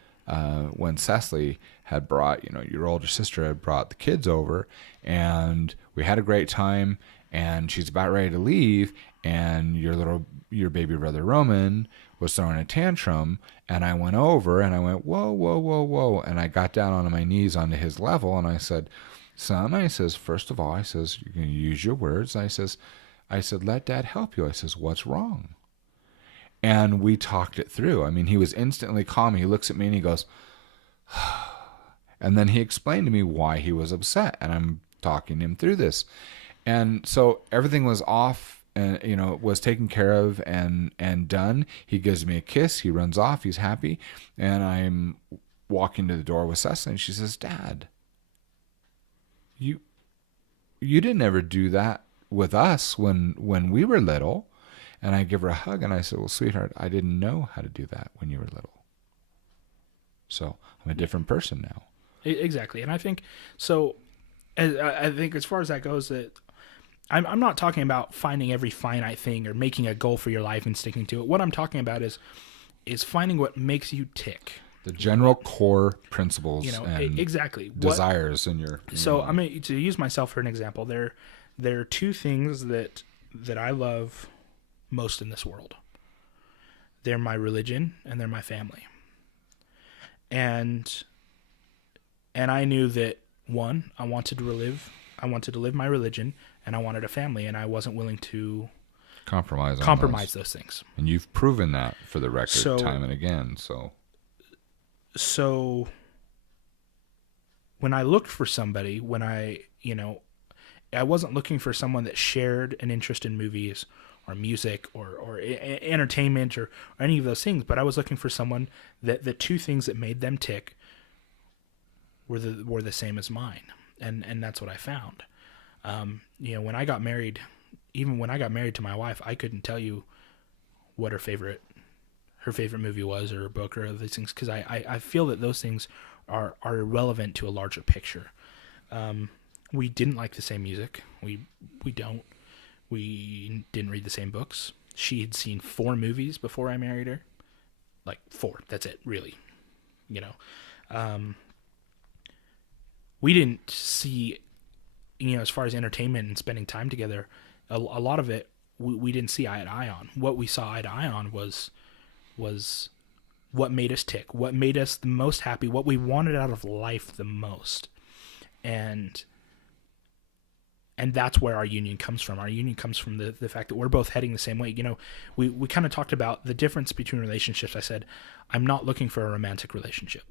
Cecily had brought, your older sister had brought the kids over, and we had a great time, and she's about ready to leave, and your baby brother Roman was throwing a tantrum, and I went over and I went, whoa, whoa, whoa, whoa, and I got down on my knees onto his level, and I said, son, I says, first of all, I says, you're going to use your words. I said, let Dad help you. I says, what's wrong? And we talked it through. I mean, he was instantly calm. He looks at me and he goes, and then he explained to me why he was upset. And I'm talking him through this. And so everything was off and, was taken care of and done. He gives me a kiss. He runs off. He's happy. And I'm walking to the door with Cecily, and she says, Dad, you didn't ever do that with us when we were little. And I give her a hug, and I said, well, sweetheart, I didn't know how to do that when you were little. So I'm a different person now. Exactly. And I think, I think as far as that goes, that I'm not talking about finding every finite thing or making a goal for your life and sticking to it. What I'm talking about is finding what makes you tick. The general core principles and exactly desires in your So life. I mean, to use myself for an example, there are two things that I love most in this world. They're my religion and they're my family. And I knew that one, I wanted to live my religion, and I wanted a family, and I wasn't willing to compromise those things. And you've proven that, for the record, time and again. So when I looked for somebody, when I, I wasn't looking for someone that shared an interest in movies or music or entertainment or any of those things, but I was looking for someone that the two things that made them tick were the same as mine, and that's what I found. When I got married, even when I got married to my wife, I couldn't tell you what her favorite movie was or a book or other things, because I feel that those things are relevant to a larger picture. We didn't like the same music. We don't. We didn't read the same books. She had seen 4 movies before I married her. Like 4. That's it, really. We didn't see, as far as entertainment and spending time together, a lot of it we didn't see eye to eye on. What we saw eye to eye on was what made us tick, what made us the most happy, what we wanted out of life the most. And that's where our union comes from. Our union comes from the fact that we're both heading the same way. We kind of talked about the difference between relationships. I said, I'm not looking for a romantic relationship.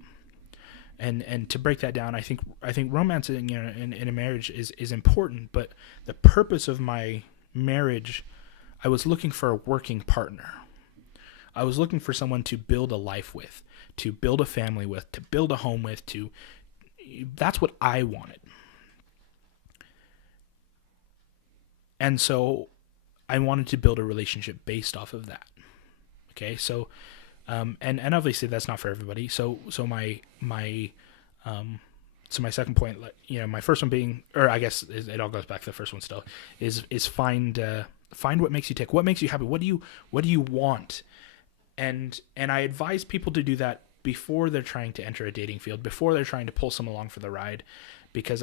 And to break that down, I think romance in a marriage is important, but the purpose of my marriage, I was looking for a working partner. I was looking for someone to build a life with, to build a family with, to build a home with, that's what I wanted. And so I wanted to build a relationship based off of that. Okay. So, and obviously that's not for everybody. So my second point, my first one being, or I guess it all goes back to the first one still, is find what makes you tick. What makes you happy? What do you want? And I advise people to do that before they're trying to enter a dating field, before they're trying to pull someone along for the ride, because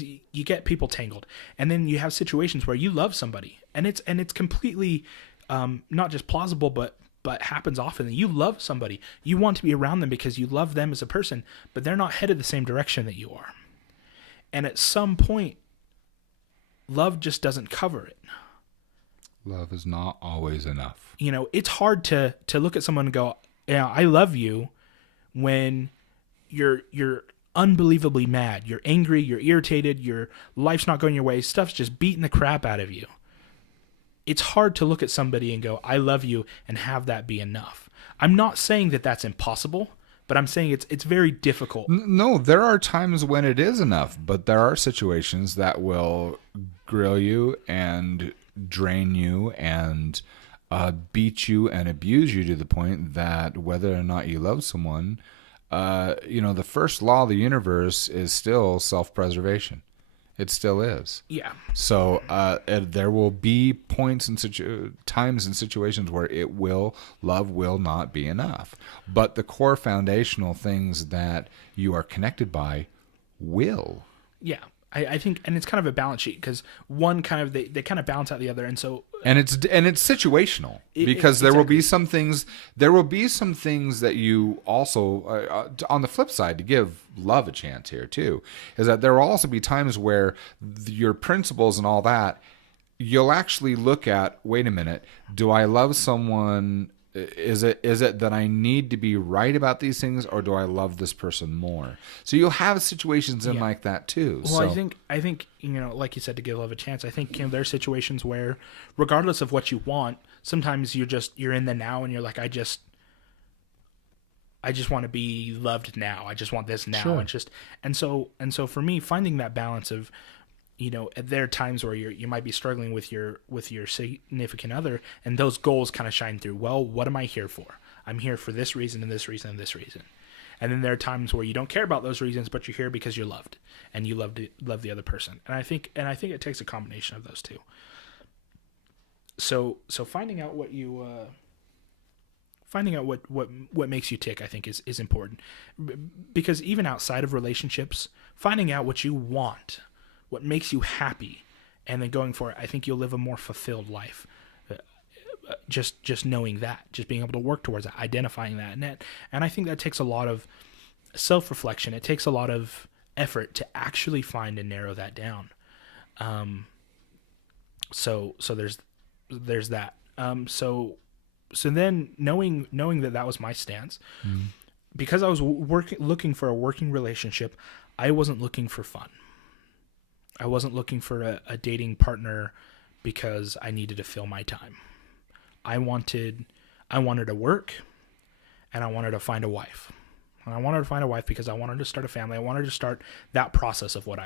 you get people tangled, and then you have situations where you love somebody, and it's completely not just plausible, but happens often. You love somebody, you want to be around them because you love them as a person, but they're not headed the same direction that you are. And at some point, love just doesn't cover it. Love is not always enough. It's hard to look at someone and go, yeah, I love you, when you're unbelievably mad, you're angry, you're irritated, your life's not going your way, stuff's just beating the crap out of you. It's hard to look at somebody and go, I love you, and have that be enough. I'm not saying that that's impossible, but I'm saying it's very difficult. No, there are times when it is enough, but there are situations that will grill you and drain you and beat you and abuse you to the point that whether or not you love someone, the first law of the universe is still self-preservation. It still is. Yeah. So there will be points and times and situations where love will not be enough. But the core foundational things that you are connected by will. Yeah. I think, and it's kind of a balance sheet, because one kind of, they kind of balance out the other. And so, and it's situational, because there will be some things that you also, on the flip side, to give love a chance here too, is that there will also be times where your principles and all that, you'll actually look at, wait a minute, do I love someone? Is it that I need to be right about these things, or do I love this person more? So you'll have situations like that too. Well, so. I think like you said, to give love a chance, I think there are situations where, regardless of what you want, sometimes you're in the now, and you're like, I just want to be loved now. I just want this now. Sure. And so for me, finding that balance of, there are times where you might be struggling with your significant other, and those goals kind of shine through. Well, what am I here for? I'm here for this reason and this reason and this reason. And then there are times where you don't care about those reasons, but you're here because you're loved, and you love the other person. And I think it takes a combination of those two. So finding out what makes you tick, I think is important, because even outside of relationships, finding out what you want, what makes you happy, and then going for it, I think you'll live a more fulfilled life. Just knowing that, just being able to work towards it, identifying that, and I think that takes a lot of self-reflection. It takes a lot of effort to actually find and narrow that down. So there's that. So then knowing that was my stance, because I was looking for a working relationship, I wasn't looking for fun. wasn't looking for a dating partner because I needed to fill my time. I wanted to work, and I wanted to find a wife. And I wanted to find a wife because I wanted to start a family. I wanted to start that process of what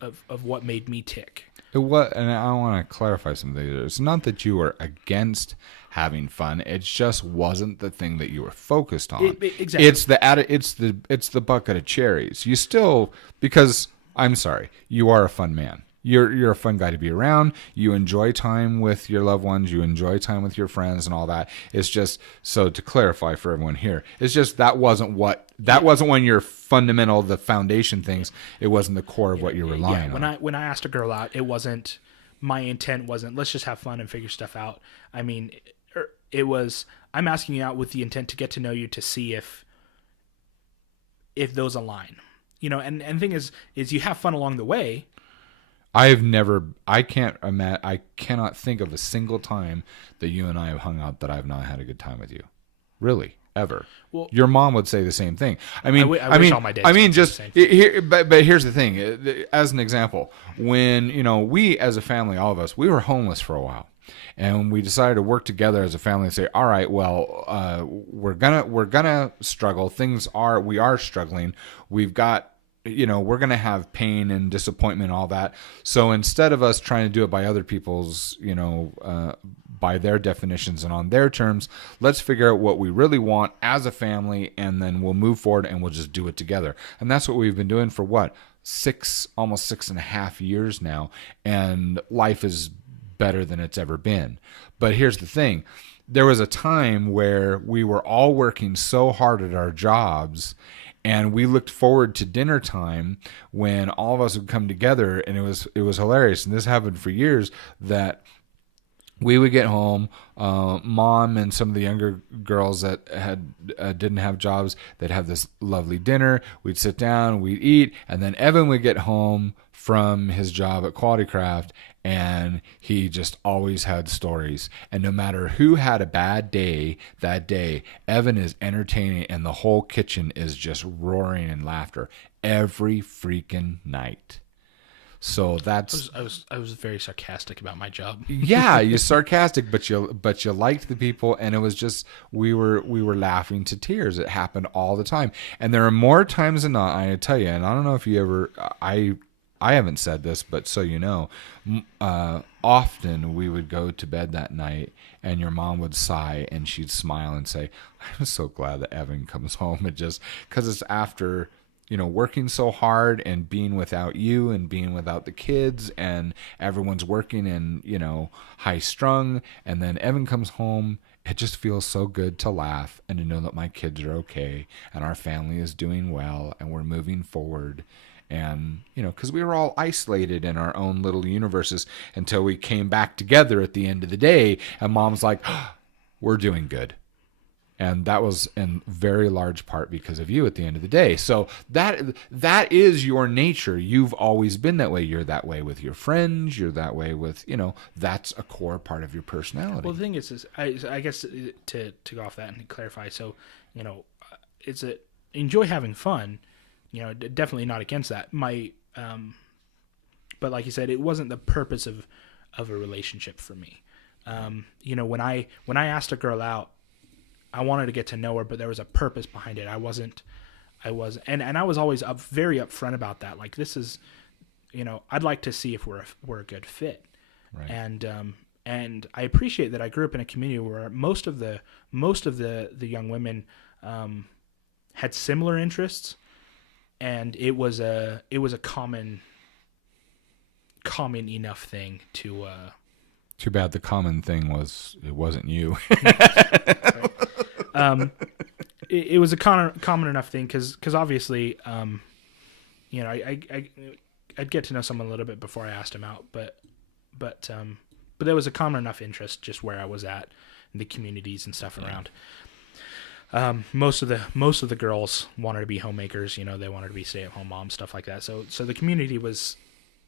of what made me tick. And I want to clarify something. It's not that you were against having fun. It just wasn't the thing that you were focused on. Exactly. It's the bucket of cherries. You still, because I'm sorry, you are a fun man. You're a fun guy to be around. You enjoy time with your loved ones. You enjoy time with your friends and all that. It's just, so to clarify for everyone here, it's just that wasn't one of your fundamental, the foundation things. It wasn't the core of what you're relying on. When I asked a girl out, it wasn't, my intent wasn't, let's just have fun and figure stuff out. I mean, it was, I'm asking you out with the intent to get to know you, to see if those align. And the thing is you have fun along the way. I cannot think of a single time that you and I have hung out that I've not had a good time with you. Really, ever. Well, your mom would say the same thing. I wish all my days. But here's the thing. As an example, when we as a family, all of us, we were homeless for a while, and we decided to work together as a family and say, all right, well, we're gonna struggle. We are struggling. We've got. We're going to have pain and disappointment and all that. So instead of us trying to do it by other people's, by their definitions and on their terms, let's figure out what we really want as a family, and then we'll move forward and we'll just do it together. And that's what we've been doing for almost 6.5 years now. And life is better than it's ever been. But here's the thing. There was a time where we were all working so hard at our jobs, and we looked forward to dinner time when all of us would come together, and it was hilarious. And this happened for years, that we would get home, mom and some of the younger girls that didn't have jobs, they'd have this lovely dinner. We'd sit down, we'd eat, and then Evan would get home from his job at Quality Craft, and he just always had stories. And no matter who had a bad day that day, Evan is entertaining, and the whole kitchen is just roaring in laughter every freaking night. So that's. I was very sarcastic about my job. Yeah, you're sarcastic, but you liked the people, and it was just we were laughing to tears. It happened all the time, and there are more times than not. I tell you, and I don't know if you ever. I haven't said this, but so you know, often we would go to bed that night, and your mom would sigh, and she'd smile and say, "I'm so glad that Evan comes home." It just because it's after. Working so hard and being without you and being without the kids, and everyone's working and, high strung. And then Evan comes home. It just feels so good to laugh and to know that my kids are okay and our family is doing well and we're moving forward. And, because we were all isolated in our own little universes until we came back together at the end of the day. And mom's like, oh, we're doing good. And that was in very large part because of you at the end of the day. So that is your nature. You've always been that way. You're that way with your friends. You're that way with, that's a core part of your personality. Well, the thing is I guess to go off that and clarify. So, it's enjoy having fun. Definitely not against that. But like you said, it wasn't the purpose of a relationship for me. When I asked a girl out, I wanted to get to know her, but there was a purpose behind it. I was always very upfront about that. Like, this is, I'd like to see if we're a good fit. Right. And I appreciate that I grew up in a community where most of the young women, had similar interests, and it was a common enough thing to, too bad the common thing it wasn't you. It was a common enough thing because obviously, I'd get to know someone a little bit before I asked him out, but there was a common enough interest just where I was at in the communities and stuff around. Most of the girls wanted to be homemakers, they wanted to be stay-at-home moms, stuff like that. So the community was,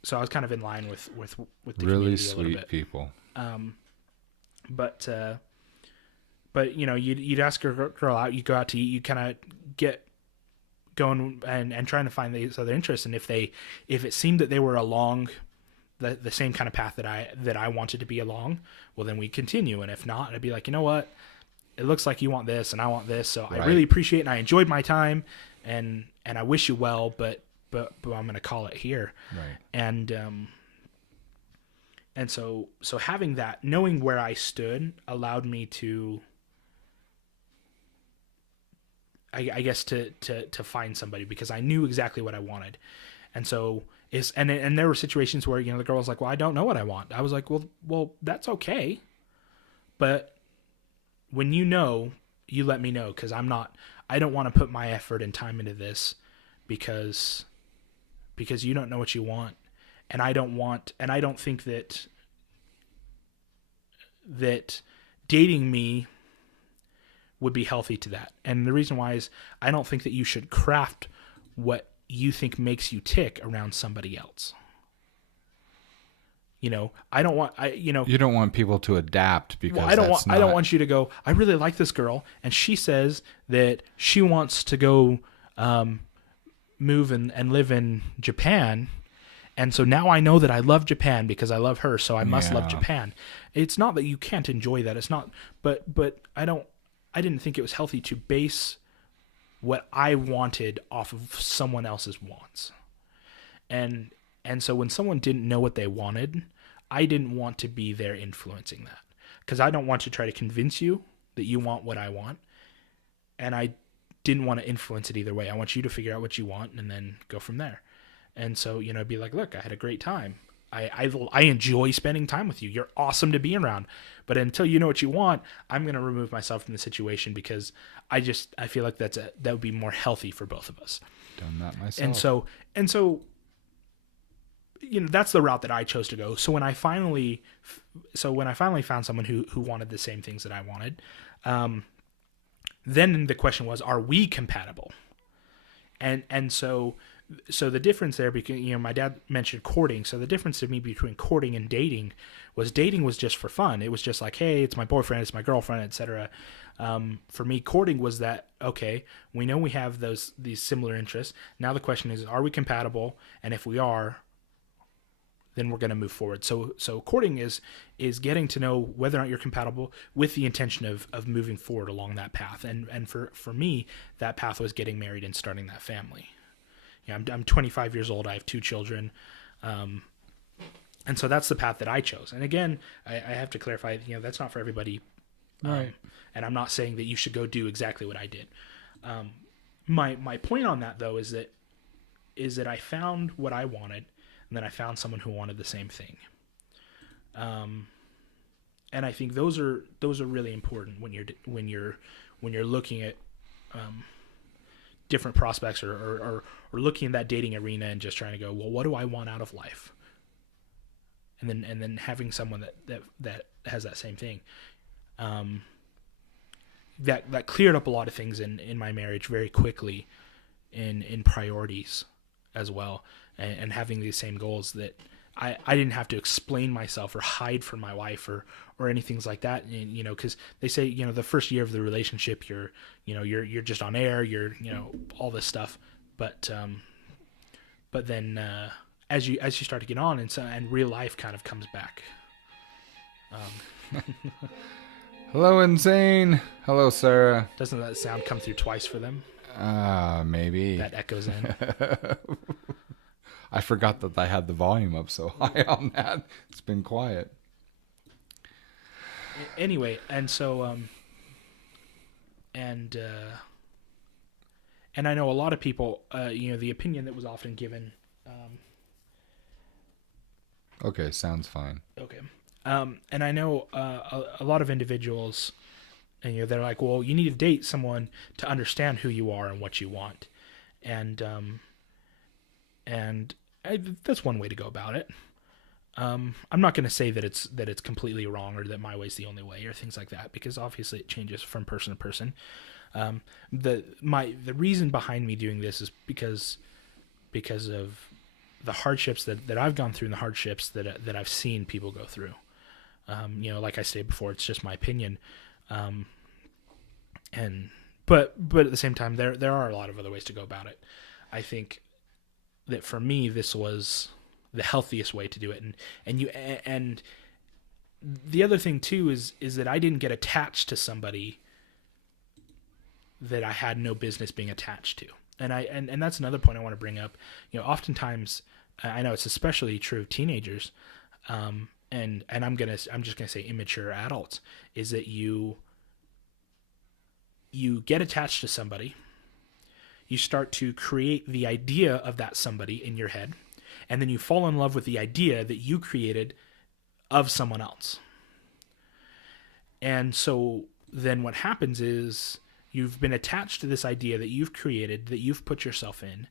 so I was kind of in line with the really community a little bit. Really sweet people. But you'd ask a girl out, you go out to eat, you kind of get going and trying to find these other interests. And if it seemed that they were along the same kind of path that I wanted to be along, well, then we continue. And if not, I'd be like, you know what, it looks like you want this and I want this. So I really appreciate it. And I enjoyed my time and I wish you well, but I'm going to call it here. Right. And so having that, knowing where I stood, allowed me to, I guess, to find somebody, because I knew exactly what I wanted. And so and there were situations where, the girl was like, well, I don't know what I want. I was like, well, that's okay. But when you let me know, because I don't want to put my effort and time into this because you don't know what you want. And I don't think that dating me would be healthy to that. And the reason why is I don't think that you should craft what you think makes you tick around somebody else. I don't want, you don't want people to adapt because I don't want you to go, I really like this girl and she says that she wants to go move and live in Japan. And so now I know that I love Japan because I love her, so I must love Japan. It's not that you can't enjoy that. It's not, but I didn't think it was healthy to base what I wanted off of someone else's wants. And so when someone didn't know what they wanted, I didn't want to be there influencing that, because I don't want to try to convince you that you want what I want. And I didn't want to influence it either way. I want you to figure out what you want and then go from there. And so, be like, look, I had a great time. I enjoy spending time with you. You're awesome to be around. But until you know what you want, I'm going to remove myself from the situation, because I feel like that would be more healthy for both of us. Done that myself. And so, that's the route that I chose to go. So when I finally found someone who wanted the same things that I wanted, then the question was, are we compatible? And so the difference there, because my dad mentioned courting. So the difference to me between courting and dating was just for fun. It was just like, hey, it's my boyfriend, it's my girlfriend, etc. For me, courting was that, okay, we know we have these similar interests. Now the question is, are we compatible? And if we are, then we're going to move forward. So courting is getting to know whether or not you're compatible with the intention of moving forward along that path. And for me, that path was getting married and starting that family. I'm 25 years old. I have 2 children. And so that's the path that I chose. And again, I have to clarify, that's not for everybody. Right. And I'm not saying that you should go do exactly what I did. My point on that, though, is that I found what I wanted, and then I found someone who wanted the same thing. And I think those are really important when you're looking at different prospects or looking in that dating arena and just trying to go, well, what do I want out of life? And then having someone that has that same thing. That cleared up a lot of things in my marriage very quickly in priorities as well, and having these same goals that I didn't have to explain myself or hide from my wife or anything like that. And, because they say, the first year of the relationship, you're just on air, you're, all this stuff. But then, as you start to get on and real life kind of comes back. Hello, Insane. Hello, Sarah. Doesn't that sound come through twice for them? Maybe. That echoes in. I forgot that I had the volume up so high on that. It's been quiet. Anyway, and so, and I know a lot of people, the opinion that was often given. Okay, sounds fine. Okay. And I know a lot of individuals, and they're like, well, you need to date someone to understand who you are and what you want. And that's one way to go about it. I'm not going to say that it's completely wrong or that my way's the only way or things like that, because obviously it changes from person to person. The reason behind me doing this is because of the hardships that I've gone through and the hardships that I've seen people go through. Like I said before, it's just my opinion. And But at the same time, there are a lot of other ways to go about it. I think that for me, this was the healthiest way to do it. And the other thing too is that I didn't get attached to somebody that I had no business being attached to. And that's another point I want to bring up. Oftentimes, I know it's especially true of teenagers, and I'm just gonna say immature adults, is that you get attached to somebody, you start to create the idea of that somebody in your head, and then you fall in love with the idea that you created of someone else. And so then what happens is you've been attached to this idea that you've created, that you've put yourself in,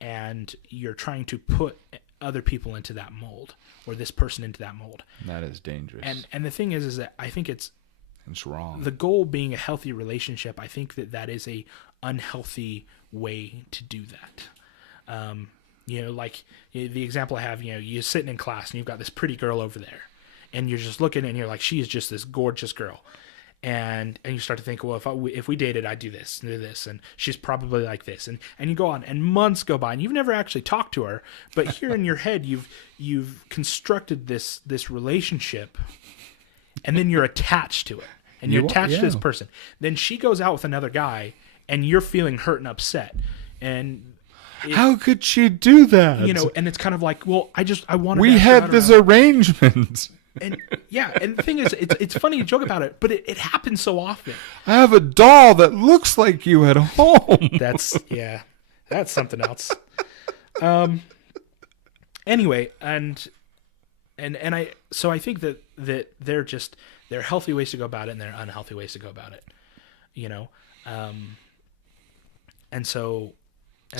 and you're trying to put other people into that mold, or this person into that mold. That is dangerous. And the thing is that I think it's wrong. The goal being a healthy relationship, I think that is a unhealthy way to do that. Like the example I have, you're sitting in class and you've got this pretty girl over there, and you're just looking and you're like, she is just this gorgeous girl. And you start to think, well, if we dated, I'd do this, and she's probably like this, and you go on, and months go by, and you've never actually talked to her, but here in your head, you've constructed this relationship, and then you're attached to it, and you're attached to this person. Then she goes out with another guy, and you're feeling hurt and upset, and how could she do that? And it's kind of like, well, I wanted. We had this arrangement. And and the thing is, it's funny to joke about it, but it happens so often. I have a doll that looks like you at home. That's something else. Anyway, and I think that there are healthy ways to go about it, and there are unhealthy ways to go about it. So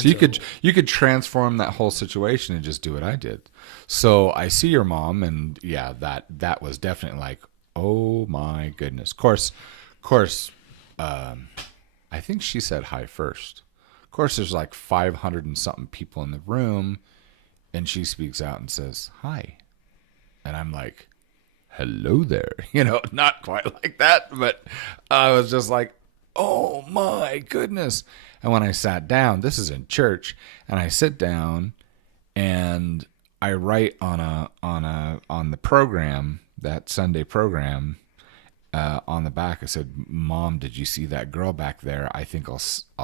you could transform that whole situation and just do what I did. So I see your mom, and that was definitely like, oh my goodness. Of course, I think she said hi first. Of course, there's like 500 and something people in the room, and she speaks out and says hi, and I'm like, hello there. Not quite like that, but I was just like, oh my goodness. And when I sat down, this is in church, and I sit down and I write on the program, that Sunday program, on the back, I said, Mom, did you see that girl back there? I think I'll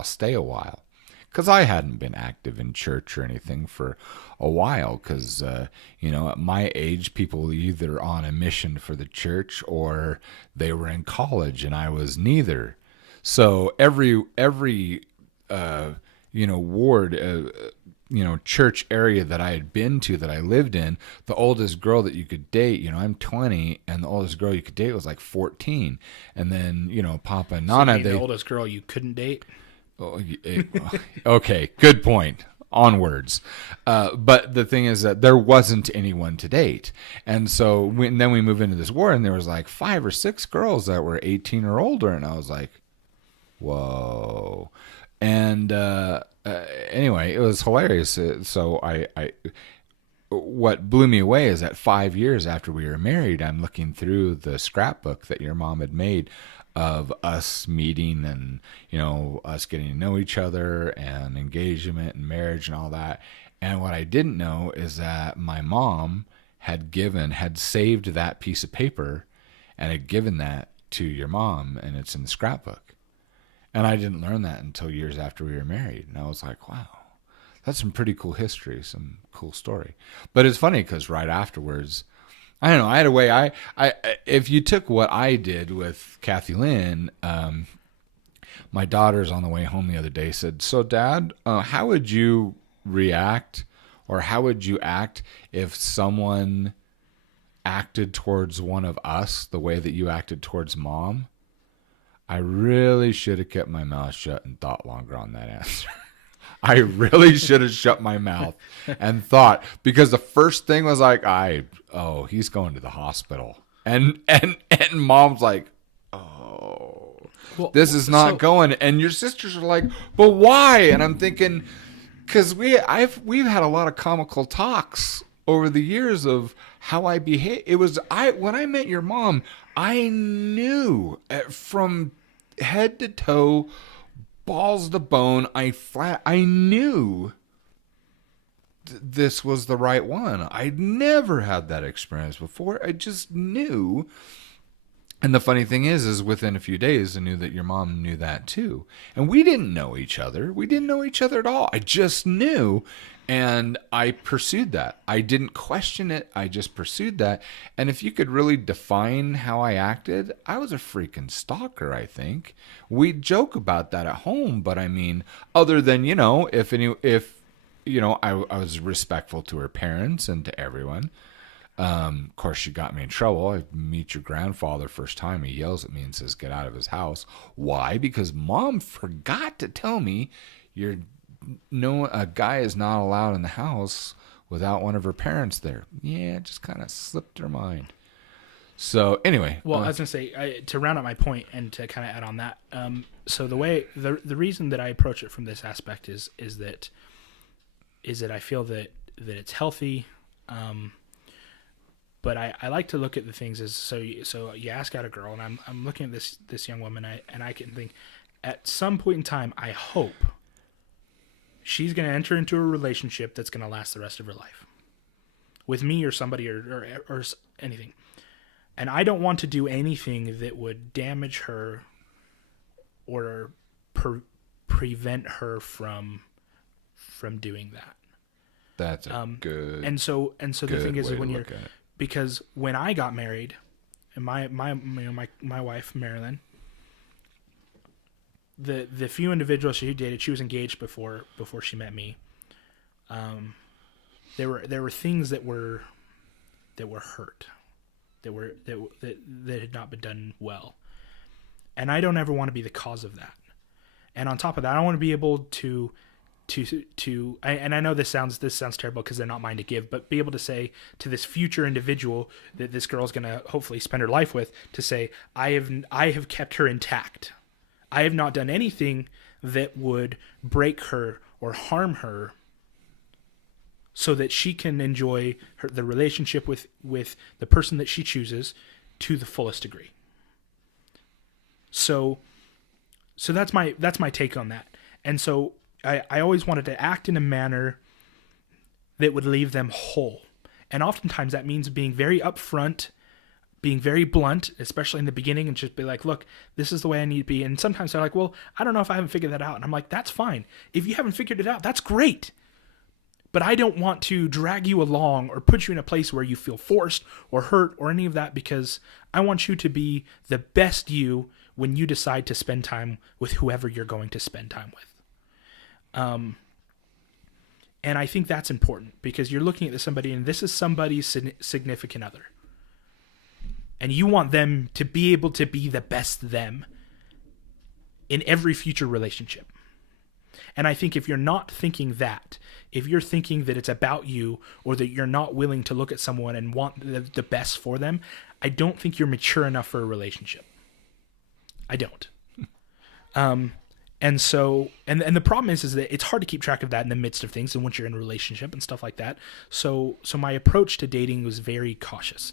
stay a while. Because I hadn't been active in church or anything for a while. Because, at my age, people were either on a mission for the church or they were in college, and I was neither. So every ward, church area that I had been to, that I lived in, the oldest girl that you could date, I'm 20, and the oldest girl you could date was like 14. And then, Papa and Nana, the oldest girl you couldn't date? Okay, good point. Onwards. But the thing is that there wasn't anyone to date. And so then we move into this war, and there was like 5 or 6 girls that were 18 or older, and I was like, whoa. And anyway, it was hilarious. So what blew me away is that 5 years after we were married, I'm looking through the scrapbook that your mom had made of us meeting and, us getting to know each other and engagement and marriage and all that. And what I didn't know is that my mom had saved that piece of paper and had given that to your mom, and it's in the scrapbook. And I didn't learn that until years after we were married. And I was like, wow, that's some pretty cool history, some cool story. But it's funny because right afterwards, I don't know, I had a way, I if you took what I did with Kathy Lynn, my daughters on the way home the other day said, so Dad, how would you react, or how would you act if someone acted towards one of us the way that you acted towards Mom? I really should have kept my mouth shut and thought longer on that answer. I really should have shut my mouth and thought, because the first thing was like, he's going to the hospital. And Mom's like, this is not going. And your sisters are like, but why? And I'm thinking, because we've had a lot of comical talks over the years of how I behave. When I met your mom, I knew from head to toe balls to the bone. I knew this was the right one. I'd never had that experience before. I just knew. And the funny thing is within a few days, I knew that your mom knew that too. And we didn't know each other. We didn't know each other at all. I just knew. And I pursued that. I didn't question it. I just pursued that. And if you could really define how I acted, I was a freaking stalker, I think. We joke about that at home. But I mean, other than, if I was respectful to her parents and to everyone. Of course, she got me in trouble. I meet your grandfather first time. He yells at me and says, "Get out of his house." Why? Because Mom forgot to tell me a guy is not allowed in the house without one of her parents there. Yeah, it just kind of slipped her mind. So anyway. Well, I was going to say, to round out my point and to kind of add on that. So the reason that I approach it from this aspect is that I feel that it's healthy. But I like to look at the things as so you ask out a girl, and I'm looking at this young woman, and I can think at some point in time, I hope she's going to enter into a relationship that's going to last the rest of her life with me or somebody or anything. And I don't want to do anything that would damage her or prevent her from doing that. That's a good. And so the thing is when you're. Because when I got married, and my wife Marilyn, the few individuals she dated, she was engaged before she met me. There were things that were hurt, that had not been done well, and I don't ever want to be the cause of that. And on top of that, I want to be able to and I know this sounds terrible because they're not mine to give, but be able to say to this future individual that this girl's going to hopefully spend her life with, to say, I have kept her intact. I have not done anything that would break her or harm her, so that she can enjoy the relationship with the person that she chooses to the fullest degree. So that's my take on that. And so I always wanted to act in a manner that would leave them whole. And oftentimes that means being very upfront, being very blunt, especially in the beginning, and just be like, look, this is the way I need to be. And sometimes they're like, well, I don't know if I haven't figured that out. And I'm like, that's fine. If you haven't figured it out, that's great. But I don't want to drag you along or put you in a place where you feel forced or hurt or any of that, because I want you to be the best you when you decide to spend time with whoever you're going to spend time with. And I think that's important, because you're looking at somebody, and this is somebody's significant other. And you want them to be able to be the best them in every future relationship. And I think if you're not thinking that, if you're thinking that it's about you, or that you're not willing to look at someone and want the best for them, I don't think you're mature enough for a relationship. I don't. And so, and the problem is that it's hard to keep track of that in the midst of things, and once you're in a relationship and stuff like that. So my approach to dating was very cautious.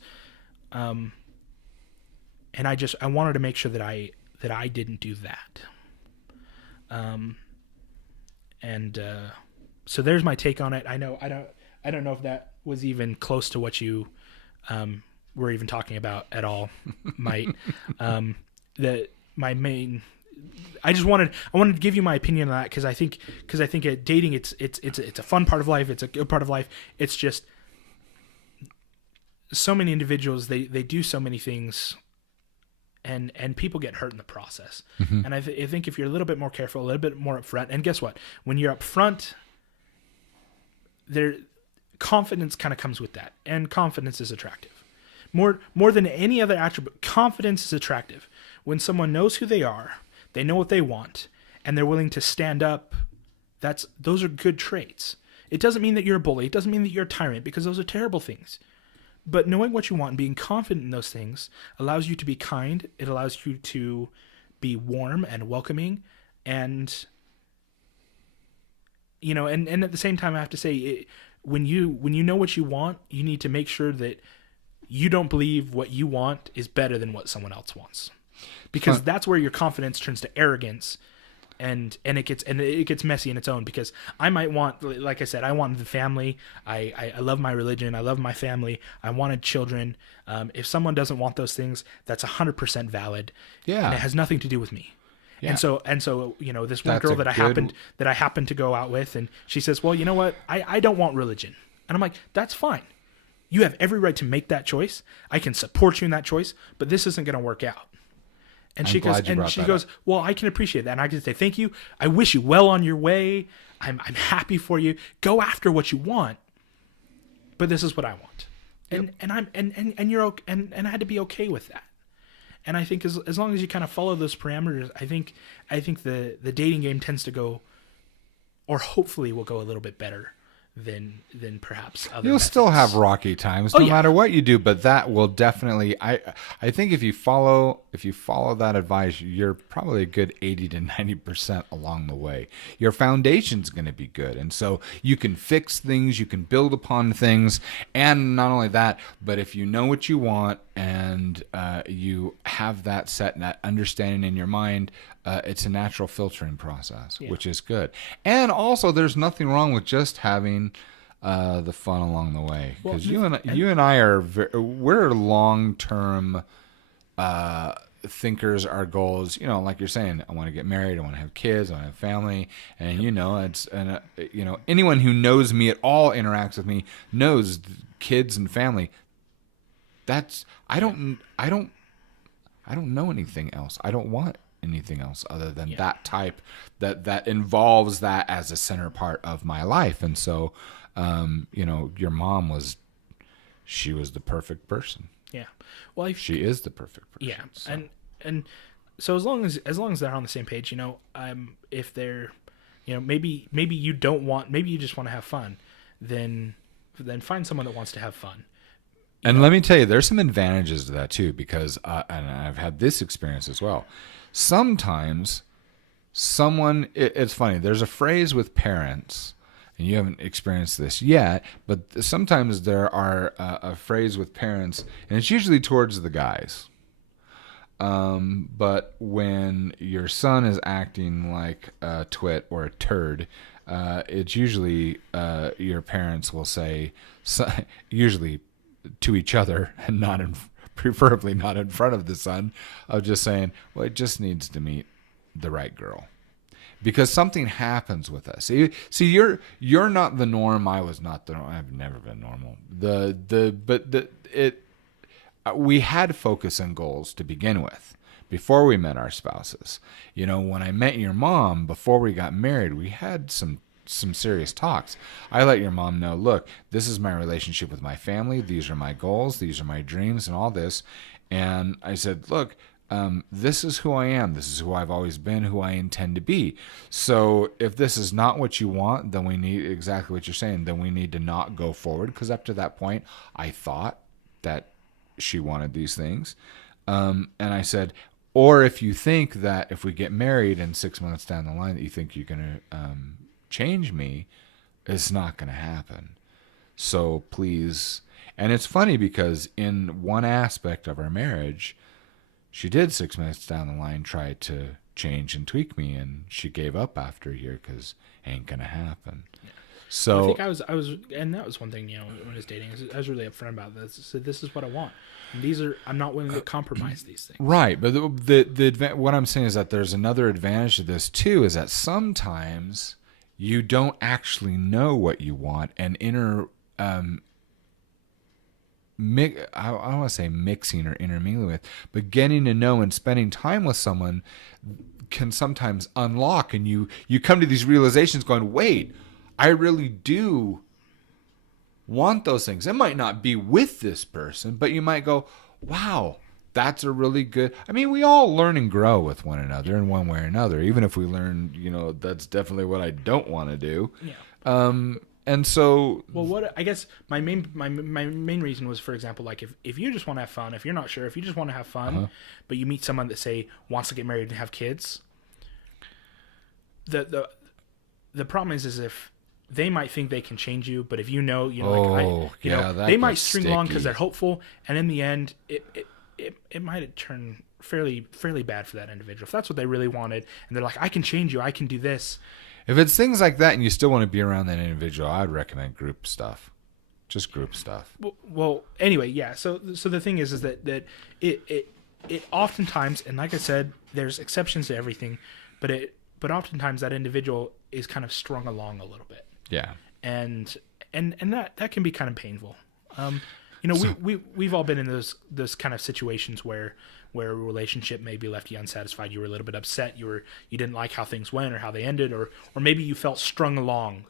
And I wanted to make sure that I didn't do that. So there's my take on it. I don't know if that was even close to what you were even talking about at all, Mike. I wanted to give you my opinion on that, because I think at dating it's a fun part of life. It's a good part of life. It's just so many individuals, they do so many things, and people get hurt in the process. Mm-hmm. And I think if you're a little bit more careful, a little bit more upfront, and guess what? When you're upfront, confidence kind of comes with that, and confidence is attractive. More than any other attribute, confidence is attractive. When someone knows who they are, they know what they want, and they're willing to stand up, those are good traits. It doesn't mean that you're a bully. It doesn't mean that you're a tyrant, because those are terrible things. But knowing what you want and being confident in those things allows you to be kind. It allows you to be warm and welcoming, and and at the same time, I have to say, when you know what you want, you need to make sure that you don't believe what you want is better than what someone else wants, because that's where your confidence turns to arrogance, it gets messy in its own, because I might want, like I said, I want the family. I love my religion. I love my family. I wanted children. If someone doesn't want those things, that's 100% valid. Yeah. And it has nothing to do with me. Yeah. And so, you know, this one That's girl a that I happened to go out with, and she says, well, you know what? I don't want religion. And I'm like, that's fine. You have every right to make that choice. I can support you in that choice, but this isn't going to work out. And she goes, well, I can appreciate that. And I can say, thank you. I wish you well on your way. I'm happy for you. Go after what you want. But this is what I want. And and you're okay, and I had to be okay with that. And I think as long as you kind of follow those parameters, I think the dating game tends to go, or hopefully will go a little bit better than perhaps other. You'll methods. still have rocky times no matter what you do, but that will definitely, I think if you follow that advice, you're probably a good 80 to 90% along the way. Your foundation's going to be good, and so you can fix things, you can build upon things, and not only that, but if you know what you want and you have that set and that understanding in your mind, it's a natural filtering process, which is good. And also, there's nothing wrong with just having the fun along the way, because you and I are we're long-term thinkers. Our goals, you know, like you're saying, I want to get married, I want to have kids, I want to have family, and you know, anyone who knows me at all, interacts with me, knows kids and family. That's I don't know anything else. I don't want anything else other than that type that involves that as a center part of my life. And so you know, your mom was the perfect person. Yeah. Well, she is the perfect person. Yeah. So. And so as long as they're on the same page, you know, if they're, you know, maybe you don't want, maybe you just want to have fun, then find someone that wants to have fun. And let me tell you, there's some advantages to that too, because and I've had this experience as well. Sometimes it's funny, there's a phrase with parents, and you haven't experienced this yet, but sometimes there are a phrase with parents, and it's usually towards the guys. But when your son is acting like a twit or a turd, it's usually your parents will say, usually to each other, and preferably not in front of the son, of just saying, well, it just needs to meet the right girl, because something happens with us. See, you're not the norm. I was not the norm. I've never been normal. We had focus and goals to begin with before we met our spouses. You know, when I met your mom before we got married, we had some serious talks. I let your mom know, look, this is my relationship with my family. These are my goals. These are my dreams and all this. And I said, look, this is who I am. This is who I've always been, who I intend to be. So if this is not what you want, then we need exactly what you're saying. Then we need to not go forward, because up to that point, I thought that she wanted these things. And I said, or if you think that if we get married and 6 months down the line that you think you're going to change me, it's not going to happen. So please. And it's funny, because in one aspect of our marriage, she did 6 months down the line try to change and tweak me, and she gave up after a year because it ain't going to happen. Yeah. So I think I was, and that was one thing, you know, when I was dating, I was really upfront about this. I said, this is what I want. And I'm not willing to compromise these things. Right. But what I'm saying is that there's another advantage to this too, is that sometimes you don't actually know what you want, and I don't want to say mixing or intermingling with, but getting to know and spending time with someone can sometimes unlock, and you come to these realizations going, wait, I really do want those things. It might not be with this person, but you might go, wow, that's a really good. I mean, we all learn and grow with one another in one way or another, even if we learn, you know, that's definitely what I don't want to do. Yeah. And so, well, what I guess my main reason was, for example, like if you just want to have fun, if you're not sure, if you just want to have fun, but you meet someone that say wants to get married and have kids, the problem is if they might think they can change you, but if you know, they might string along because they're hopeful, and in the end, it might turn fairly bad for that individual. If that's what they really wanted, and they're like, I can change you, I can do this. If it's things like that and you still want to be around that individual, I would recommend group stuff. Just group stuff. Well, anyway, yeah. So the thing is that it oftentimes, and like I said, there's exceptions to everything, but oftentimes that individual is kind of strung along a little bit. Yeah. And that can be kind of painful. We've all been in those kind of situations where a relationship maybe left you unsatisfied. You were a little bit upset. You didn't like how things went or how they ended, or maybe you felt strung along.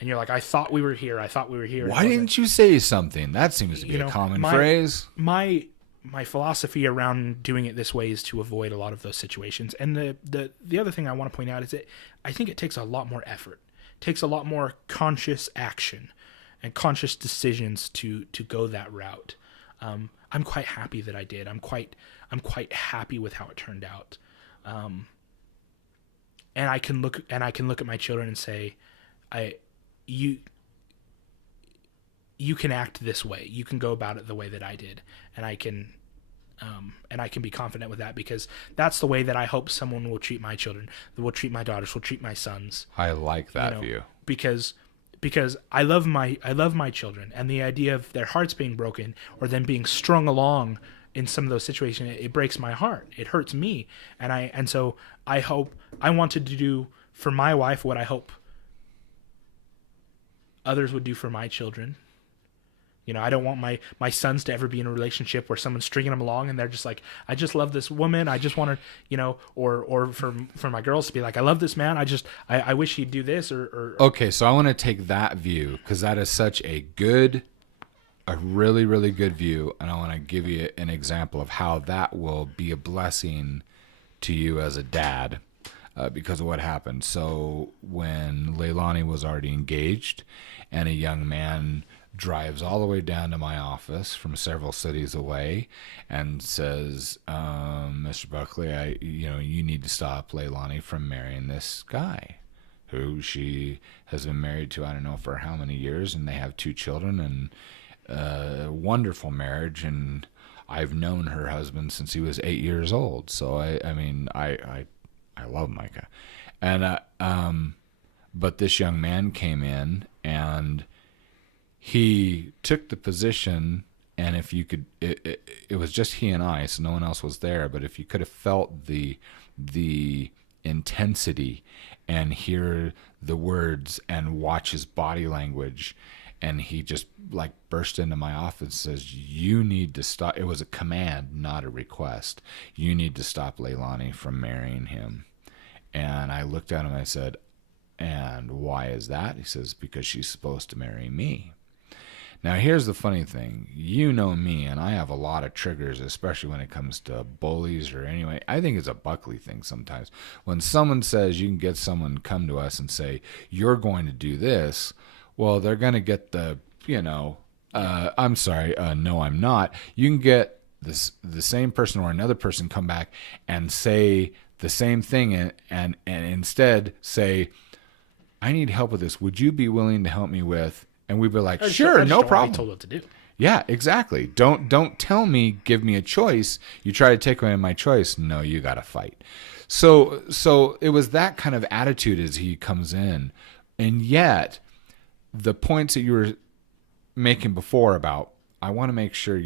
And you're like, I thought we were here. Why didn't you say something? That seems to be a common phrase. My philosophy around doing it this way is to avoid a lot of those situations. And the other thing I want to point out is that I think it takes a lot more effort. It takes a lot more conscious action and conscious decisions to go that route. I'm quite happy that I did. I'm quite happy with how it turned out. And I can look at my children and say, you can act this way. You can go about it the way that I did, and I can be confident with that, because that's the way that I hope someone will treat my children, will treat my daughters, will treat my sons. I like that view, because I love my children, and the idea of their hearts being broken or them being strung along in some of those situations, it breaks my heart. It hurts me, and so I wanted to do for my wife what I hope others would do for my children. I don't want my sons to ever be in a relationship where someone's stringing them along and they're just like, I just love this woman. I just want her, or for my girls to be like, I love this man. I wish he'd do this or. Okay. So I want to take that view, because that is such a really, really good view. And I want to give you an example of how that will be a blessing to you as a dad. Because of what happened. So when Leilani was already engaged and a young man drives all the way down to my office from several cities away and says, Mr. Buckley, you need to stop Leilani from marrying this guy who she has been married to, I don't know for how many years, and they have 2 children and a wonderful marriage. And I've known her husband since he was 8 years old. So I love Micah. And but this young man came in and he took the position, and if you could, it was just he and I, so no one else was there, but if you could have felt the intensity and hear the words and watch his body language, and he just like burst into my office and says, you need to stop. It was a command, not a request. You need to stop Leilani from marrying him. And I looked at him and I said, and why is that? He says, because she's supposed to marry me. Now, here's the funny thing. You know me, and I have a lot of triggers, especially when it comes to bullies or anyway. I think it's a Buckley thing sometimes. When someone says you can get someone to come to us and say, you're going to do this, well, they're going to get the, I'm sorry, no, I'm not. You can get the same person or another person come back and say the same thing and instead say, I need help with this. Would you be willing to help me with? And we'd be like, sure, no problem. Told what to do. Yeah, exactly. Don't tell me, give me a choice. You try to take away my choice. No, you got to fight. So it was that kind of attitude as he comes in. And yet the points that you were making before about, I want to make sure,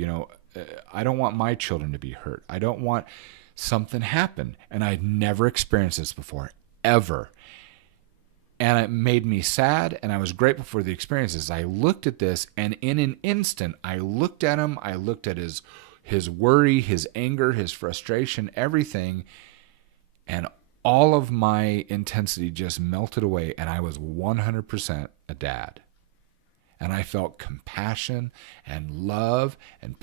I don't want my children to be hurt. I don't want something happen. And I'd never experienced this before, ever. And it made me sad, and I was grateful for the experiences. I looked at this, and in an instant, I looked at him. I looked at his worry, his anger, his frustration, everything. And all of my intensity just melted away, and I was 100% a dad. And I felt compassion and love and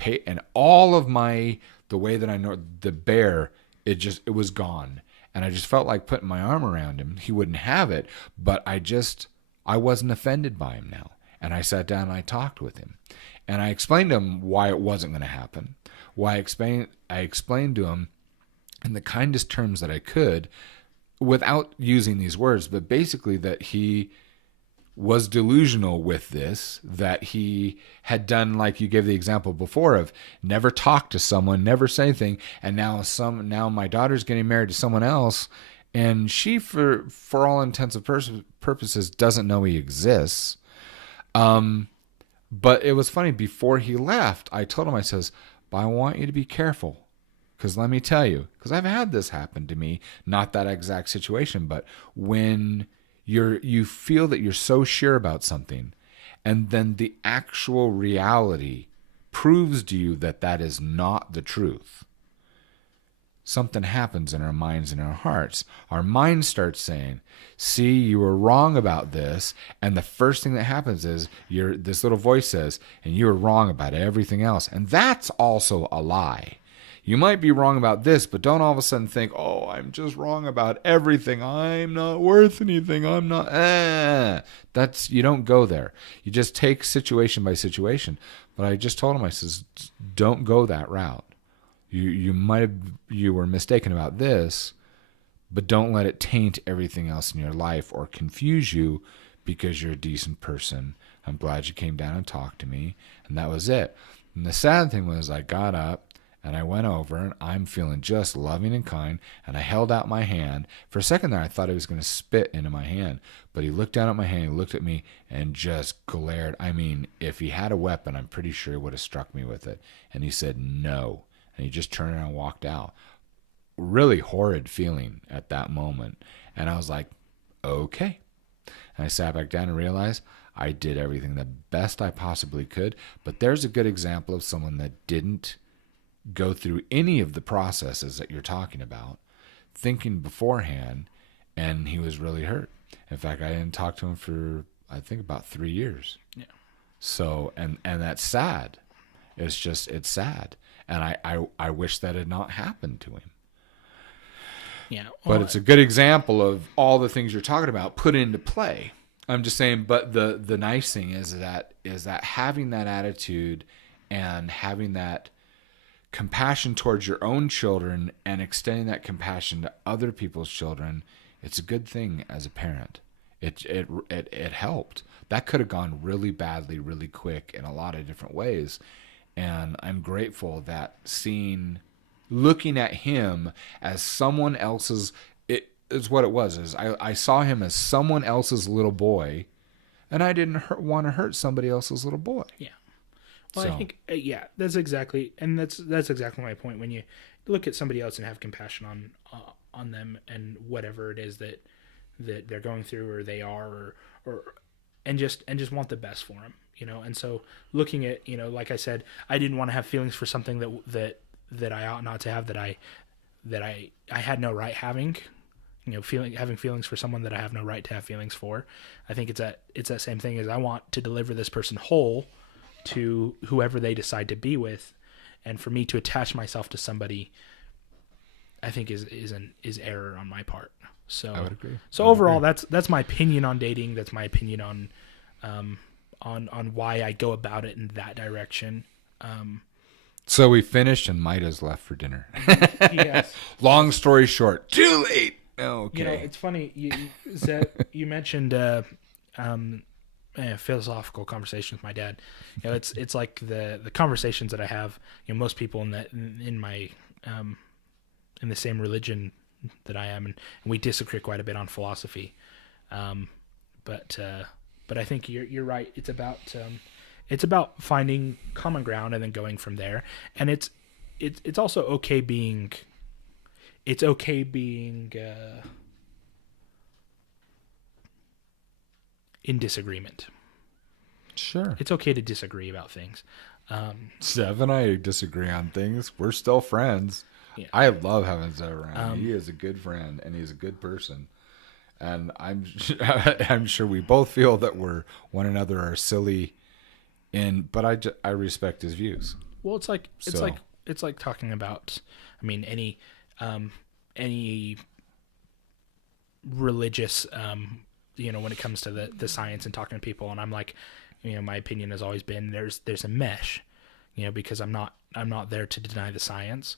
all of the way that I know the bear, it was gone. And I just felt like putting my arm around him. He wouldn't have it, but I wasn't offended by him now. And I sat down and I talked with him. And I explained to him why it wasn't going to happen. I explained to him in the kindest terms that I could without using these words, but basically that he was delusional with this, that he had done, like you gave the example before, of never talk to someone, never say anything, and now my daughter's getting married to someone else, and she, for all intents and purposes, doesn't know he exists. But it was funny, before he left, I told him, I says, but I want you to be careful, because let me tell you, because I've had this happen to me, not that exact situation, but when you feel that you're so sure about something, and then the actual reality proves to you that that is not the truth, something happens in our minds and our hearts. Our mind starts saying, see, you were wrong about this. And the first thing that happens is this little voice says, and you were wrong about everything else. And that's also a lie. You might be wrong about this, but don't all of a sudden think, oh, I'm just wrong about everything. I'm not worth anything. I'm not. You don't go there. You just take situation by situation. But I just told him, I says, don't go that route. You were mistaken about this, but don't let it taint everything else in your life or confuse you, because you're a decent person. I'm glad you came down and talked to me. And that was it. And the sad thing was, I got up and I went over, and I'm feeling just loving and kind, and I held out my hand. For a second there, I thought he was going to spit into my hand, but he looked down at my hand, he looked at me, and just glared. I mean, if he had a weapon, I'm pretty sure he would have struck me with it. And he said, no. And he just turned around and walked out. Really horrid feeling at that moment. And I was like, okay. And I sat back down and realized I did everything the best I possibly could. But there's a good example of someone that didn't go through any of the processes that you're talking about, thinking beforehand, and he was really hurt. In fact, I didn't talk to him for, I think, about 3 years. Yeah. So, and that's sad. It's sad. And I wish that had not happened to him. Yeah. Well, but it's a good example of all the things you're talking about put into play. I'm just saying, but the nice thing is that having that attitude and having that compassion towards your own children and extending that compassion to other people's children, it's a good thing as a parent. It helped. That could have gone really badly, really quick in a lot of different ways. And I'm grateful that looking at him as someone else's, it is what it was. Is I saw him as someone else's little boy, and I didn't want to hurt somebody else's little boy. Yeah. Well, I think, that's exactly my point. When you look at somebody else and have compassion on them and whatever it is that they're going through or they are, and just want the best for them, And so looking at, like I said, I didn't want to have feelings for something that I ought not to have, that I had no right having. Having feelings for someone that I have no right to have feelings for. I think it's that same thing as I want to deliver this person whole to whoever they decide to be with, and for me to attach myself to somebody, I think is error on my part. So I would agree. So overall, that's my opinion on dating. That's my opinion on why I go about it in that direction. So we finished, and Maida's left for dinner. Yes. Long story short, too late. Okay. It's funny you mentioned philosophical conversation with my dad. It's like the conversations that I have. Most people in my in the same religion that I am, and we disagree quite a bit on philosophy. But I think you're right. It's about finding common ground and then going from there. And it's also okay being. It's okay being in disagreement. Sure. It's okay to disagree about things. Zev and I disagree on things. We're still friends. Yeah. I love having Zev around. He is a good friend, and he's a good person. And I'm sure we both feel that one another are silly, but I respect his views. Well, it's like talking about, any religious, when it comes to the science and talking to people, and I'm like, my opinion has always been there's a mesh, because I'm not there to deny the science,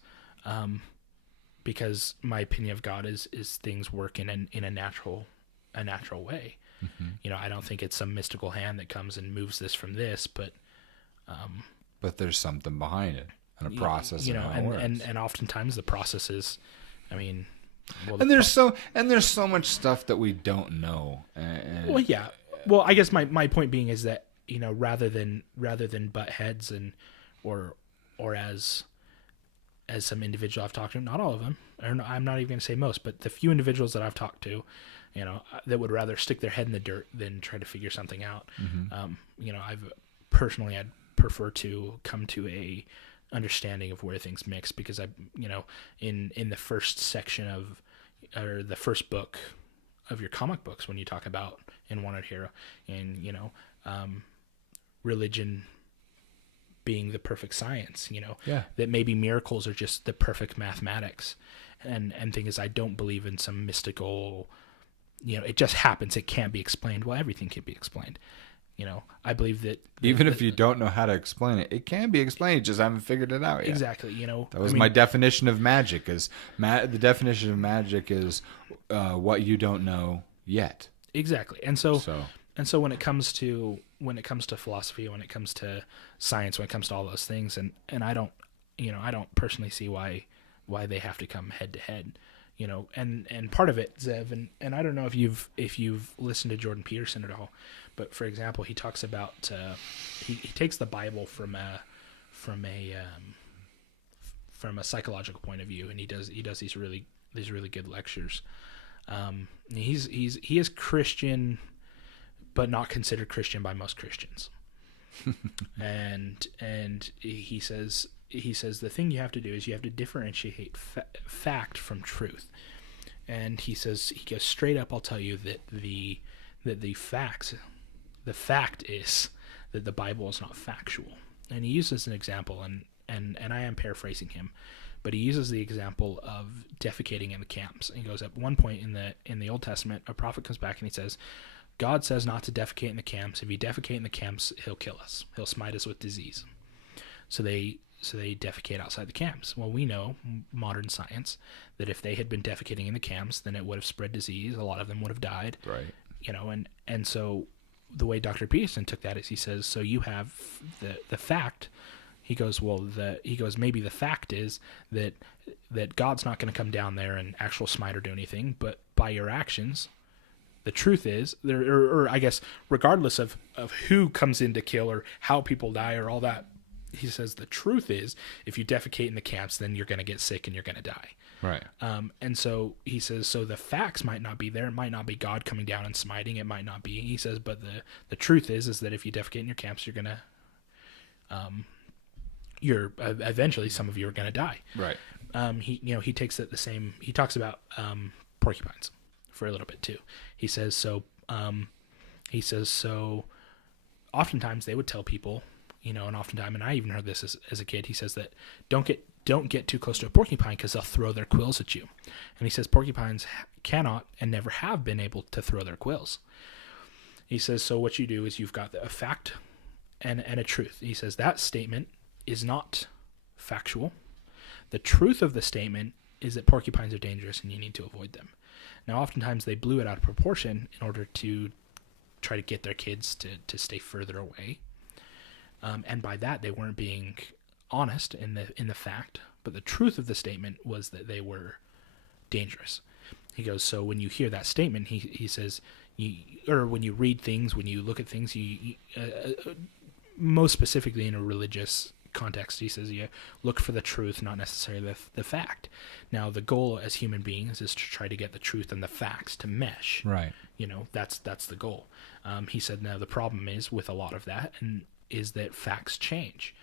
because my opinion of God is things work in a natural way. You know, I don't think it's some mystical hand that comes and moves this from this, but there's something behind it and a process. You know, and how it works. and oftentimes the process is, I mean, well, and there's so much stuff that we don't know. Well, yeah. Well, I guess my point being is that, you know, rather than butt heads and or as some individual I've talked to, not all of them, or I'm not even going to say most, but the few individuals that I've talked to, you know, that would rather stick their head in the dirt than try to figure something out. You know, I'd prefer to come to a understanding of where things mix, because you know, in the first section or the first book of your comic books, when you talk about in Wanted Hero and, you know, religion being the perfect science, you know, that maybe miracles are just the perfect mathematics, and thing is, I don't believe in some mystical, you know, it just happens, it can't be explained. Well, everything can be explained. You know, I believe that even if you don't know how to explain it, it can be explained. You just haven't figured it out yet. Exactly. You know, that was my definition of magic. The definition of magic is what you don't know yet. Exactly. And so when it comes to philosophy, when it comes to science, when it comes to all those things, and I don't personally see why they have to come head to head. You know, and part of it, Zev, and I don't know if you've listened to Jordan Peterson at all, but for example, he talks about he takes the Bible from a psychological point of view, and he does these really good lectures. He is Christian, but not considered Christian by most Christians. and he says the thing you have to do is you have to differentiate fact from truth. And he goes straight up, I'll tell you that the fact is that the Bible is not factual. And he uses an example, and I am paraphrasing him, but he uses the example of defecating in the camps. And he goes, at one point in the Old Testament, a prophet comes back and he says, God says not to defecate in the camps. If you defecate in the camps, he'll kill us. He'll smite us with disease. So they defecate outside the camps. Well, we know, modern science, that if they had been defecating in the camps, then it would have spread disease. A lot of them would have died. Right. You know, and so the way Dr. Peterson took that is he says, so you have the fact. He goes, maybe the fact is that God's not going to come down there and actual smite or do anything, but by your actions, the truth is, or I guess regardless of who comes in to kill or how people die or all that, he says the truth is, if you defecate in the camps, then you're going to get sick and you're going to die. Right. And so he says, so the facts might not be there. It might not be God coming down and smiting. It might not be. He says, but the truth is that if you defecate in your camps, you're going to, eventually some of you are going to die. Right. He takes it the same. He talks about porcupines for a little bit too. He says so. Oftentimes they would tell people, you know, and oftentimes, and I even heard this as a kid. He says that don't get too close to a porcupine because they'll throw their quills at you. And he says porcupines cannot and never have been able to throw their quills. He says, so what you do is you've got a fact and a truth. He says that statement is not factual. The truth of the statement is that porcupines are dangerous and you need to avoid them. Now, oftentimes they blew it out of proportion in order to try to get their kids to stay further away. And by that, they weren't being honest in the fact, but the truth of the statement was that they were dangerous. He goes, so when you hear that statement, he says, when you read things, when you look at things, most specifically in a religious context, he says, you look for the truth, not necessarily the fact. Now, the goal as human beings is to try to get the truth and the facts to mesh. Right. You know, that's the goal. He said, now the problem is with a lot of that, and is that facts change.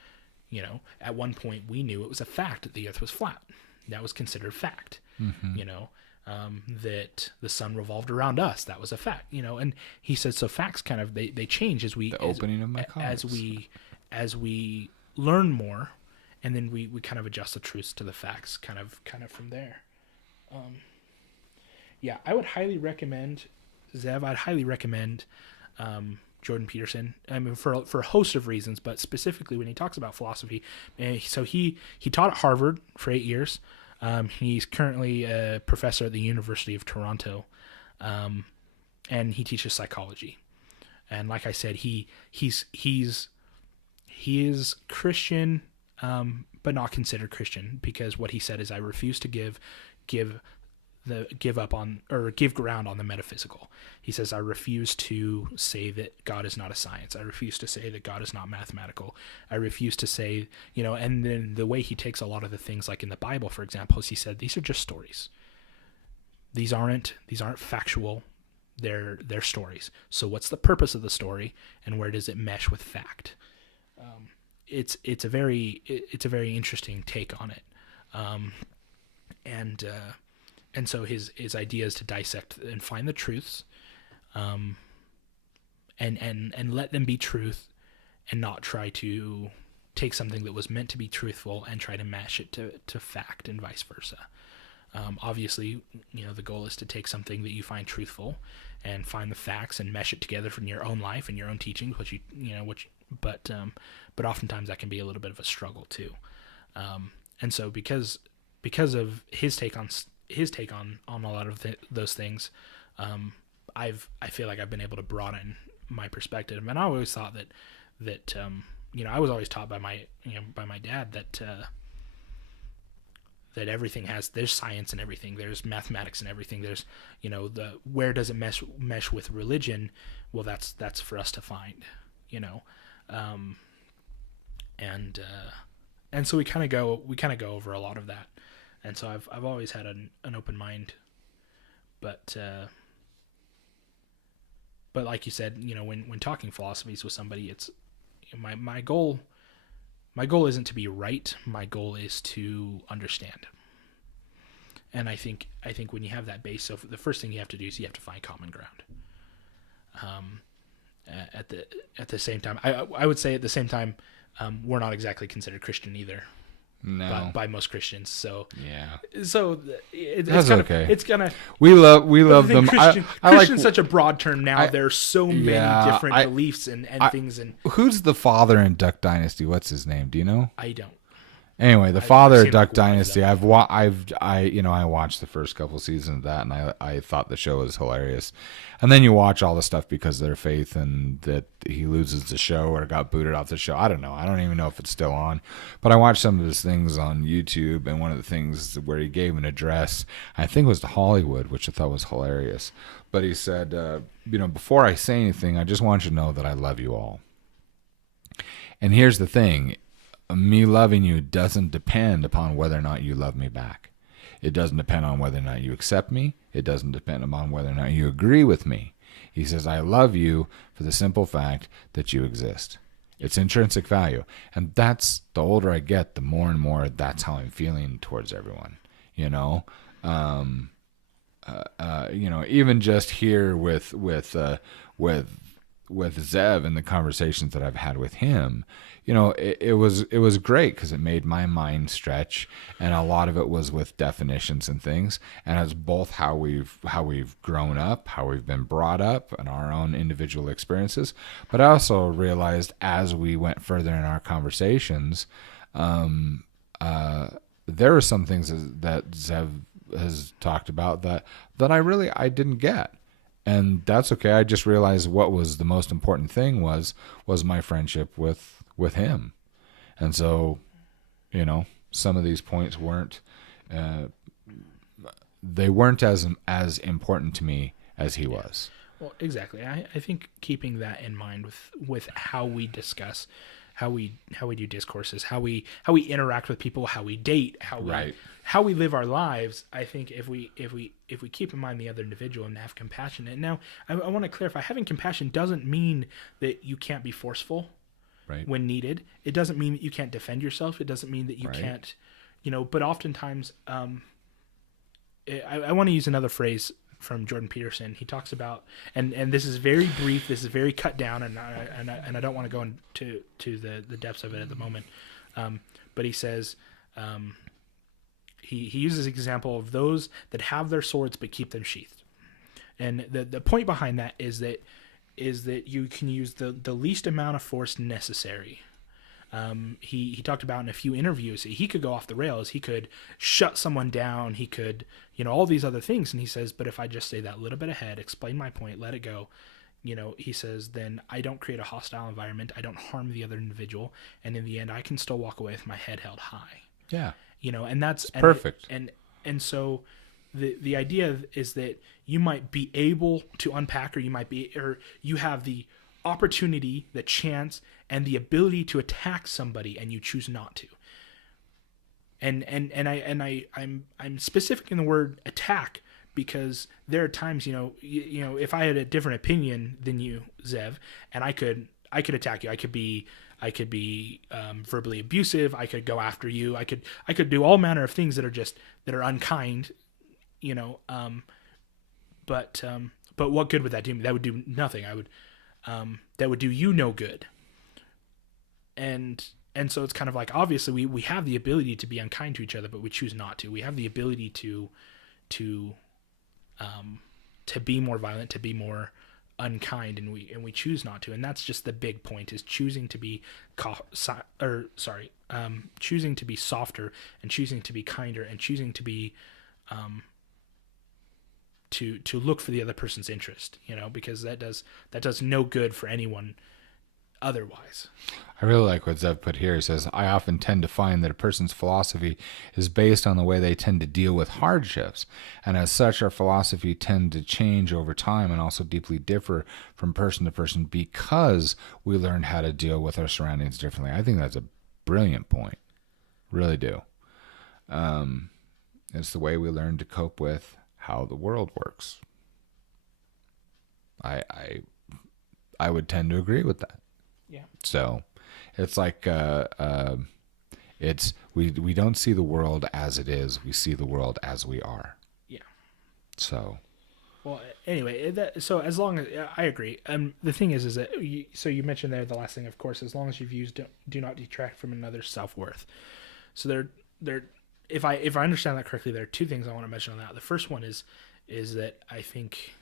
You know, at one point we knew it was a fact that the earth was flat. That was considered fact. Mm-hmm. You know, that the sun revolved around us. That was a fact. You know, and he said, so facts kind of, they change as we, as we learn more, and then we kind of adjust the truths to the facts kind of from there. I would highly recommend, Zev, I'd highly recommend, Jordan Peterson. I mean, for a host of reasons, but specifically when he talks about philosophy. So he taught at Harvard for 8 years. He's currently a professor at the University of Toronto. and he teaches psychology. And like I said, he is Christian, but not considered Christian, because what he said is, I refuse to give ground on the metaphysical. He says, I refuse to say that God is not a science. I refuse to say that God is not mathematical. I refuse to say, and then the way he takes a lot of the things, like in the Bible, for example, is he said, these are just stories. These aren't factual. They're stories. So what's the purpose of the story, and where does it mesh with fact? It's a very interesting take on it. And so his idea is to dissect and find the truths, and let them be truth, and not try to take something that was meant to be truthful and try to mash it to fact, and vice versa. Obviously, the goal is to take something that you find truthful and find the facts and mesh it together from your own life and your own teachings, but oftentimes that can be a little bit of a struggle too. And so because of his take on a lot of those things, I feel like I've been able to broaden my perspective. And I always thought that I was always taught by my dad that everything there's science in everything, there's mathematics in everything, there's where does it mesh with religion? Well, that's for us to find, and so we kind of go over a lot of that. And so I've always had an open mind, but like you said, when talking philosophies with somebody, it's my goal isn't to be right. My goal is to understand. And I think when you have that base, so the first thing you have to do is you have to find common ground. At the same time, I would say at the same time, we're not exactly considered Christian either. No. By most Christians, so yeah. So it's That's kind okay. It's gonna. We love them. Christian's such a broad term now. There's so many different beliefs and things. And who's the father in Duck Dynasty? What's his name? Do you know? I don't. Anyway, the father of Duck like Dynasty. I watched the first couple seasons of that, and I thought the show was hilarious. And then you watch all the stuff because of their faith, and that he loses the show or got booted off the show. I don't know. I don't even know if it's still on. But I watched some of his things on YouTube, and one of the things where he gave an address, I think it was to Hollywood, which I thought was hilarious. But he said, before I say anything, I just want you to know that I love you all. And here's the thing. Me loving you doesn't depend upon whether or not you love me back. It doesn't depend on whether or not you accept me. It doesn't depend upon whether or not you agree with me. He says, I love you for the simple fact that you exist. It's intrinsic value. And that's, the older I get, the more and more that's how I'm feeling towards everyone. Even just here with Zev and the conversations that I've had with him, it was great because it made my mind stretch, and a lot of it was with definitions and things, and it's both how we've grown up, how we've been brought up, and our own individual experiences. But I also realized as we went further in our conversations, there were some things that Zev has talked about that I didn't get. And that's okay. I just realized what was the most important thing was my friendship with him. And so, some of these points weren't as important to me as he was. Well, exactly. I think keeping that in mind with how we discuss, how we do discourses, how we interact with people, how we date, how we live our lives. I think if we keep in mind the other individual and have compassion. And now I want to clarify: having compassion doesn't mean that you can't be forceful when needed. It doesn't mean that you can't defend yourself. It doesn't mean that you can't, But oftentimes, I want to use another phrase from Jordan Peterson. He talks about, and this is very brief, this is very cut down, and I don't want to go into the depths of it at the moment. But he says, he uses the example of those that have their swords but keep them sheathed. And the point behind that is that you can use the least amount of force necessary He talked about in a few interviews he could go off the rails. He could shut someone down. He could, all these other things. And he says, but if I just stay that little bit ahead, explain my point, let it go, he says, then I don't create a hostile environment. I don't harm the other individual. And in the end, I can still walk away with my head held high. Yeah. And that's perfect. And so the idea is that you might be able to unpack, or you have the opportunity, the chance, and the ability to attack somebody, and you choose not to. I'm specific in the word attack, because there are times, if I had a different opinion than you, Zev, and I could attack you. I could be verbally abusive. I could go after you. I could do all manner of things that are unkind, but what good would that do me? That would do nothing. That would do you no good. And so it's kind of like, obviously we have the ability to be unkind to each other, but we choose not to. We have the ability to be more violent, to be more unkind, and we choose not to. And that's just the big point, is choosing to be choosing to be softer, and choosing to be kinder, and choosing to be to look for the other person's interest, because that does no good for anyone otherwise. I really like what Zev put here. He says, I often tend to find that a person's philosophy is based on the way they tend to deal with hardships. And as such, our philosophy tend to change over time and also deeply differ from person to person, because we learn how to deal with our surroundings differently. I think that's a brilliant point. Really do. It's the way we learn to cope with how the world works. I would tend to agree with that. Yeah. So it's like we don't see the world as it is. We see the world as we are. Yeah. So. Well, anyway, so as long as I agree, the thing is that you mentioned there, the last thing, of course, as long as your views do not detract from another's self-worth. So there, if I understand that correctly, there are two things I want to mention on that. The first one is that I think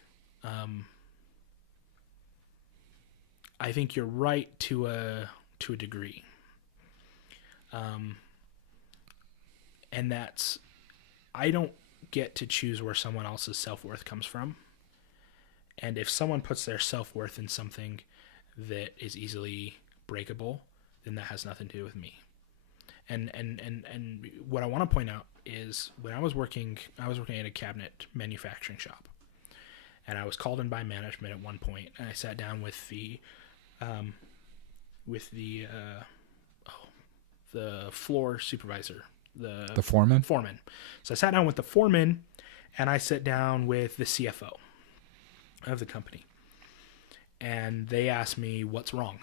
you're right to a degree. And that's, I don't get to choose where someone else's self-worth comes from. And if someone puts their self-worth in something that is easily breakable, then that has nothing to do with me. And what I want to point out is, when I was working at a cabinet manufacturing shop, and I was called in by management at one point, and I sat down with the floor supervisor, the foreman. So I sat down with the foreman, and I sat down with the CFO of the company, and they asked me what's wrong,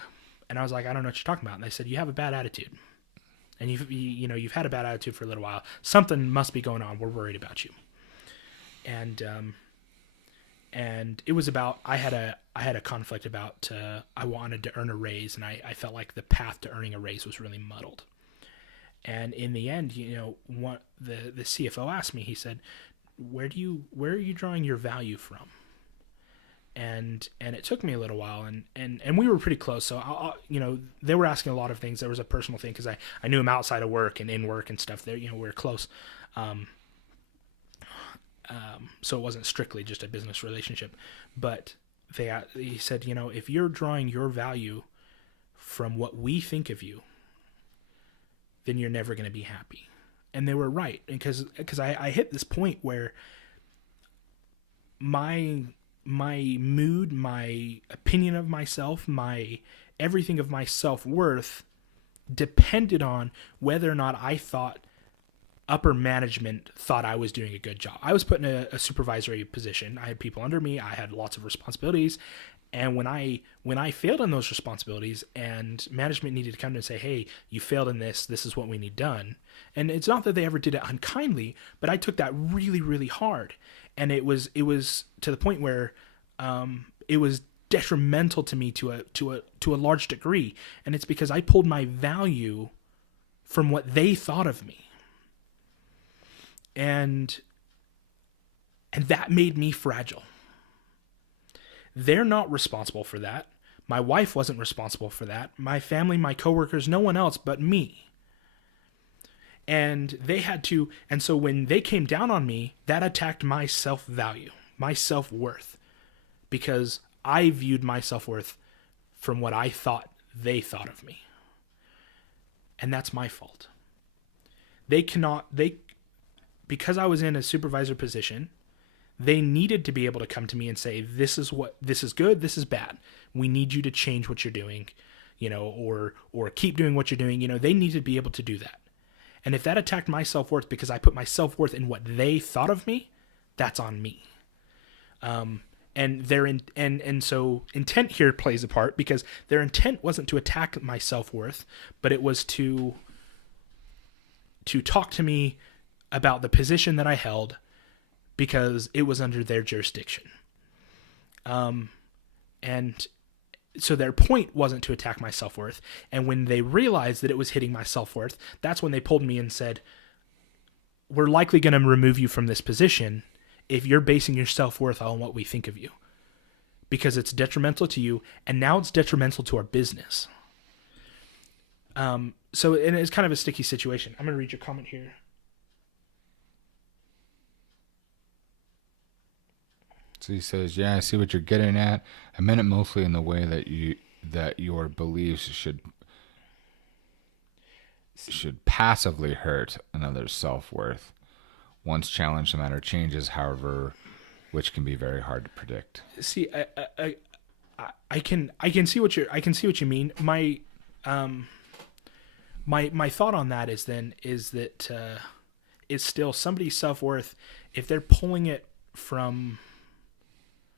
and I was like, I don't know what you're talking about. And they said, you have a bad attitude, and you've had a bad attitude for a little while. Something must be going on. We're worried about you. And it was about, I had a conflict about, I wanted to earn a raise, and I felt like the path to earning a raise was really muddled. And in the end, what the CFO asked me, he said, where are you drawing your value from? And it took me a little while, and we were pretty close. So they were asking a lot of things. There was a personal thing, because I knew him outside of work and in work and stuff. There, we were close. So it wasn't strictly just a business relationship, but he said, if you're drawing your value from what we think of you, then you're never going to be happy. And they were right, because I hit this point where my mood, my opinion of myself, my everything of my self-worth depended on whether or not I thought upper management thought I was doing a good job. I was put in a supervisory position. I had people under me. I had lots of responsibilities. And when I failed in those responsibilities, and management needed to come and say, hey, you failed in this is what we need done. And it's not that they ever did it unkindly, but I took that really, really hard. And it was to the point where it was detrimental to me to a large degree. And it's because I pulled my value from what they thought of me. And that made me fragile. They're not responsible for that, My wife wasn't responsible for that. My family, my coworkers, no one else but me. And they had to, and so when they came down on me, that attacked my self-value, my self-worth, because I viewed my self-worth from what I thought they thought of me. And that's my fault. Because I was in a supervisor position, they needed to be able to come to me and say, this is good, this is bad. We need you to change what you're doing, or keep doing what you're doing. They need to be able to do that. And if that attacked my self-worth because I put my self-worth in what they thought of me, that's on me. And so intent here plays a part, because their intent wasn't to attack my self-worth, but it was to talk to me about the position that I held because it was under their jurisdiction. And so their point wasn't to attack my self-worth. And when they realized that it was hitting my self-worth, that's when they pulled me and said, we're likely going to remove you from this position if you're basing your self-worth on what we think of you, because it's detrimental to you, and now it's detrimental to our business. And it's kind of a sticky situation. I'm going to read your comment here. So he says, yeah, I see what you're getting at. I meant it mostly in the way that your beliefs should passively hurt another's self-worth. Once challenged, the matter changes, however, which can be very hard to predict. See, I can see what you mean. My thought on that is that it's still somebody's self-worth if they're pulling it from.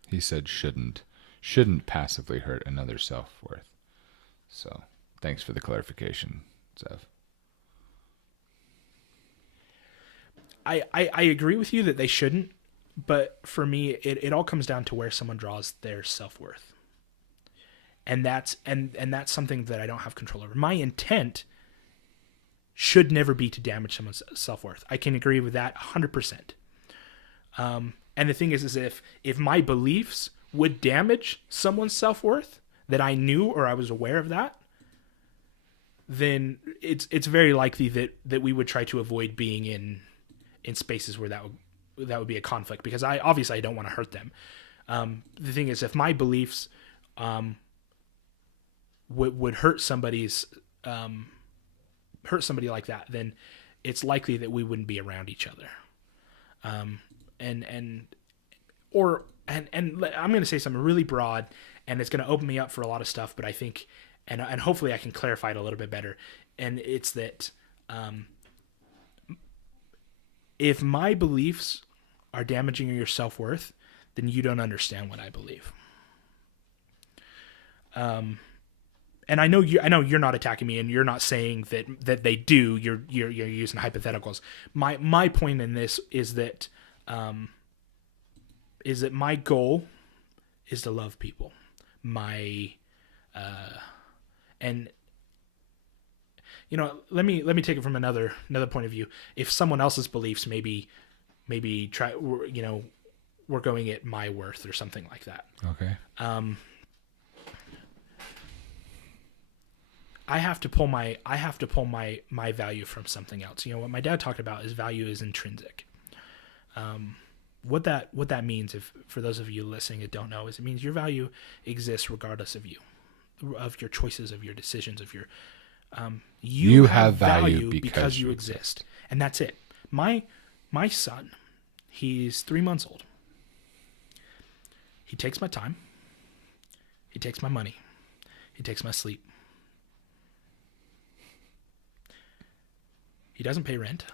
He said shouldn't passively hurt another's self-worth. So, thanks for the clarification, Zev. I agree with you that they shouldn't, but for me, it all comes down to where someone draws their self-worth. And that's something that I don't have control over. My intent should never be to damage someone's self-worth. I can agree with that 100%. And the thing is if my beliefs would damage someone's self-worth, that I knew or I was aware of that, then it's very likely that we would try to avoid being in spaces where that would be a conflict, because I don't want to hurt them. The thing is, if my beliefs would hurt somebody like that, then it's likely that we wouldn't be around each other. And I'm going to say something really broad, and it's going to open me up for a lot of stuff, but I think, and hopefully I can clarify it a little bit better. And it's that, if my beliefs are damaging your self-worth, then you don't understand what I believe. And I know you're not attacking me, and you're not saying that they do. You're using hypotheticals. My point in this is that my goal is to love people. And let me take it from another point of view. If someone else's beliefs maybe try, we're going at my worth or something like that. Okay. I have to pull my value from something else. What my dad talked about is value is intrinsic. What that means, if for those of you listening that don't know, is it means your value exists regardless of you, of your choices, of your decisions, of your you have value because you exist. And that's it. My son, he's 3 months old. He takes my time. He takes my money. He takes my sleep. He doesn't pay rent.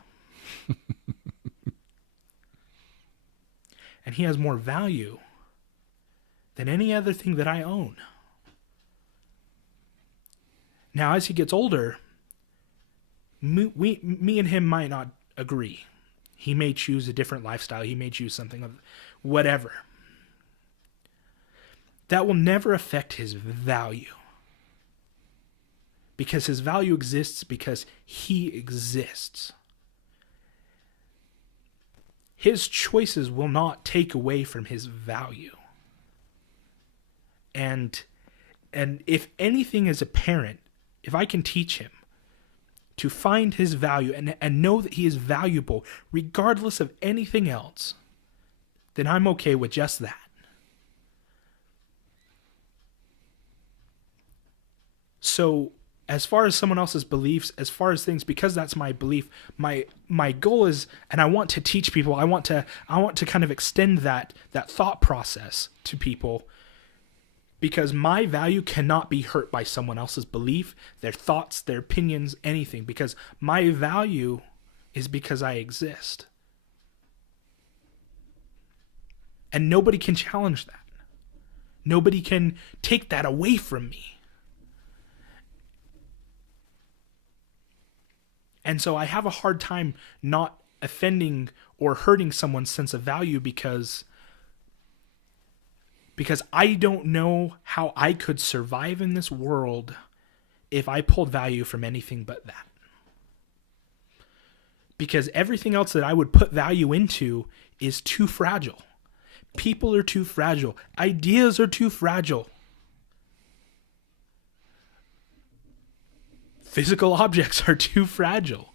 And he has more value than any other thing that I own. Now, as he gets older, me and him might not agree. He may choose a different lifestyle. He may choose something of whatever. That will never affect his value. Because his value exists because he exists. His choices will not take away from his value. And And if anything as a parent, if I can teach him to find his value and know that he is valuable regardless of anything else, then I'm okay with just that. So as far as someone else's beliefs, as far as things, because that's my belief, my goal is, and I want to teach people, I want to kind of extend that thought process to people, because my value cannot be hurt by someone else's belief, their thoughts, their opinions, anything, because my value is because I exist. And nobody can challenge that. Nobody can take that away from me. And so I have a hard time not offending or hurting someone's sense of value because I don't know how I could survive in this world if I pulled value from anything but that. Because everything else that I would put value into is too fragile. People are too fragile. Ideas are too fragile. Physical objects are too fragile.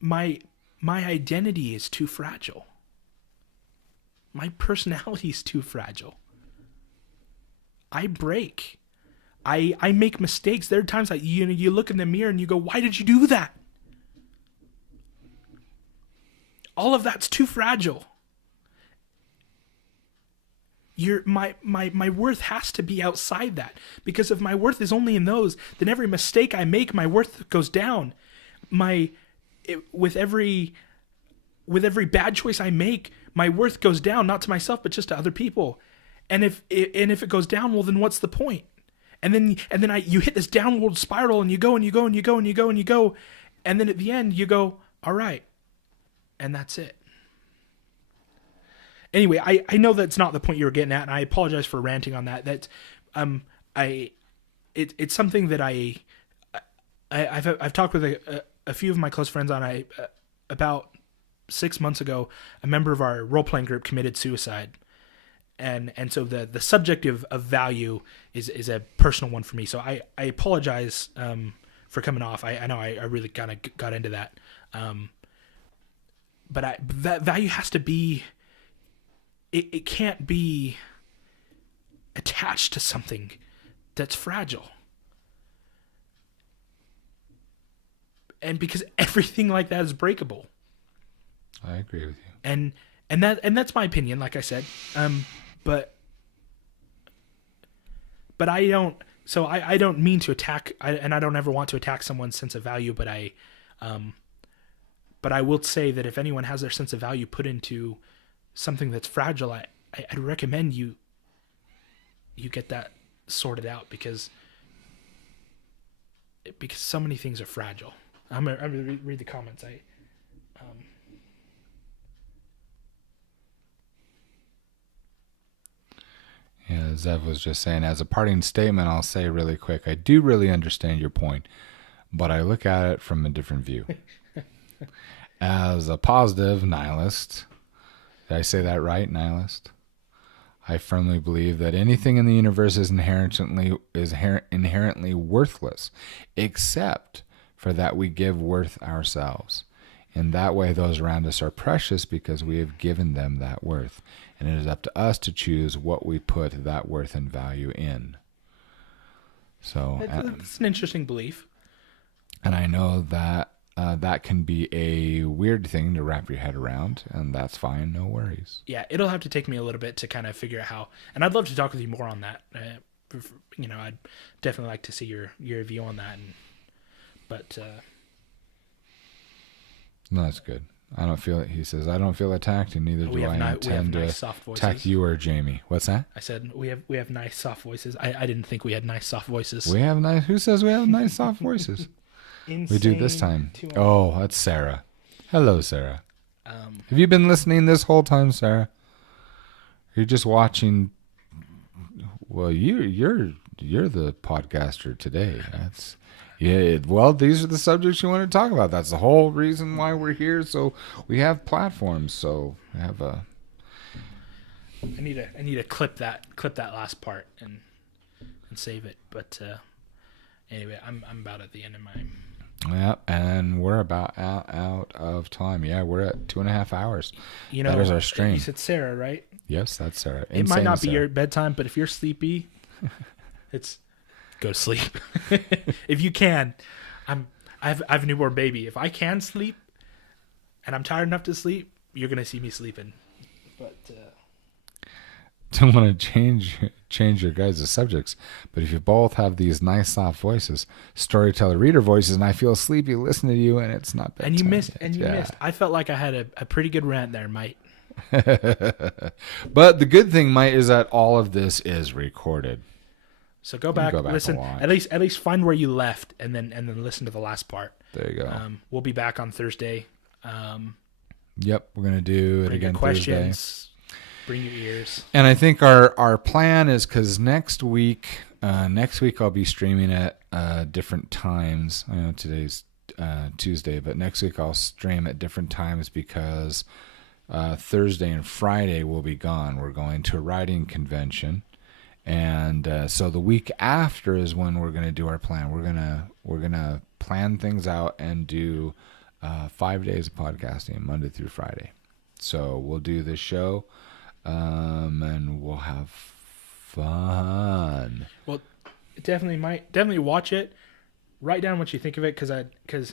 My identity is too fragile. My personality is too fragile. I break. I make mistakes. There are times that you look in the mirror and you go, "Why did you do that?" All of that's too fragile. My worth has to be outside that, because if my worth is only in those, then every mistake I make, my worth goes down. With every bad choice I make, my worth goes down, not to myself but just to other people. And if it goes down, well, then what's the point? And then you hit this downward spiral, and you go and you go and you go and you go and you go, and then at the end you go, all right, and that's it. Anyway, I know that's not the point you were getting at, and I apologize for ranting on that. That it's something that I've talked with a few of my close friends on. About 6 months ago, a member of our role-playing group committed suicide, and so the subject of value is a personal one for me. So I apologize for coming off. I know I really kind of got into that, but that value has to be. It can't be attached to something that's fragile. And because everything like that is breakable. I agree with you. And that's my opinion, like I said. But I don't mean to attack, and I don't ever want to attack someone's sense of value, but I will say that if anyone has their sense of value put into something that's fragile, I'd recommend you get that sorted out, because so many things are fragile. I'm gonna read the comments. Yeah, Zev was just saying, as a parting statement, I'll say really quick, I do really understand your point, but I look at it from a different view. As a positive nihilist, did I say that right, nihilist? I firmly believe that anything in the universe is inherently worthless, except for that we give worth ourselves. In that way, those around us are precious because we have given them that worth, and it is up to us to choose what we put that worth and value in. So that's an interesting belief. And I know that that can be a weird thing to wrap your head around, and that's fine, no worries. Yeah, it'll have to take me a little bit to kind of figure out how, and I'd love to talk with you more on that. I'd definitely like to see your view on that, but no, that's good. I don't feel it. He says, I don't feel attacked, and neither do I intend to attack you or Jamie. What's that? I said we have nice soft voices. I didn't think we had nice soft voices. We have nice. Who says we have nice soft voices? We do this time. Oh, that's Sarah. Hello, Sarah. Have you been listening this whole time, Sarah? You're just watching. Well, you're the podcaster today. Well, these are the subjects you want to talk about. That's the whole reason why we're here. So we have platforms. So we have I need to clip that last part and save it. But anyway, I'm about at the end of my. Yeah, and we're about out of time. Yeah, we're at 2.5 hours. You know, that is our stream. You said Sarah, right? Yes, that's Sarah. It might not be your bedtime, but if you're sleepy, it's go to sleep. If you can, I have a newborn baby. If I can sleep, and I'm tired enough to sleep, you're gonna see me sleeping. But don't want to change your guys' subjects, but if you both have these nice soft voices, storyteller reader voices, and I feel sleepy listening to you, and it's not bedtime and you missed yet. and you missed. I felt like I had a pretty good rant there, mate. But the good thing, Mike, is that all of this is recorded. So go back listen. At least find where you left, and then listen to the last part. There you go. We'll be back on Thursday. Yep, we're gonna do it again questions. Thursday. Bring your ears. And I think our plan is, because next week I'll be streaming at different times. I know today's Tuesday, but next week I'll stream at different times because Thursday and Friday will be gone. We're going to a writing convention, and so the week after is when we're going to do our plan. We're gonna plan things out and do 5 days of podcasting, Monday through Friday. So we'll do this show. And we'll have fun. Well, definitely watch it. Write down what you think of it, because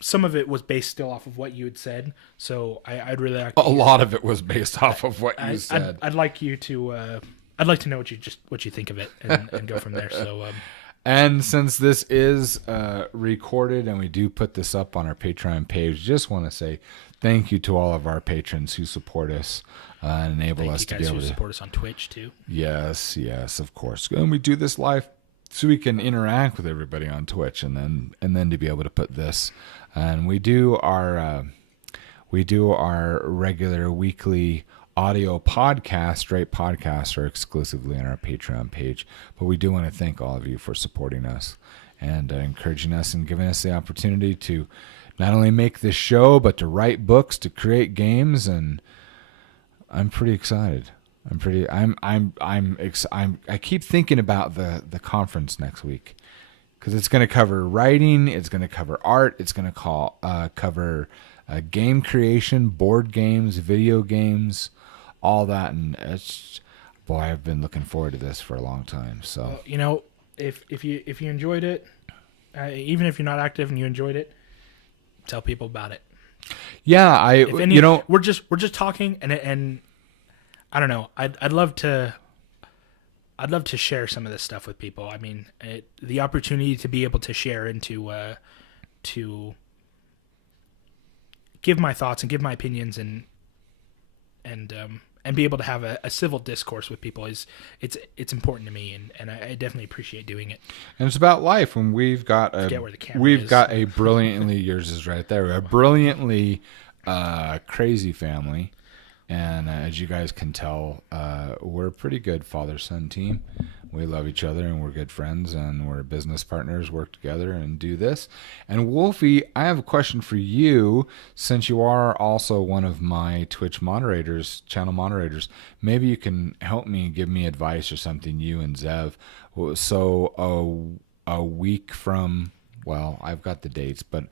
some of it was based still off of what you had said. So I'd really like a lot of it was based off of what you said. I'd like you to. I'd like to know what you think of it, and go from there. So. And since this is recorded and we do put this up on our Patreon page, just want to say thank you to all of our patrons who support us and enable us to be able to support us on Twitch too. Yes, of course. And we do this live so we can interact with everybody on Twitch, and then to be able to put this. And we do our regular weekly audio podcast, straight podcasts, are exclusively on our Patreon page. But we do want to thank all of you for supporting us and encouraging us and giving us the opportunity to not only make this show, but to write books, to create games. And I'm pretty excited. I keep thinking about the conference next week, because it's going to cover writing, it's going to cover art, it's going to cover game creation, board games, video games, all that. And I've been looking forward to this for a long time. So if you enjoyed it, even if you're not active and you enjoyed it, tell people about it. Yeah, we're just talking, and I don't know. I'd love to share some of this stuff with people. I mean, the opportunity to be able to share and to give my thoughts and give my opinions and be able to have a civil discourse with people it's important to me, and I definitely appreciate doing it. And it's about life. When we've got a brilliantly yours is right there, a brilliantly crazy family. And as you guys can tell, we're a pretty good father-son team. We love each other, and we're good friends, and we're business partners, work together and do this. And Wolfie, I have a question for you, since you are also one of my Twitch channel moderators. Maybe you can help me, give me advice or something, you and Zev. So a week from, well, I've got the dates, but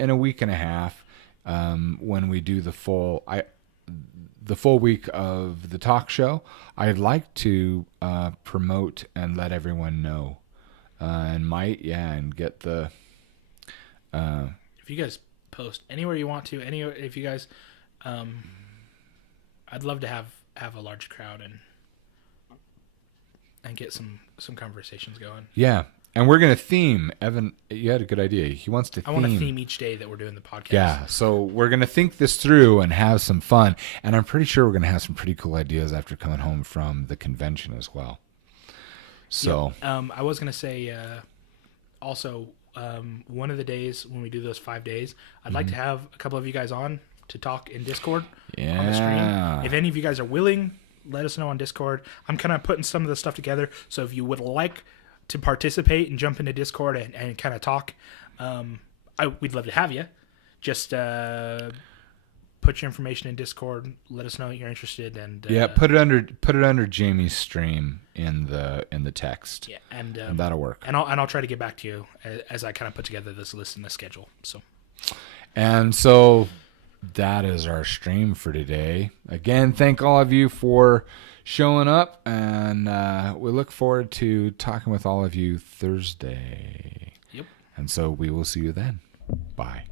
in a week and a half, when we do the full week of the talk show, I'd like to promote and let everyone know, and get the. If you guys post anywhere you want to, if you guys, I'd love to have a large crowd and get some conversations going. Yeah. And we're going to theme, Evan, you had a good idea. He wants to theme. I want to theme each day that we're doing the podcast. Yeah, so we're going to think this through and have some fun. And I'm pretty sure we're going to have some pretty cool ideas after coming home from the convention as well. So, I was going to say, also, one of the days when we do those 5 days, I'd like to have a couple of you guys on to talk in Discord on the stream. If any of you guys are willing, let us know on Discord. I'm kind of putting some of the stuff together. So if you would like to participate and jump into Discord and kind of talk, we'd love to have you. Just put put your information in Discord. Let us know that you're interested, and put it under Jamie's stream in the text. Yeah, and that'll work. And I'll try to get back to you as I kind of put together this list and the schedule. So that is our stream for today. Again, thank all of you for showing up, and we look forward to talking with all of you Thursday. Yep. And so we will see you then. Bye.